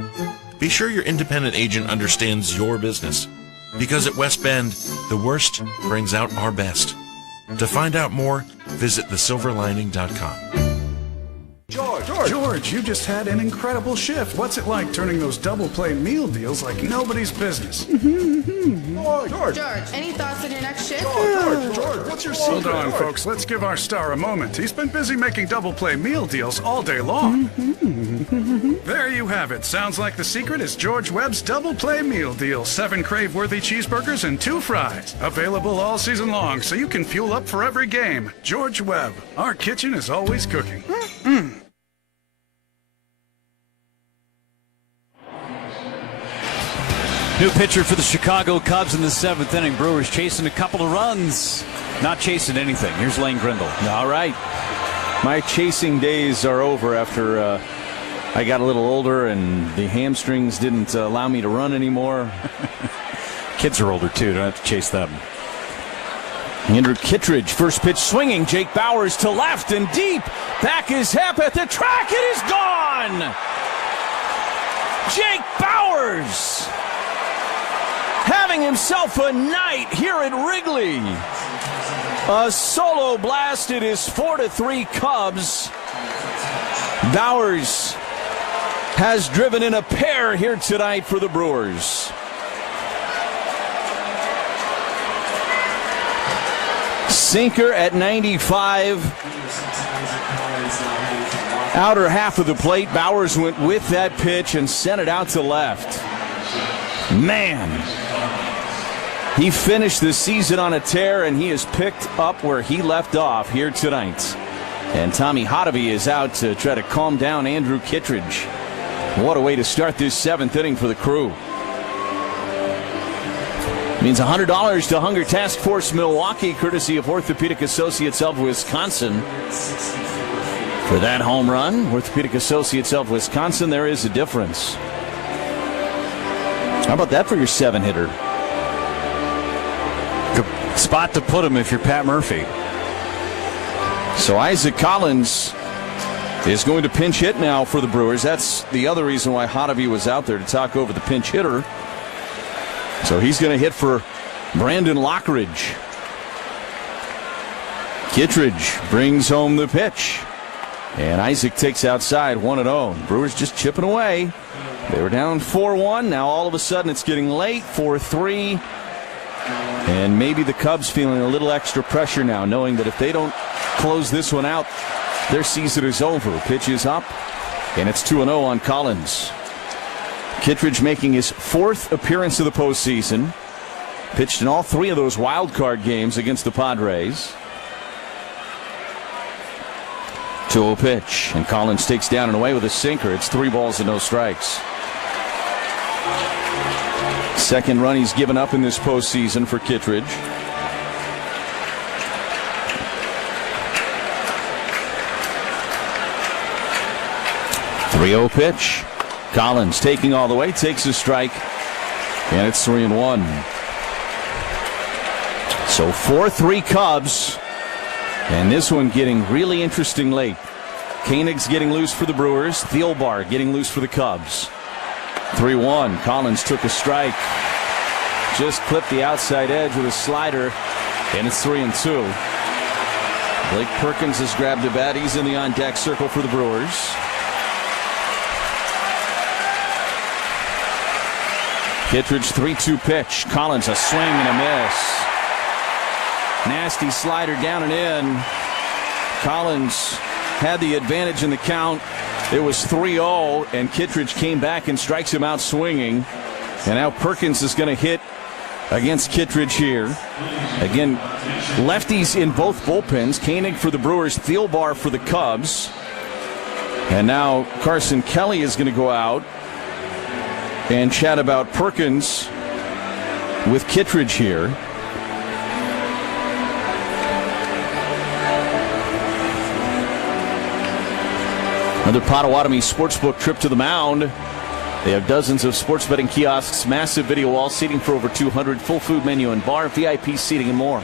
Be sure your independent agent understands your business, because at West Bend, the worst brings out our best. To find out more, visit thesilverlining.com. George, you just had an incredible shift. What's it like turning those double play meal deals like nobody's business? George, any thoughts on your next shift? George, what's your secret? Hold on, folks. Let's give our star a moment. He's been busy making double play meal deals all day long. There you have it. Sounds like the secret is George Webb's double play meal deal. 7 crave-worthy cheeseburgers and 2 fries. Available all season long, so you can fuel up for every game. George Webb. Our kitchen is always cooking. New pitcher for the Chicago Cubs in the 7th inning. Brewers chasing a couple of runs. Not chasing anything. Here's Lane Grindle. All right. My chasing days are over after I got a little older and the hamstrings didn't allow me to run anymore. Kids are older, too. Don't have to chase them. Andruw Kittredge, first pitch swinging. Jake Bauers to left and deep. Back is Happ at the track. It is gone. Jake Bauers having himself a night here at Wrigley. A solo blast. It is 4-3 Cubs. Bauers has driven in a pair here tonight for the Brewers. Sinker at 95. Outer half of the plate. Bauers went with that pitch and sent it out to left. Man, he finished the season on a tear, and he has picked up where he left off here tonight. And Tommy Hoby is out to try to calm down Andruw Kittredge. What a way to start this 7th inning for the crew. Means $100 to Hunger Task Force Milwaukee, courtesy of Orthopedic Associates of Wisconsin. For that home run, Orthopedic Associates of Wisconsin, there is a difference. How about that for your 7-hitter? Good spot to put him if you're Pat Murphy. So Isaac Collins is going to pinch hit now for the Brewers. That's the other reason why Hoby was out there, to talk over the pinch hitter. So he's going to hit for Brandon Lockridge. Kittredge brings home the pitch. And Isaac takes outside 1-0. Brewers just chipping away. They were down 4-1. Now all of a sudden it's getting late, 4-3. And maybe the Cubs feeling a little extra pressure now, knowing that if they don't close this one out, their season is over. Pitch is up, and it's 2-0 on Collins. Kittredge making his 4th appearance of the postseason. Pitched in all 3 of those wild card games against the Padres. 2-0 pitch, and Collins takes down and away with a sinker. It's 3 balls and no strikes. Second run he's given up in this postseason for Kittredge. .3-0 pitch. Collins taking all the way, takes a strike, and it's 3-1. So 4-3 Cubs, and this one getting really interesting late. Koenig's getting loose for the Brewers. Thielbar getting loose for the Cubs. 3-1. Collins took a strike. Just clipped the outside edge with a slider, and it's 3-2. Blake Perkins has grabbed the bat. He's in the on-deck circle for the Brewers. Kittredge 3-2 pitch. Collins a swing and a miss. Nasty slider down and in. Collins had the advantage in the count. It was 3-0, and Kittredge came back and strikes him out swinging. And now Perkins is going to hit against Kittredge here. Again, lefties in both bullpens. Koenig for the Brewers, Thielbar for the Cubs. And now Carson Kelly is going to go out and chat about Perkins with Kittredge here. Another Potawatomi Sportsbook trip to the mound. They have dozens of sports betting kiosks, massive video wall, seating for over 200, full food menu and bar, VIP seating and more.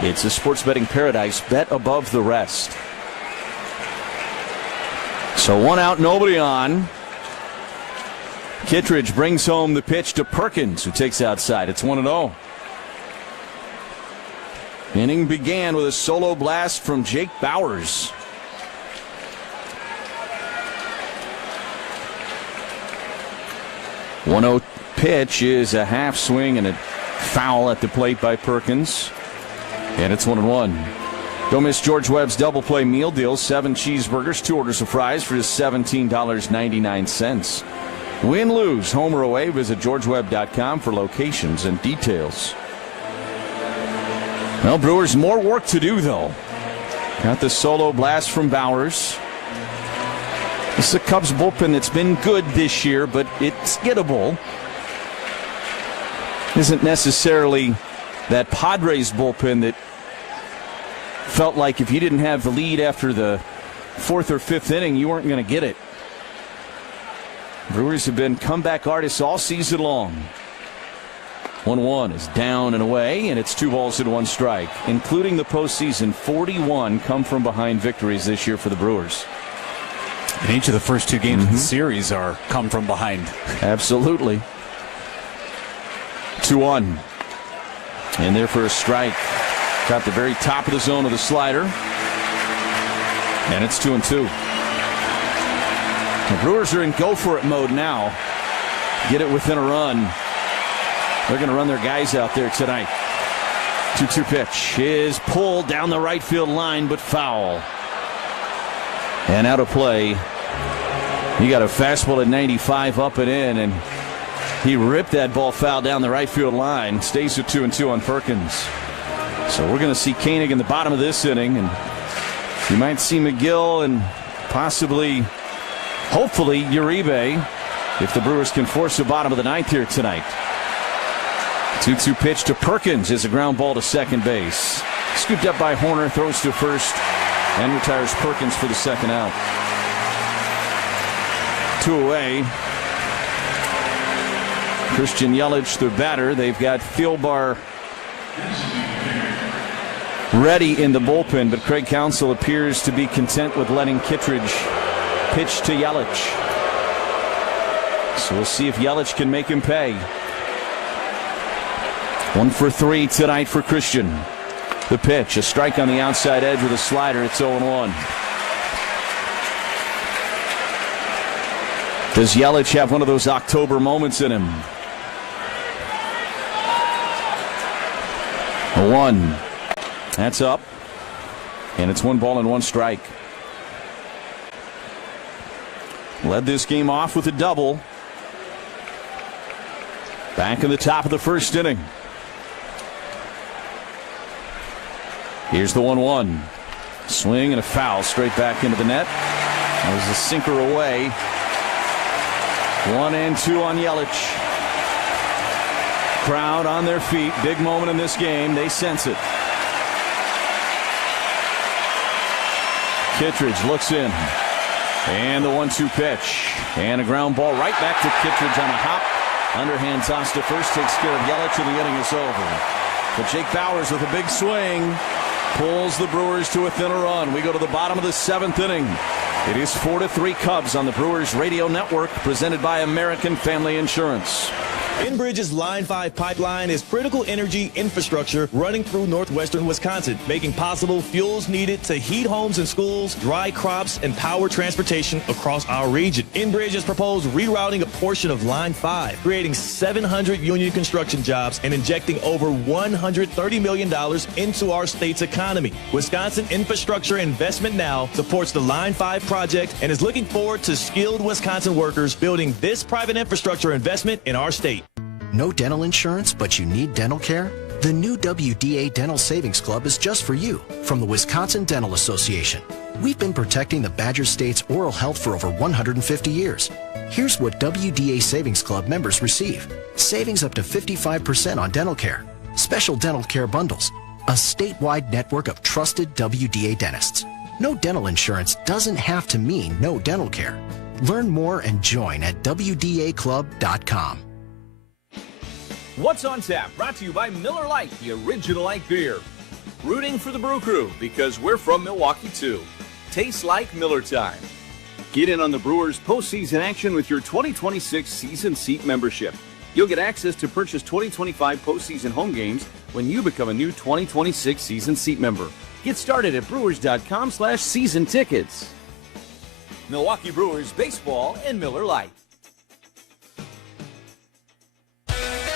It's a sports betting paradise. Bet above the rest. So 1 out, nobody on. Kittredge brings home the pitch to Perkins, who takes outside. It's 1-0. Inning began with a solo blast from Jake Bauers. .10 pitch is a half swing and a foul at the plate by Perkins. And it's 1-1. Don't miss George Webb's double play meal deal. 7 cheeseburgers, 2 orders of fries for just $17.99. Win, lose, home or away, visit georgewebb.com for locations and details. Well, Brewers more work to do, though. Got the solo blast from Bauers. This is a Cubs bullpen that's been good this year, but it's gettable. Isn't necessarily that Padres bullpen that felt like if you didn't have the lead after the 4th or 5th inning, you weren't going to get it. Brewers have been comeback artists all season long. 1-1 is down and away, and it's 2 balls and 1 strike. Including the postseason, 41 come from behind victories this year for the Brewers. And each of the first 2 games of the series are come from behind. Absolutely. 2-1. And there for a strike. Got the very top of the zone of the slider. And it's 2-2. The Brewers are in go-for-it mode now. Get it within a run. They're going to run their guys out there tonight. 2-2 pitch is pulled down the right field line, but foul. And out of play. He got a fastball at 95 up and in, and he ripped that ball foul down the right field line. Stays at 2-2 on Perkins. So we're going to see Koenig in the bottom of this inning, and you might see Megill and possibly, hopefully, Uribe if the Brewers can force the bottom of the 9th here tonight. 2-2 pitch to Perkins is a ground ball to second base. Scooped up by Horner, throws to first, and retires Perkins for the 2nd out. 2 away. Christian Yelich, the batter. They've got Thielbar ready in the bullpen, but Craig Counsell appears to be content with letting Kittredge pitch to Yelich. So we'll see if Yelich can make him pay. 1 for 3 tonight for Christian. The pitch, a strike on the outside edge with a slider. It's 0-1. Does Yelich have one of those October moments in him? 1. That's up. And it's 1 ball and 1 strike. Led this game off with a double. Back in the top of the 1st inning. Here's the 1-1. Swing and a foul straight back into the net. That was a sinker away. 1-2 on Yelich. Crowd on their feet. Big moment in this game. They sense it. Kittredge looks in. And the 1-2 pitch. And a ground ball right back to Kittredge on a hop. Underhand toss to first takes care of Yelich, and the inning is over. But Jake Bauers with a big swing pulls the Brewers to a thinner run. We go to the bottom of the 7th inning. It is 4-3 Cubs on the Brewers Radio Network, presented by American Family Insurance. Enbridge's Line 5 pipeline is critical energy infrastructure running through northwestern Wisconsin, making possible fuels needed to heat homes and schools, dry crops, and power transportation across our region. Enbridge has proposed rerouting a portion of Line 5, creating 700 union construction jobs and injecting over $130 million into our state's economy. Wisconsin Infrastructure Investment Now supports the Line 5 project and is looking forward to skilled Wisconsin workers building this private infrastructure investment in our state. No dental insurance, but you need dental care? The new WDA Dental Savings Club is just for you from the Wisconsin Dental Association. We've been protecting the Badger State's oral health for over 150 years. Here's what WDA Savings Club members receive. Savings up to 55% on dental care, special dental care bundles, a statewide network of trusted WDA dentists. No dental insurance doesn't have to mean no dental care. Learn more and join at WDAclub.com. What's on Tap, brought to you by Miller Lite, the original light beer. Rooting for the Brew Crew because we're from Milwaukee too. Tastes like Miller time. Get in on the Brewers postseason action with your 2026 season seat membership. You'll get access to purchase 2025 postseason home games when you become a new 2026 season seat member. Get started at brewers.com/season tickets. Milwaukee Brewers baseball and Miller Lite.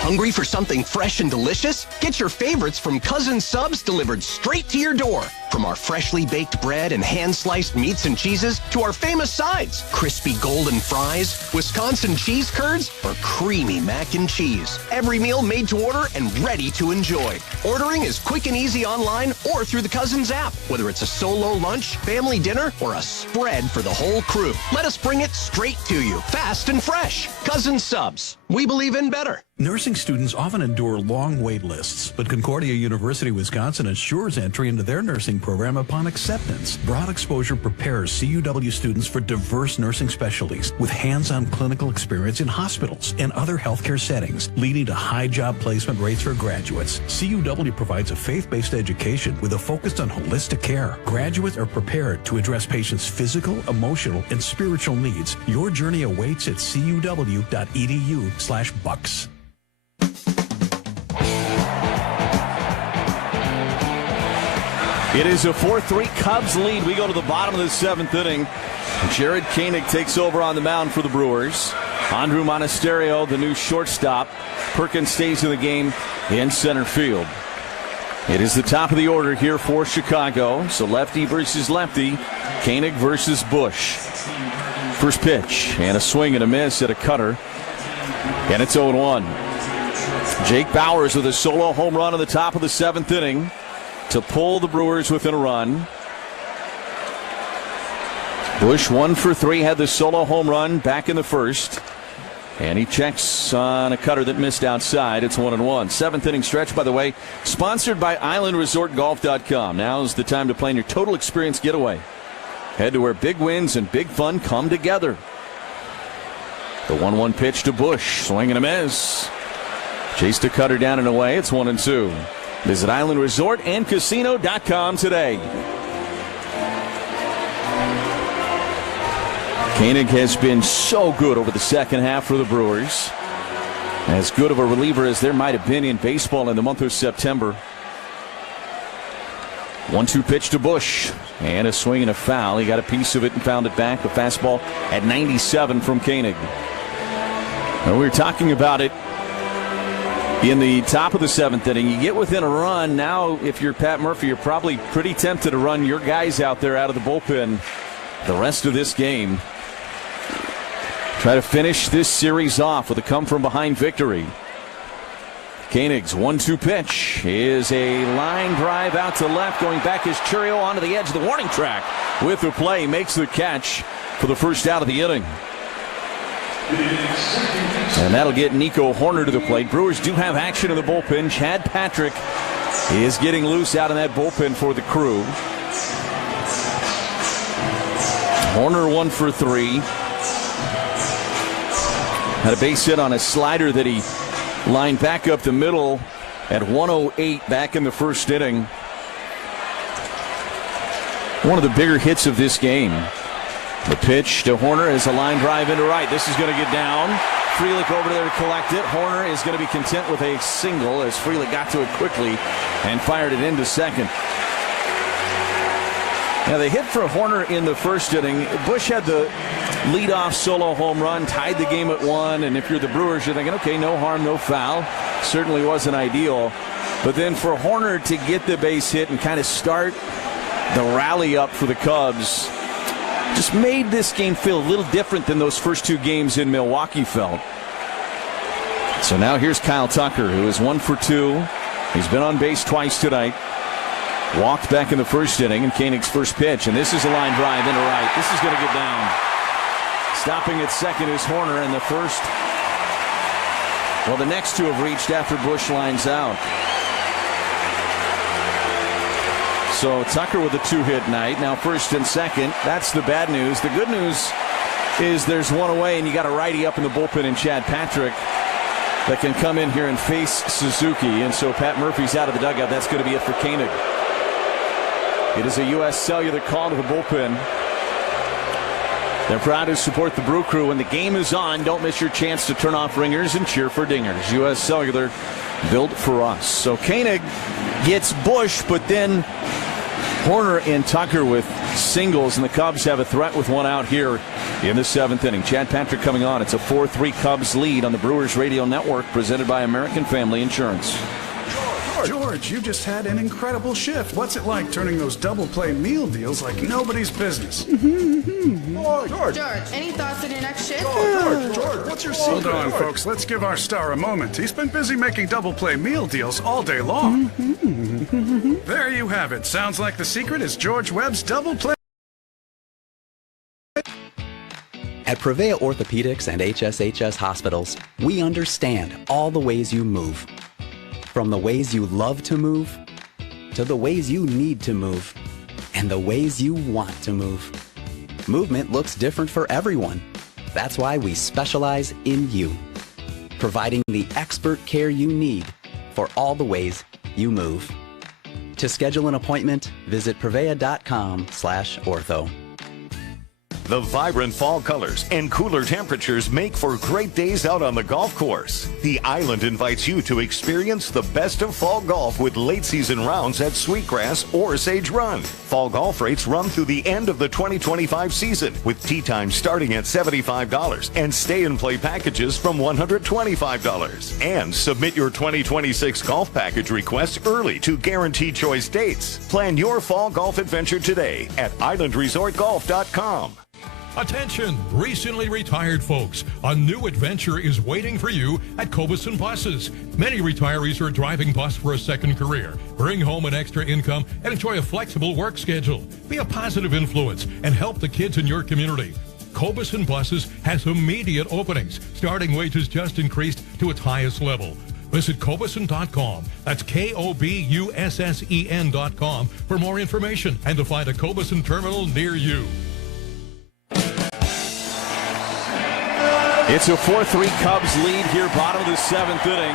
Hungry for something fresh and delicious? Get your favorites from Cousin Subs delivered straight to your door. From our freshly baked bread and hand-sliced meats and cheeses to our famous sides, crispy golden fries, Wisconsin cheese curds, or creamy mac and cheese. Every meal made to order and ready to enjoy. Ordering is quick and easy online or through the Cousins app. Whether it's a solo lunch, family dinner, or a spread for the whole crew, let us bring it straight to you, fast and fresh. Cousin Subs. We believe in better. Nursing students often endure long wait lists, but Concordia University, Wisconsin ensures entry into their nursing program upon acceptance. Broad exposure prepares CUW students for diverse nursing specialties with hands-on clinical experience in hospitals and other healthcare settings, leading to high job placement rates for graduates. CUW provides a faith-based education with a focus on holistic care. Graduates are prepared to address patients' physical, emotional, and spiritual needs. Your journey awaits at cuw.edu/bucks. It is a 4-3 Cubs lead. We go to the bottom of the 7th inning. Jared Koenig takes over on the mound for the Brewers. Andruw Monasterio, the new shortstop. Perkins stays in the game in center field. It is the top of the order here for Chicago. So lefty versus lefty. Koenig versus Bush. First pitch and a swing and a miss at a cutter. And it's 0-1. Jake Bauers with a solo home run in the top of the 7th inning to pull the Brewers within a run. Bush 1 for 3, had the solo home run back in the first. And he checks on a cutter that missed outside. It's 1-1. 7th inning stretch, by the way, sponsored by IslandResortGolf.com. Now is the time to plan your total experience getaway. Head to where big wins and big fun come together. The 1-1 pitch to Bush. Swing and a miss. Chased a cutter down and away. It's 1-2. Visit IslandResortAndCasino.com today. Koenig has been so good over the second half for the Brewers. As good of a reliever as there might have been in baseball in the month of September. 1-2 pitch to Bush. And a swing and a foul. He got a piece of it and found it back. A fastball at 97 from Koenig. And we were talking about it in the top of the 7th inning. You get within a run. Now, if you're Pat Murphy, you're probably pretty tempted to run your guys out there out of the bullpen the rest of this game. Try to finish this series off with a come-from-behind victory. Koenig's 1-2 pitch is a line drive out to left. Going back is Chourio onto the edge of the warning track with the play. Makes the catch for the first out of the inning. And that'll get Nico Hoerner to the plate. Brewers do have action in the bullpen. Chad Patrick is getting loose out in that bullpen for the Crew. Hoerner 1 for 3. Had a base hit on a slider that he lined back up the middle at 108 back in the first inning. One of the bigger hits of this game. The pitch to Hoerner is a line drive into right. This is going to get down. Frelick over there to collect it. Hoerner is going to be content with a single as Frelick got to it quickly and fired it into second. Now the hit for Hoerner in the first inning, Bush had the leadoff solo home run, tied the game at 1, and if you're the Brewers, you're thinking, okay, no harm, no foul. Certainly wasn't ideal. But then for Hoerner to get the base hit and kind of start the rally up for the Cubs just made this game feel a little different than those first 2 games in Milwaukee felt. So now here's Kyle Tucker, who is 1 for 2. He's been on base twice tonight. Walked back in the first inning in Koenig's first pitch, and this is a line drive into right. This is going to get down. Stopping at second is Hoerner, and the first, well, the next 2 have reached after Bush lines out. So Tucker with a 2-hit night. Now first and second. That's the bad news. The good news is there's one away, and you got a righty up in the bullpen in Chad Patrick that can come in here and face Suzuki. And so Pat Murphy's out of the dugout. That's going to be it for Koenig. It is a U.S. Cellular call to the bullpen. They're proud to support the Brew Crew. When the game is on, don't miss your chance to turn off ringers and cheer for dingers. U.S. Cellular, built for us. So Koenig gets Bush, but then Hoerner and Tucker with singles, and the Cubs have a threat with one out here in the 7th inning. Chad Patrick coming on. It's a 4-3 Cubs lead on the Brewers Radio Network, presented by American Family Insurance. George, you just had an incredible shift. What's it like turning those double play meal deals like nobody's business? George, any thoughts on your next shift? George, what's your secret? Hold on, folks. Let's give our star a moment. He's been busy making double play meal deals all day long. There you have it. Sounds like the secret is George Webb's double play. At Prevea Orthopedics and HSHS Hospitals, we understand all the ways you move. From the ways you love to move, to the ways you need to move, and the ways you want to move. Movement looks different for everyone. That's why we specialize in you, providing the expert care you need for all the ways you move. To schedule an appointment, visit prevea.com/ortho. The vibrant fall colors and cooler temperatures make for great days out on the golf course. The Island invites you to experience the best of fall golf with late season rounds at Sweetgrass or Sage Run. Fall golf rates run through the end of the 2025 season, with tee times starting at $75 and stay and play packages from $125. And submit your 2026 golf package request early to guarantee choice dates. Plan your fall golf adventure today at islandresortgolf.com. Attention, recently retired folks. A new adventure is waiting for you at Cobuson Buses. Many retirees are driving bus for a second career. Bring home an extra income and enjoy a flexible work schedule. Be a positive influence and help the kids in your community. Cobuson Buses has immediate openings. Starting wages just increased to its highest level. Visit Cobuson.com. That's KOBUSSEN.com for more information and to find a Cobuson terminal near you. It's a 4-3 Cubs lead here, bottom of the 7th inning.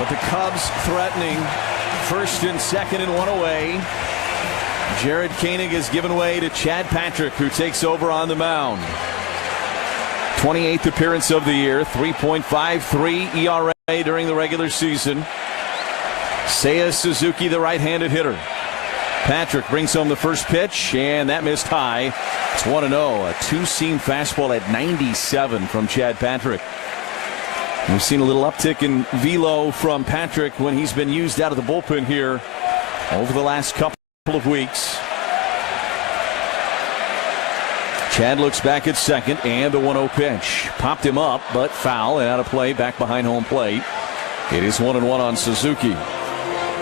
But the Cubs threatening first and second and one away. Jared Koenig is given way to Chad Patrick, who takes over on the mound. 28th appearance of the year, 3.53 ERA during the regular season. Seiya Suzuki, the right-handed hitter. Patrick brings home the first pitch, and that missed high. It's 1-0, a two-seam fastball at 97 from Chad Patrick. We've seen a little uptick in velo from Patrick when he's been used out of the bullpen here over the last couple of weeks. Chad looks back at second, and the 1-0 pitch. Popped him up, but foul and out of play back behind home plate. It is 1-1 on Suzuki.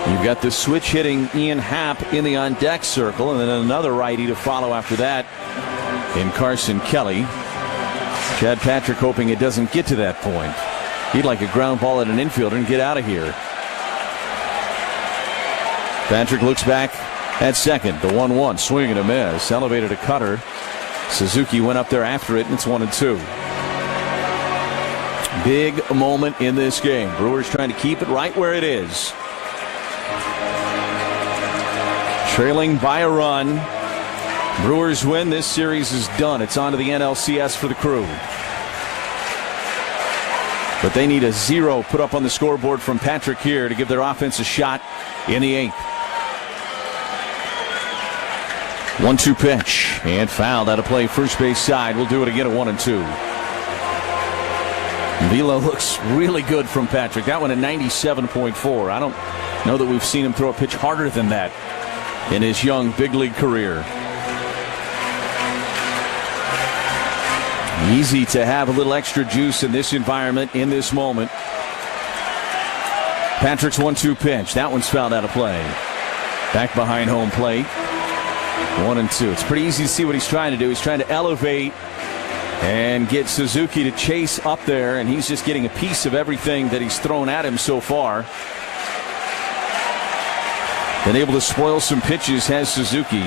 You've got the switch hitting Ian Happ in the on deck circle, and then another righty to follow after that in Carson Kelly. Chad Patrick hoping it doesn't get to that point. He'd like a ground ball at an infielder and get out of here. Patrick looks back at second. The 1-1 swing and a miss. Elevated a cutter. Suzuki went up there after it, and it's 1-2. Big moment in this game. Brewers trying to keep it right where it is. Trailing by a run. Brewers win. This series is done. It's on to the NLCS for the Crew. But they need a 0 put up on the scoreboard from Patrick here to give their offense a shot in the 8th. 1-2 pitch and fouled out of play first base side. We'll do it again at 1-2. Velo looks really good from Patrick. That one at 97.4. I don't know that we've seen him throw a pitch harder than that in his young big league career. Easy to have a little extra juice in this environment, in this moment. Patrick's 1-2 pitch. That one's fouled out of play. Back behind home plate. 1-2. It's pretty easy to see what he's trying to do. He's trying to elevate and get Suzuki to chase up there, and he's just getting a piece of everything that he's thrown at him so far. Been able to spoil some pitches, has Suzuki.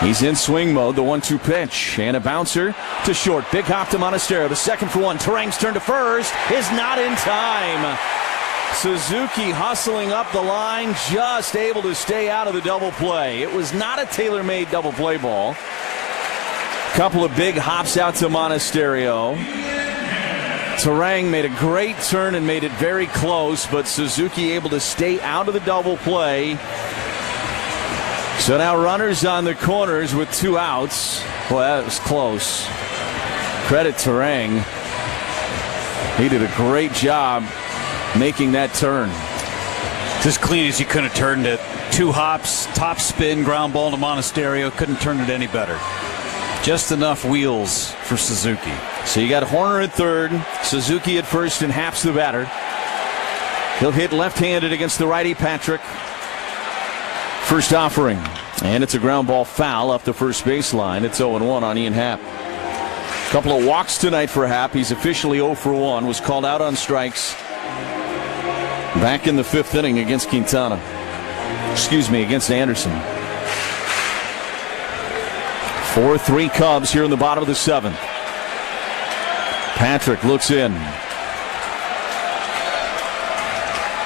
He's in swing mode. The 1-2 pitch and a bouncer to short. Big hop to Monasterio. The second for one. Turang's turn to first is not in time. Suzuki hustling up the line, just able to stay out of the double play. It was not a tailor-made double play ball. Couple of big hops out to Monasterio. Turang made a great turn and made it very close, but Suzuki able to stay out of the double play. So now runners on the corners with 2 outs. Boy, that was close. Credit Turang. He did a great job making that turn. Just clean as you could have turned it. 2 hops, top spin, ground ball to Monasterio. Couldn't turn it any better. Just enough wheels for Suzuki. So you got Horner at third, Suzuki at first, and Happ's the batter. He'll hit left-handed against the righty Patrick. First offering, and it's a ground ball foul up the first baseline. It's 0-1 on Ian Happ. Couple of walks tonight for Happ. He's officially 0 for 1. Was called out on strikes back in the 5th inning against Quintana. Excuse me, against Anderson. 4-3 Cubs here in the bottom of the 7th. Patrick looks in.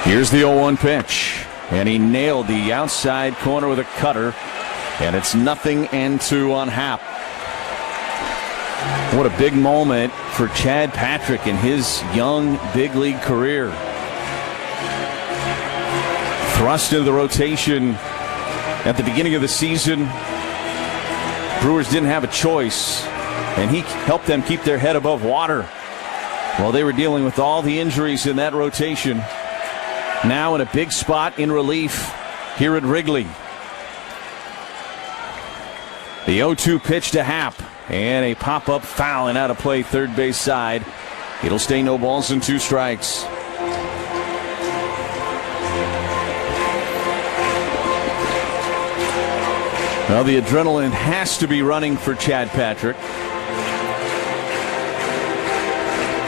Here's the 0-1 pitch. And he nailed the outside corner with a cutter. And it's 0-2 on Happ. What a big moment for Chad Patrick in his young big league career. Thrust into the rotation at the beginning of the season. Brewers didn't have a choice, and he helped them keep their head above water while they were dealing with all the injuries in that rotation. Now in a big spot in relief here at Wrigley. The 0-2 pitch to Happ, and a pop-up foul and out of play third base side. It'll stay no balls and 2 strikes. Well, the adrenaline has to be running for Chad Patrick.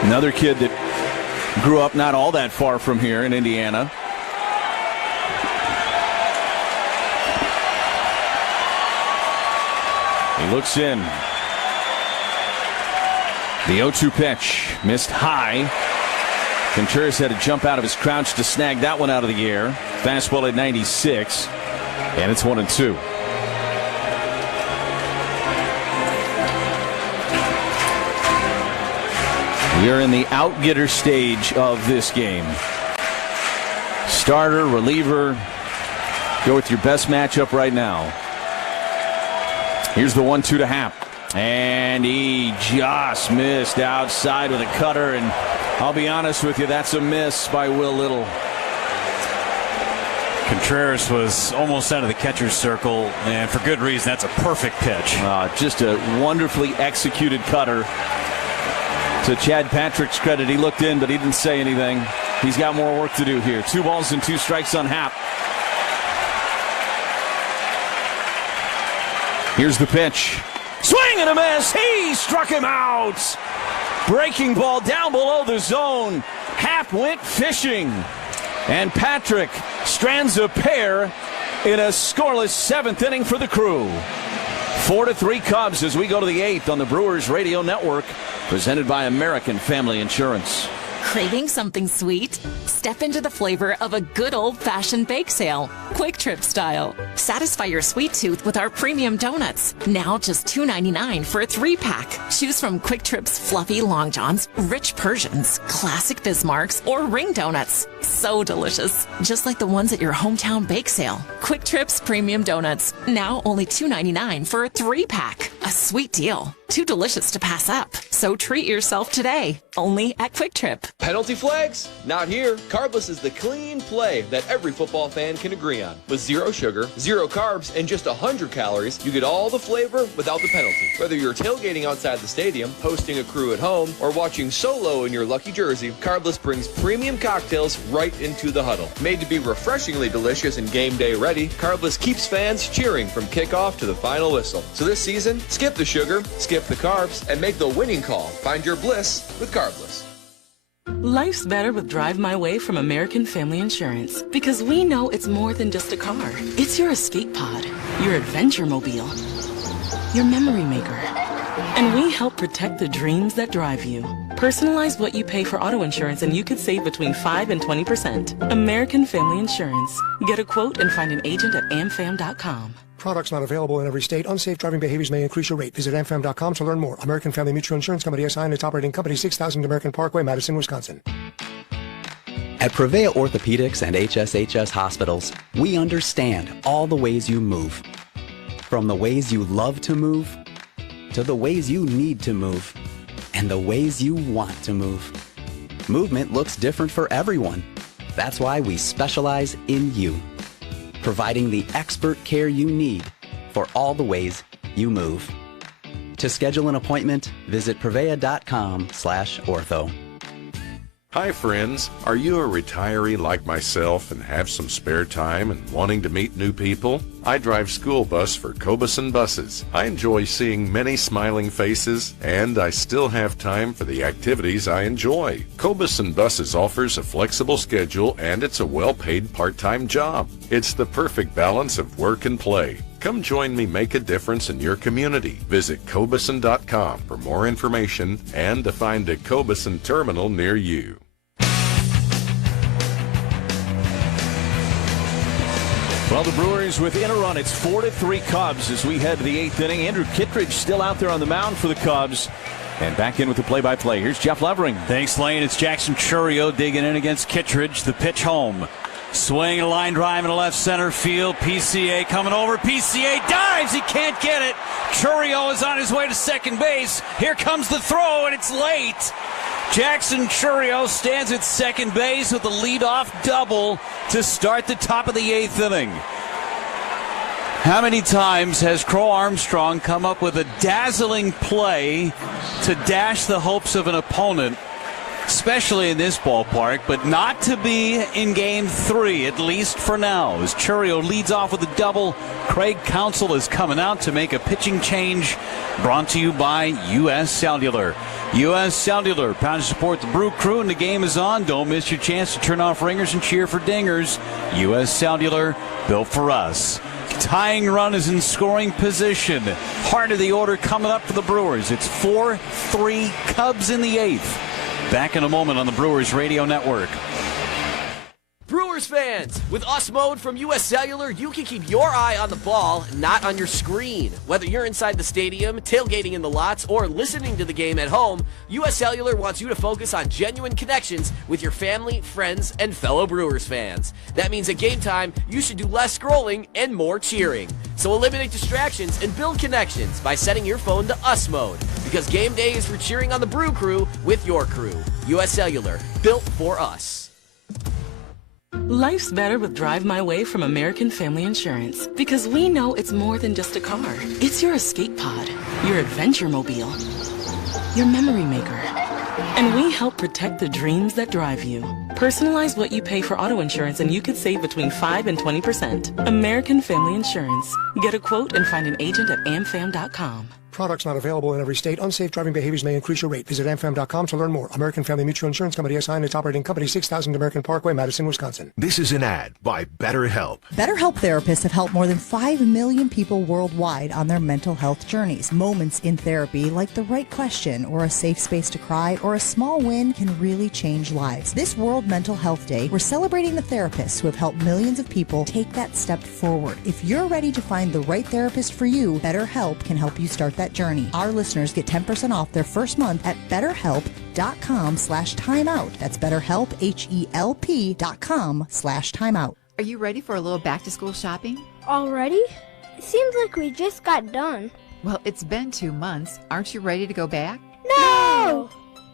Another kid that grew up not all that far from here in Indiana. He looks in. The 0-2 pitch missed high. Contreras had to jump out of his crouch to snag that one out of the air. Fastball at 96, and it's 1-2. We are in the out-getter stage of this game. Starter, reliever, go with your best matchup right now. Here's the 1-2 to Happ. And he just missed outside with a cutter. And I'll be honest with you, that's a miss by Will Little. Contreras was almost out of the catcher's circle, and for good reason. That's a perfect pitch. Just a wonderfully executed cutter To Chad Patrick's credit, he looked in, but he didn't say anything. He's got more work to do here. 2 balls and 2 strikes on Happ. Here's the pitch. Swing and a miss. He struck him out. Breaking ball down below the zone. Happ went fishing. And Patrick strands a pair in a scoreless 7th inning for the Crew. 4-3 Cubs as we go to the 8th on the Brewers Radio Network. Presented by American Family Insurance. Craving something sweet? Step into the flavor of a good old-fashioned bake sale, Quick Trip style. Satisfy your sweet tooth with our premium donuts. Now just $2.99 for a 3-pack. Choose from Quick Trip's fluffy long johns, rich Persians, classic Bismarcks, or ring donuts. So delicious, just like the ones at your hometown bake sale. Quick Trip's premium donuts. Now only $2.99 for a 3-pack. A sweet deal. Too delicious to pass up. So treat yourself today. Only at Quick Trip. Penalty flags? Not here. Carbless is the clean play that every football fan can agree on. With 0 sugar, 0 carbs, and just 100 calories, you get all the flavor without the penalty. Whether you're tailgating outside the stadium, hosting a crew at home, or watching solo in your lucky jersey, Carbless brings premium cocktails right into the huddle. Made to be refreshingly delicious and game day ready, Carbless keeps fans cheering from kickoff to the final whistle. So this season, skip the sugar, skip the carbs, and make the winning call. Find your bliss with Carbless. Life's better with Drive My Way from American Family Insurance, because we know it's more than just a car. It's your escape pod, your adventure mobile, your memory maker. And we help protect the dreams that drive you. Personalize what you pay for auto insurance and you could save between 5 and 20%. American Family Insurance. Get a quote and find an agent at amfam.com. Products not available in every state. Unsafe driving behaviors may increase your rate. Visit amfam.com to learn more. American Family Mutual Insurance Company, SI, and its operating company, 6000 American Parkway, Madison, Wisconsin. At Prevea Orthopedics and HSHS Hospitals, we understand all the ways you move. From the ways you love to move, to the ways you need to move, and the ways you want to move. Movement looks different for everyone. That's why we specialize in you, providing the expert care you need for all the ways you move. To schedule an appointment, visit prevea.com/ortho. Hi friends, are you a retiree like myself and have some spare time and wanting to meet new people? I drive school bus for Cobuson Buses. I enjoy seeing many smiling faces, and I still have time for the activities I enjoy. Cobuson Buses offers a flexible schedule, and it's a well-paid part-time job. It's the perfect balance of work and play. Come join me make a difference in your community. Visit Cobuson.com for more information and to find a Cobuson terminal near you. Well, the Brewers within a run. It's 4-3 Cubs as we head to the 8th inning. Andrew Kittredge still out there on the mound for the Cubs. And back in with the play-by-play. Here's Jeff Levering. Thanks, Lane. It's Jackson Chourio digging in against Kittredge. The pitch home. Swing, a line drive in the left center field. PCA coming over. PCA dives. He can't get it. Chourio is on his way to second base. Here comes the throw, and it's late. Jackson Chourio stands at second base with a leadoff double to start the top of the 8th inning. How many times has Crow Armstrong come up with a dazzling play to dash the hopes of an opponent, especially in this ballpark, but not to be in Game 3, at least for now. As Chourio leads off with a double, Craig Counsell is coming out to make a pitching change, brought to you by U.S. Cellular. U.S. Cellular, proud to support the Brew Crew, and the game is on. Don't miss your chance to turn off ringers and cheer for dingers. U.S. Cellular, built for us. Tying run is in scoring position. Heart of the order coming up for the Brewers. It's 4-3 Cubs in the 8th. Back in a moment on the Brewers Radio Network. Brewers fans, with Us Mode from U.S. Cellular, you can keep your eye on the ball, not on your screen. Whether you're inside the stadium, tailgating in the lots, or listening to the game at home, U.S. Cellular wants you to focus on genuine connections with your family, friends, and fellow Brewers fans. That means at game time, you should do less scrolling and more cheering. So eliminate distractions and build connections by setting your phone to Us Mode, because game day is for cheering on the Brew Crew with your crew. U.S. Cellular, built for us. Life's better with Drive My Way from American Family Insurance, because we know it's more than just a car. It's your escape pod, your adventure mobile, your memory maker. And we help protect the dreams that drive you. Personalize what you pay for auto insurance and you could save between 5 and 20%. American Family Insurance. Get a quote and find an agent at amfam.com. Products not available in every state. Unsafe driving behaviors may increase your rate. Visit amfam.com to learn more. American Family Mutual Insurance Company SI and its operating company, 6000 American Parkway, Madison, Wisconsin. This is an ad by BetterHelp. BetterHelp therapists have helped more than 5 million people worldwide on their mental health journeys. Moments in therapy, like the right question or a safe space to cry or a small win, can really change lives. This World Mental Health Day, we're celebrating the therapists who have helped millions of people take that step forward. If you're ready to find the right therapist for you, BetterHelp can help you start that journey. Our listeners get 10% off their first month at BetterHelp.com/timeout. That's BetterHelp, HELP.com/timeout. Are you ready for a little back-to-school shopping? Already? It seems like we just got done. Well, it's been 2 months. Aren't you ready to go back? No!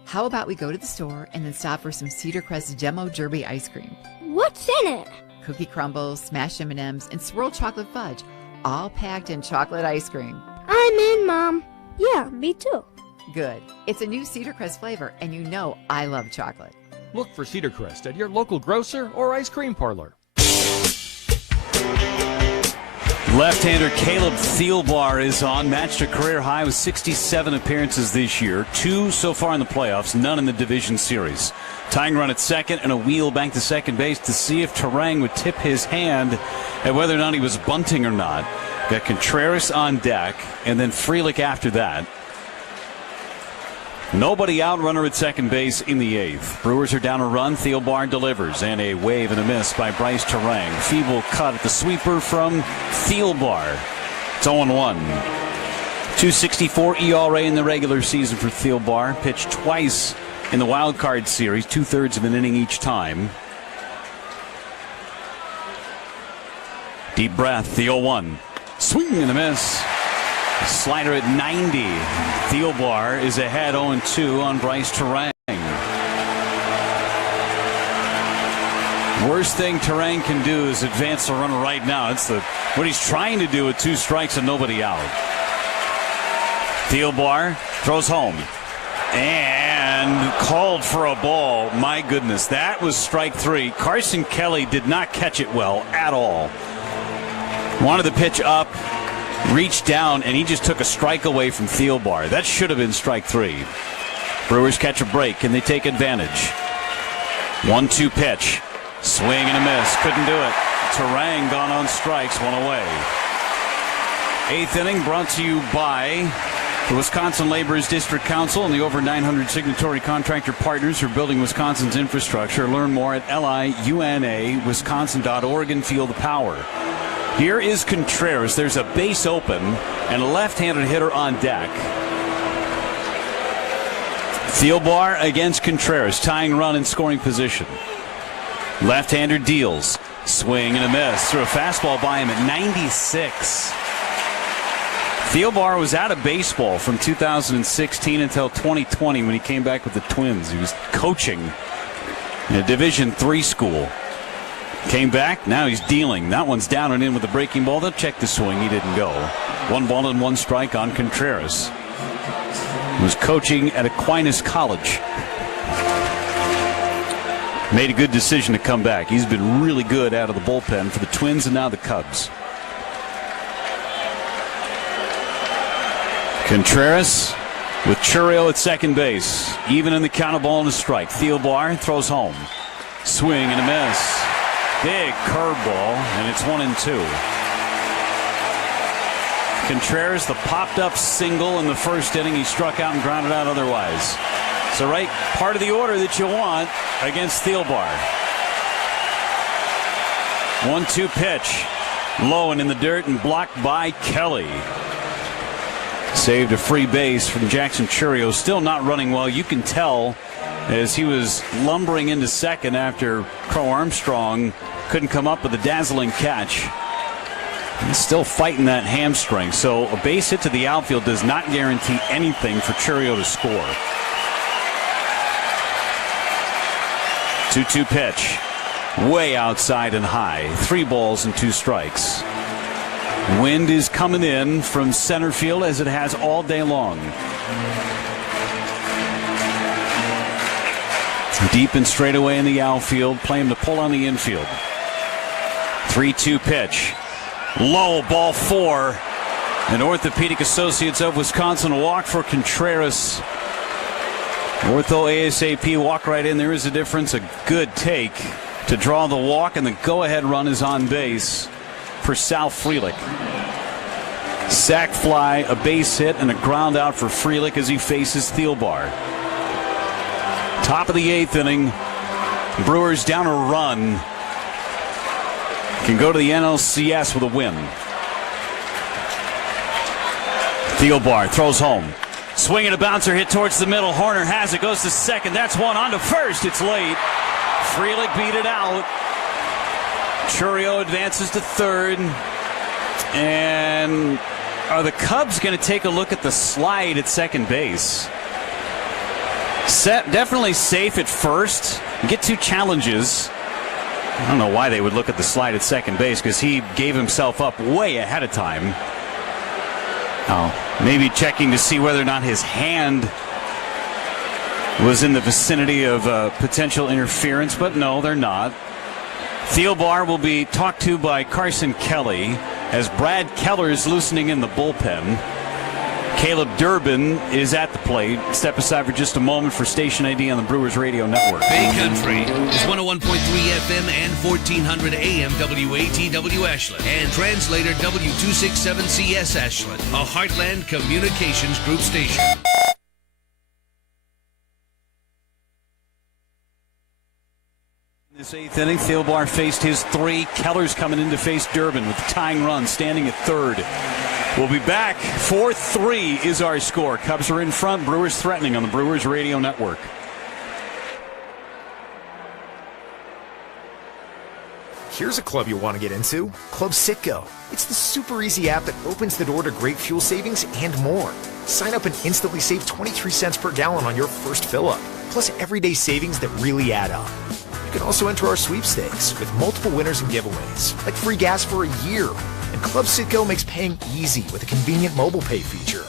How about we go to the store and then stop for some Cedar Crest Demo Derby ice cream? What's in it? Cookie crumbles, smashed M&Ms, and swirled chocolate fudge, all packed in chocolate ice cream. I'm in, Mom. Yeah, me too. Good. It's a new Cedar Crest flavor, and you know I love chocolate. Look for Cedar Crest at your local grocer or ice cream parlor. Left-hander Caleb Thielbar is on. Matched a career high with 67 appearances this year. 2 so far in the playoffs, none in the division series. Tying run at second and a wheel back to second base to see if Turang would tip his hand at whether or not he was bunting or not. Got Contreras on deck, and then Frelick after that. Nobody out, runner at second base in the 8th. Brewers are down a run. Thielbar delivers, and a wave and a miss by Brice Turang. Feeble cut at the sweeper from Thielbar. It's 0-1. 2.64 ERA in the regular season for Thielbar. Pitched twice in the wild card series, 2/3 of an inning each time. Deep breath, the 0-1. Swing and a miss. Slider at 90. Thielbar is ahead 0-2 on Brice Turang. Worst thing Turang can do is advance the runner right now. It's what he's trying to do with 2 strikes and nobody out. Thielbar throws home and called for a ball. My goodness, that was strike 3. Carson Kelly did not catch it well at all. Wanted the pitch up, reached down, and he just took a strike away from Thielbar. That should have been strike 3. Brewers catch a break, and they take advantage. 1-2 pitch. Swing and a miss. Couldn't do it. Turang gone on strikes, 1 away. 8th inning brought to you by the Wisconsin Laborers District Council and the over 900 signatory contractor partners who are building Wisconsin's infrastructure. Learn more at liunawisconsin.org and feel the power. Here is Contreras. There's a base open and a left-handed hitter on deck. Thielbar against Contreras, tying run in scoring position. Left-hander deals. Swing and a miss. Threw a fastball by him at 96. Thielbar was out of baseball from 2016 until 2020 when he came back with the Twins. He was coaching in a Division III school. Came back, now he's dealing. That one's down and in with the breaking ball. They'll check the swing. He didn't go. 1 ball and 1 strike on Contreras. He was coaching at Aquinas College. Made a good decision to come back. He's been really good out of the bullpen for the Twins and now the Cubs. Contreras with Chourio at second base. Even in the count, a ball and a strike. Thielbar throws home. Swing and a miss. Big curveball, and it's 1-2. Contreras, the popped-up single in the first inning. He struck out and grounded out otherwise. It's the right part of the order that you want against Thielbar. 1-2 pitch. Low and in the dirt and blocked by Kelly. Saved a free base from Jackson Chourio. Still not running well. You can tell as he was lumbering into second after Crow Armstrong couldn't come up with a dazzling catch. He's still fighting that hamstring. So a base hit to the outfield does not guarantee anything for Chourio to score. 2-2 pitch. Way outside and high. 3 balls and 2 strikes. Wind is coming in from center field as it has all day long. Deep and straight away in the outfield. Play him to pull on the infield. 3-2 pitch. Low, ball 4. And Orthopedic Associates of Wisconsin walk for Contreras. Ortho ASAP walk right in. There is a difference. A good take to draw the walk, and the go-ahead run is on base for Sal Frelick. Sac fly, a base hit, and a ground out for Frelick as he faces Thielbar. Top of the 8th inning. Brewers down a run. Can go to the NLCS with a win. Thielbar throws home. Swing and a bouncer hit towards the middle. Horner has it. Goes to second. That's one. On to first. It's late. Frelick beat it out. Chourio advances to third. And are the Cubs going to take a look at the slide at second base? Definitely safe at first. Get 2 challenges. I don't know why they would look at the slide at second base, because he gave himself up way ahead of time. Oh, maybe checking to see whether or not his hand was in the vicinity of potential interference, but no, they're not. Thielbar will be talked to by Carson Kelly as Brad Keller is loosening in the bullpen. Caleb Durbin is at the plate. Step aside for just a moment for Station ID on the Brewers Radio Network. Bay Country is 101.3 FM and 1400 AM WATW Ashland and translator W267CS Ashland, a Heartland Communications Group station. This 8th inning, Thielbar faced his 3. Keller's coming in to face Durbin with the tying run, standing at third. We'll be back. 4-3 is our score. Cubs are in front. Brewers threatening on the Brewers Radio Network. Here's a club you want to get into, Club Citgo. It's the super easy app that opens the door to great fuel savings and more. Sign up and instantly save 23 cents per gallon on your first fill-up, plus everyday savings that really add up. You can also enter our sweepstakes with multiple winners and giveaways, like free gas for a year. And Club Citgo makes paying easy with a convenient mobile pay feature.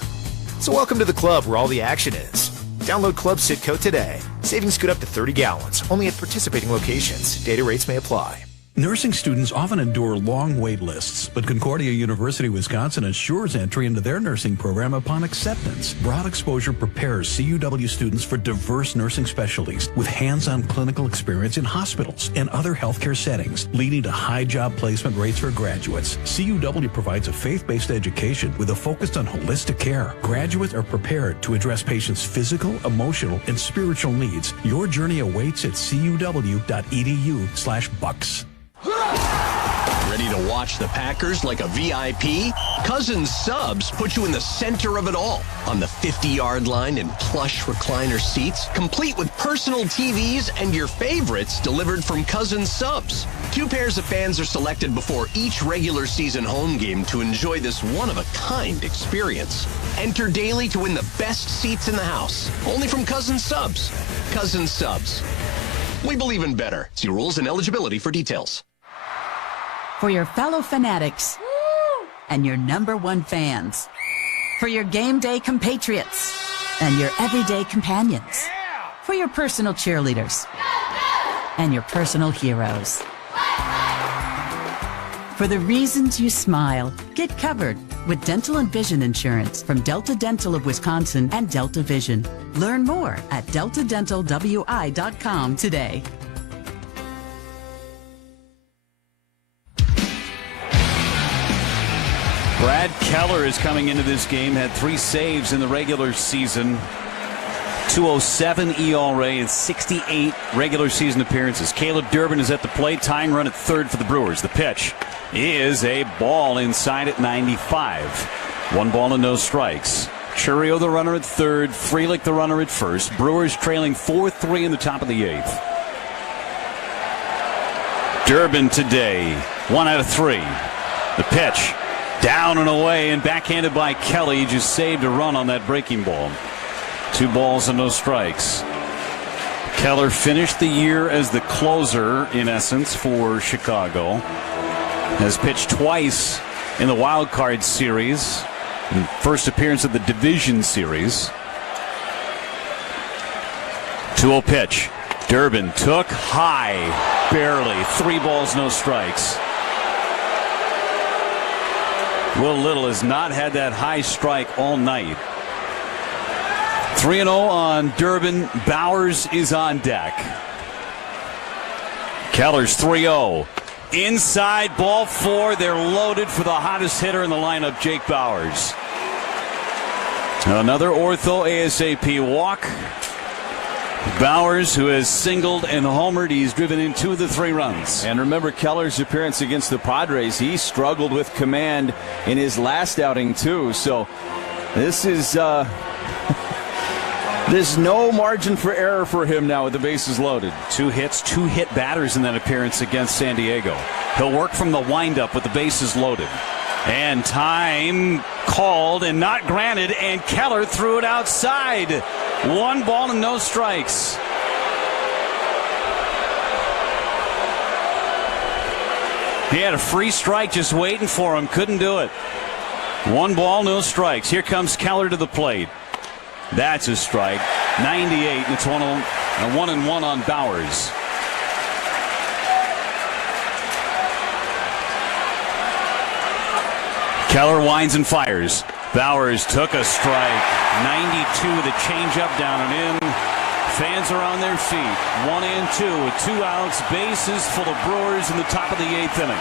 So welcome to the club where all the action is. Download Club Citgo today. Savings could up to 30 gallons, only at participating locations. Data rates may apply. Nursing students often endure long wait lists, but Concordia University, Wisconsin ensures entry into their nursing program upon acceptance. Broad exposure prepares CUW students for diverse nursing specialties with hands-on clinical experience in hospitals and other healthcare settings, leading to high job placement rates for graduates. CUW provides a faith-based education with a focus on holistic care. Graduates are prepared to address patients' physical, emotional, and spiritual needs. Your journey awaits at cuw.edu/bucks. Ready to watch the Packers like a VIP? Cousins Subs put you in the center of it all. On the 50-yard line in plush recliner seats, complete with personal TVs and your favorites delivered from Cousins Subs. 2 pairs of fans are selected before each regular season home game to enjoy this one-of-a-kind experience. Enter daily to win the best seats in the house. Only from Cousins Subs. Cousins Subs. We believe in better. See rules and eligibility for details. For your fellow fanatics and your #1 fans. For your game day compatriots and your everyday companions. For your personal cheerleaders and your personal heroes. For the reasons you smile, get covered with dental and vision insurance from Delta Dental of Wisconsin and Delta Vision. Learn more at deltadentalwi.com today. Brad Keller is coming into this game, had 3 saves in the regular season. 207 ERA and 68 regular season appearances. Caleb Durbin is at the plate, tying run at third for the Brewers. The pitch is a ball inside at 95. 1 ball and no strikes. Chourio the runner at third, Frelick the runner at first. Brewers trailing 4-3 in the top of the 8th. Durbin today, 1 out of 3. The pitch down and away and backhanded by Kelly. He just saved a run on that breaking ball. 2 balls and no strikes. Keller finished the year as the closer, in essence, for Chicago. Has pitched twice in the wild card series. First appearance of the division series. 2-0 pitch. Durbin took high, barely. 3 balls, no strikes. Will Little has not had that high strike all night. 3-0 on Durbin. Bauers is on deck. Keller's 3-0. Inside, ball 4. They're loaded for the hottest hitter in the lineup, Jake Bauers. Another ortho ASAP walk. Bauers, who has singled and homered, he's driven in 2 of the 3 runs. And remember Keller's appearance against the Padres. He struggled with command in his last outing, too. So this is, there's no margin for error for him now with the bases loaded. 2 hits, 2 hit batters in that appearance against San Diego. He'll work from the windup with the bases loaded. And time called and not granted, and Keller threw it outside. 1 ball and no strikes. He had a free strike just waiting for him. Couldn't do it. 1 ball, no strikes. Here comes Keller to the plate. That's a strike. 98, and it's 1-1 on Bauers. Keller winds and fires. Bauers took a strike. 92 with a changeup down and in. Fans are on their feet. 1-2 with 2 outs. Bases full of Brewers in the top of the 8th inning.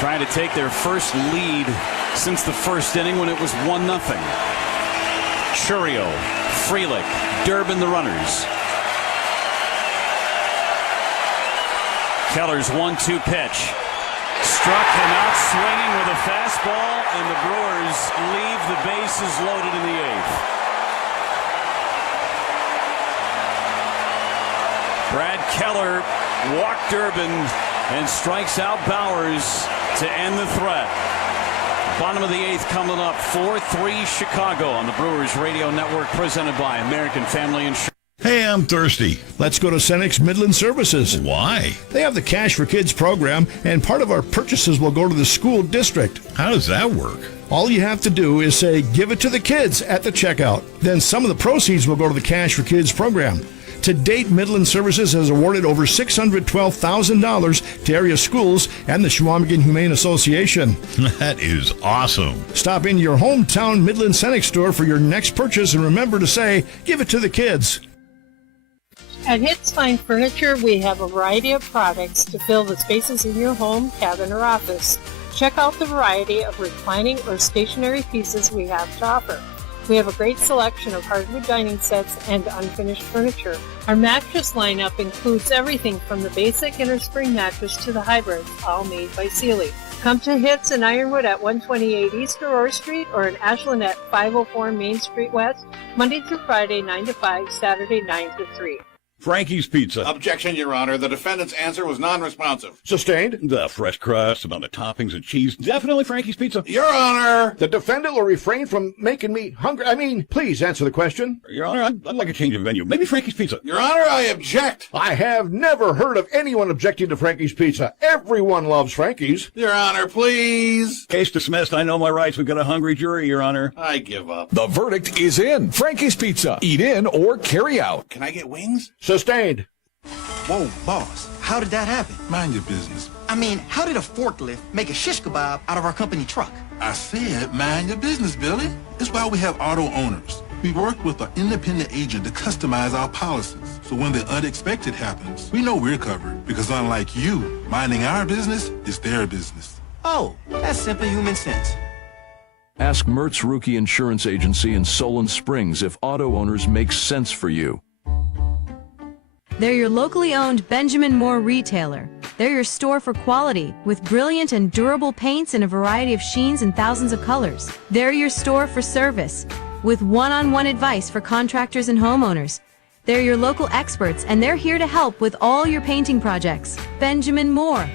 Trying to take their first lead since the first inning when it was 1-0. Chourio, Frelick, Durbin the runners. Keller's 1-2 pitch. Struck him out swinging with a fastball, and the Brewers leave the bases loaded in the 8th. Brad Keller walked Durbin and strikes out Bauers to end the threat. Bottom of the 8th coming up, 4-3 Chicago on the Brewers Radio Network, presented by American Family Insurance. Hey, I'm thirsty. Let's go to Cenex Midland Services. Why? They have the Cash for Kids program, and part of our purchases will go to the school district. How does that work? All you have to do is say, give it to the kids at the checkout. Then some of the proceeds will go to the Cash for Kids program. To date, Midland Services has awarded over $612,000 to area schools and the Chequamegon Humane Association. That is awesome. Stop in your hometown Midland Cenex store for your next purchase, and remember to say, give it to the kids. At Hits Fine Furniture, we have a variety of products to fill the spaces in your home, cabin, or office. Check out the variety of reclining or stationary pieces we have to offer. We have a great selection of hardwood dining sets and unfinished furniture. Our mattress lineup includes everything from the basic innerspring mattress to the hybrids, all made by Sealy. Come to Hits in Ironwood at 128 East Aurora Street or in Ashland at 504 Main Street West, Monday through Friday 9 to 5, Saturday 9 to 3. Frankie's Pizza. Objection, Your Honor. The defendant's answer was non-responsive. Sustained. The fresh crust, amount of toppings and cheese. Definitely Frankie's Pizza. Your Honor. The defendant will refrain from making me hungry. Please answer the question. Your Honor, I'd like a change of venue. Maybe Frankie's Pizza. Your Honor, I object. I have never heard of anyone objecting to Frankie's Pizza. Everyone loves Frankie's. Your Honor, please. Case dismissed. I know my rights. We've got a hungry jury, Your Honor. I give up. The verdict is in. Frankie's Pizza. Eat in or carry out. Can I get wings? Sustained. Whoa, boss, how did that happen? Mind your business. I mean, how did a forklift make a shish kebab out of our company truck? I said mind your business, Billy. It's why we have auto owners. We work with an independent agent to customize our policies. So when the unexpected happens, we know we're covered. Because unlike you, minding our business is their business. Oh, that's simple human sense. Ask Mertz Rookie Insurance Agency in Solon Springs if auto owners make sense for you. They're your locally owned Benjamin Moore retailer. They're your store for quality, with brilliant and durable paints in a variety of sheens and thousands of colors. They're your store for service, with one-on-one advice for contractors and homeowners. They're your local experts, and they're here to help with all your painting projects. Benjamin Moore.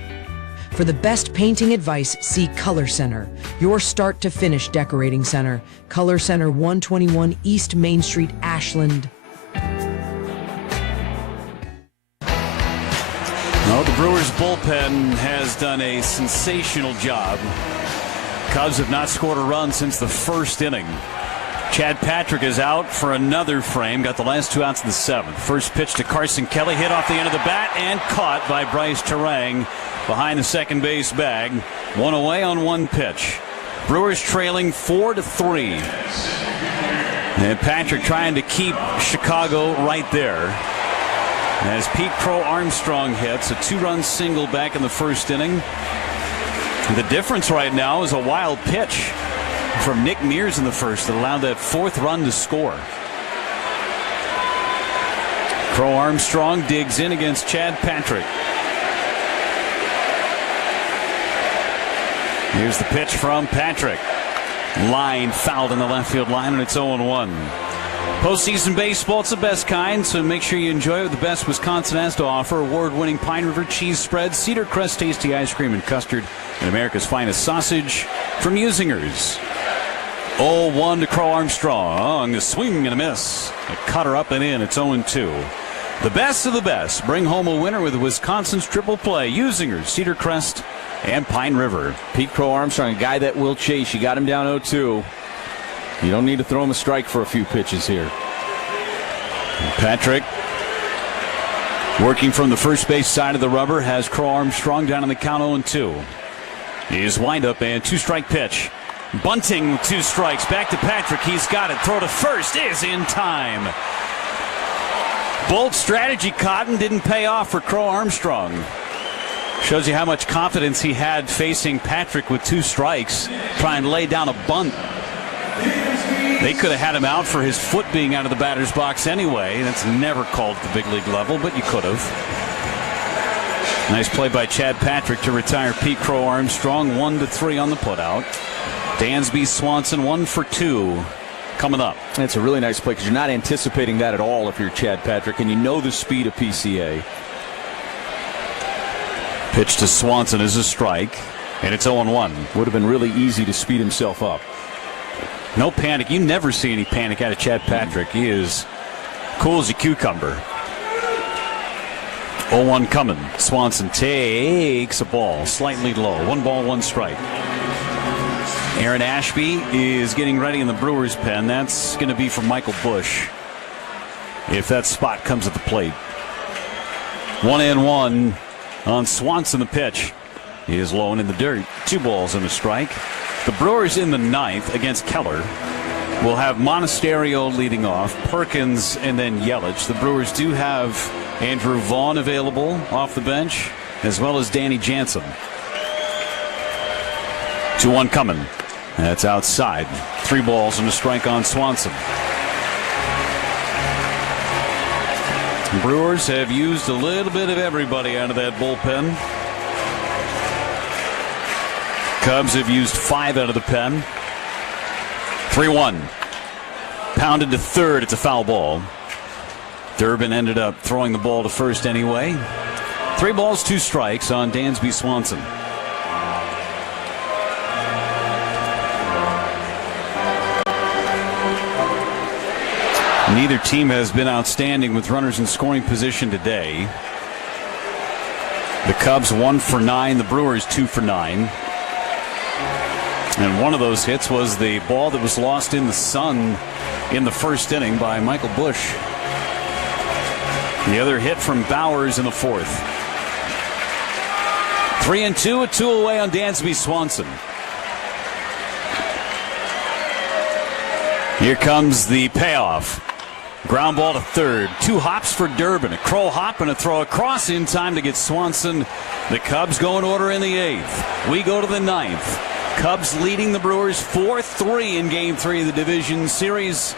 For the best painting advice, see Color Center, your start-to-finish decorating center. Color Center, 121 East Main Street, Ashland. Well, the Brewers bullpen has done a sensational job. Cubs have not scored a run since the first inning. Chad Patrick is out for another frame. Got the last 2 outs in the 7th. First pitch to Carson Kelly, hit off the end of the bat and caught by Brice Turang behind the second base bag. 1 away on 1 pitch. Brewers trailing 4-3. And Patrick trying to keep Chicago right there. As Pete Crow Armstrong hits a 2-run single back in the first inning. The difference right now is a wild pitch from Nick Mears in the first that allowed that 4th run to score. Crow Armstrong digs in against Chad Patrick. Here's the pitch from Patrick. Line fouled in the left field line, and it's 0-1. Postseason baseball, it's the best kind, so make sure you enjoy what the best Wisconsin has to offer. Award-winning Pine River cheese spreads, Cedar Crest tasty ice cream and custard, and America's finest sausage from Musingers. 0-1 to Crow Armstrong. A swing and a miss. A cutter up and in. It's 0-2. The best of the best bring home a winner with Wisconsin's triple play. Musingers, Cedar Crest, and Pine River. Pete Crow Armstrong, a guy that will chase. You got him down 0-2. You don't need to throw him a strike for a few pitches here. Patrick, working from the first base side of the rubber, has Crow Armstrong down on the count 0-2. His windup and 2-strike pitch. Bunting, 2 strikes. Back to Patrick. He's got it. Throw to first is in time. Bold strategy, Cotton, didn't pay off for Crow Armstrong. Shows you how much confidence he had facing Patrick with 2 strikes. Try and lay down a bunt. They could have had him out for his foot being out of the batter's box anyway. That's never called at the big league level, but you could have. Nice play by Chad Patrick to retire Pete Crow Armstrong. 1-3 on the putout. Dansby Swanson 1 for 2 coming up. It's a really nice play because you're not anticipating that at all if you're Chad Patrick, and you know the speed of PCA. Pitch to Swanson is a strike, and it's 0-1. Would have been really easy to speed himself up. No panic. You never see any panic out of Chad Patrick. He is cool as a cucumber. 0-1 coming. Swanson takes a ball slightly low. 1 ball, 1 strike. Aaron Ashby is getting ready in the Brewers pen. That's going to be for Michael Busch if that spot comes at the plate. 1-1 on Swanson. The pitch is low and in the dirt. 2 balls and a strike. The Brewers in the 9th against Keller will have Monasterio leading off, Perkins, and then Yelich. The Brewers do have Andruw Vaughn available off the bench, as well as Danny Jansen. 2-1 coming. That's outside. 3 balls and a strike on Swanson. The Brewers have used a little bit of everybody out of that bullpen. Cubs have used 5 out of the pen. 3-1. Pounded to third. It's a foul ball. Durbin ended up throwing the ball to first anyway. 3 balls, 2 strikes on Dansby Swanson. Neither team has been outstanding with runners in scoring position today. The Cubs 1 for 9, the Brewers 2 for 9. And one of those hits was the ball that was lost in the sun in the first inning by Michael Busch. The other hit from Bauers in the 4th. 3-2, a 2 away on Dansby Swanson. Here comes the payoff. Ground ball to third. 2 hops for Durbin. A Crow hop and a throw across in time to get Swanson. The Cubs go in order in the 8th. We go to the 9th. Cubs leading the Brewers 4-3 in Game 3 of the division series.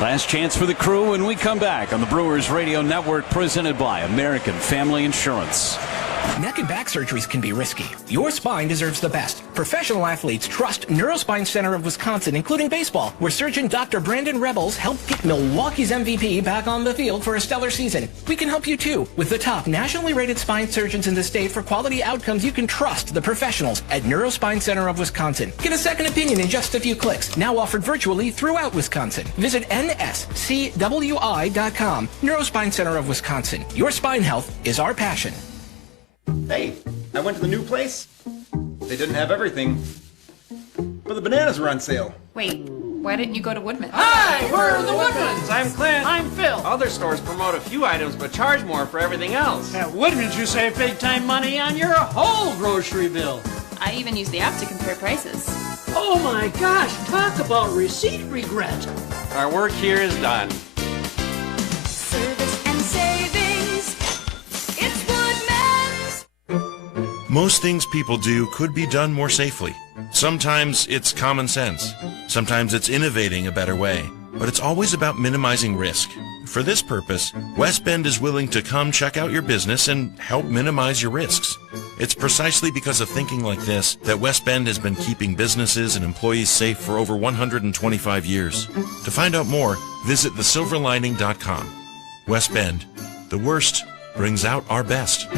Last chance for the Crew when we come back on the Brewers Radio Network, presented by American Family Insurance. Neck and back surgeries can be risky. Your spine deserves the best. Professional athletes trust Neurospine Center of Wisconsin, including baseball, where surgeon Dr. Brandon Rebels helped get Milwaukee's MVP back on the field for a stellar season. We can help you too, with the top nationally rated spine surgeons in the state for quality outcomes. You can trust the professionals at Neurospine Center of Wisconsin. Get a second opinion in just a few clicks. Now offered virtually throughout Wisconsin. Visit nscwi.com. Neurospine Center of Wisconsin. Your spine health is our passion. Hey, I went to the new place. They didn't have everything, but the bananas were on sale. Wait, Why didn't you go to Woodman? Hi, we're the Woodmans. I'm Clint. I'm Phil. Other stores promote a few items but charge more for everything else. At Woodmans, you save big time money on your whole grocery bill. I even use the app to compare prices. Oh my gosh, talk about receipt regret. Our work here is done. Service and savings. It's Woodman's. Most things people do could be done more safely. Sometimes it's common sense. Sometimes it's innovating a better way. But it's always about minimizing risk. For this purpose, West Bend is willing to come check out your business and help minimize your risks. It's precisely because of thinking like this that West Bend has been keeping businesses and employees safe for over 125 years. To find out more, visit thesilverlining.com. West Bend, the worst brings out our best.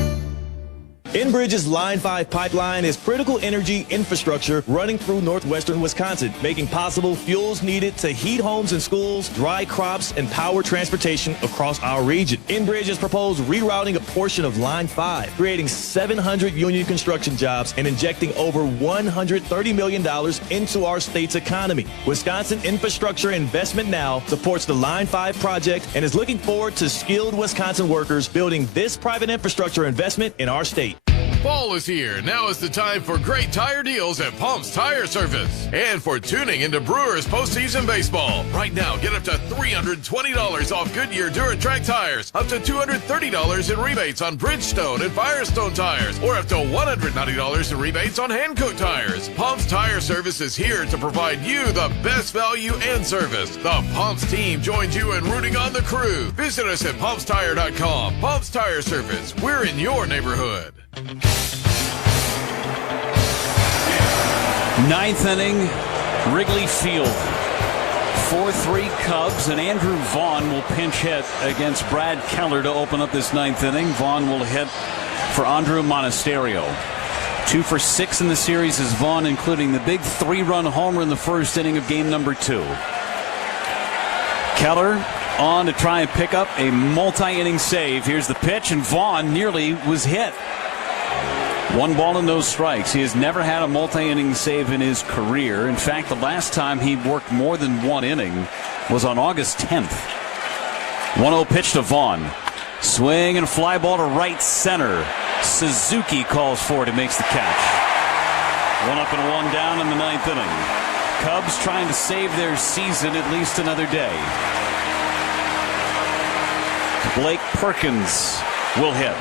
Enbridge's Line 5 pipeline is critical energy infrastructure running through northwestern Wisconsin, making possible fuels needed to heat homes and schools, dry crops, and power transportation across our region. Enbridge has proposed rerouting a portion of Line 5, creating 700 union construction jobs and injecting over $130 million into our state's economy. Wisconsin Infrastructure Investment Now supports the Line 5 project and is looking forward to skilled Wisconsin workers building this private infrastructure investment in our state. Fall is here. Now is the time for great tire deals at Pump's Tire Service. And for tuning into Brewers postseason baseball. Right now, get up to $320 off Goodyear Duratrack tires, up to $230 in rebates on Bridgestone and Firestone tires, or up to $190 in rebates on Hankook tires. Pump's Tire Service is here to provide you the best value and service. The Pump's team joins you in rooting on the crew. Visit us at pumpstire.com. Pump's Tire Service. We're in your neighborhood. Ninth inning, Wrigley Field. 4-3 Cubs, and Andruw Vaughn will pinch hit against Brad Keller to open up this ninth inning. Vaughn will hit for Andruw Monasterio. 2 for 6 in the series is Vaughn, including the big 3-run homer in the first inning of game number 2. Keller on to try and pick up a multi-inning save. Here's the pitch, and Vaughn nearly was hit. 1 ball and no strikes. He has never had a multi-inning save in his career. In fact, the last time he worked more than 1 inning was on August 10th. 1-0 pitch to Vaughn. Swing and fly ball to right center. Suzuki calls for it and makes the catch. 1 up and 1 down in the ninth inning. Cubs trying to save their season at least another day. Blake Perkins will hit.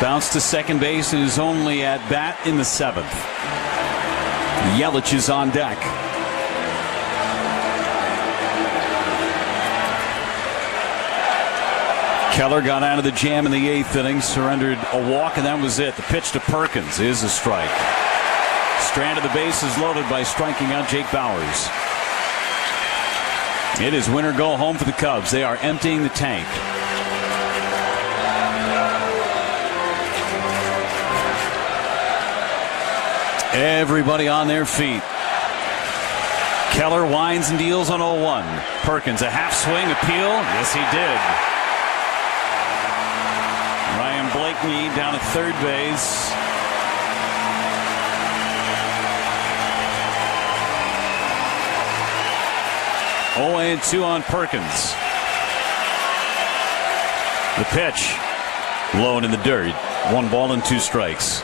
Bounce to second base and is only at bat in the 7th. Yelich is on deck. Keller got out of the jam in the 8th inning, surrendered a walk, and that was it. The pitch to Perkins is a strike. Stranded the bases loaded by striking out Jake Bauers. It is win or go home for the Cubs. They are emptying the tank. Everybody on their feet. Keller winds and deals on 0-1. Perkins, a half swing appeal. Yes, he did. Ryan Blakeney down at third base. And 2 on Perkins. The pitch. Low and in the dirt. 1 ball and 2 strikes.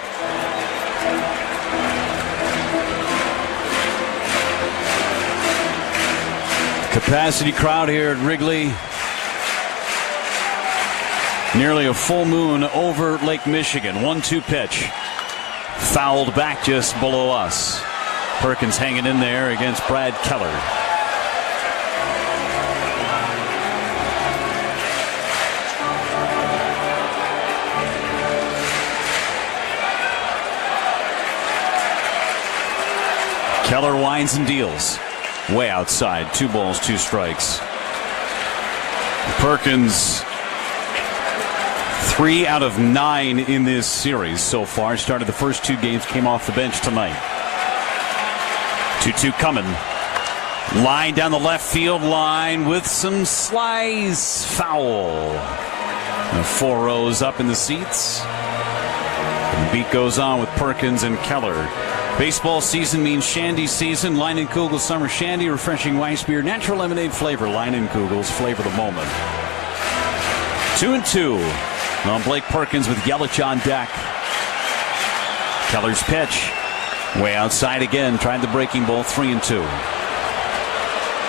Capacity crowd here at Wrigley. Nearly a full moon over Lake Michigan. 1-2 pitch. Fouled back just below us. Perkins hanging in there against Brad Keller. Keller winds and deals. Way outside. 2 balls, 2 strikes. Perkins 3 out of 9 in this series so far. Started the first 2 games, came off the bench tonight. 2-2 coming. Line down the left field line with some slice. Foul. And 4 rows up in the seats. And the beat goes on with Perkins and Keller. Baseball season means shandy season. Leinenkugel Summer Shandy, refreshing Weiss beer, natural lemonade flavor. Leinenkugel's flavor the moment. 2-2 on Blake Perkins with Yelich on deck. Keller's pitch way outside again. Tried the breaking ball. 3-2.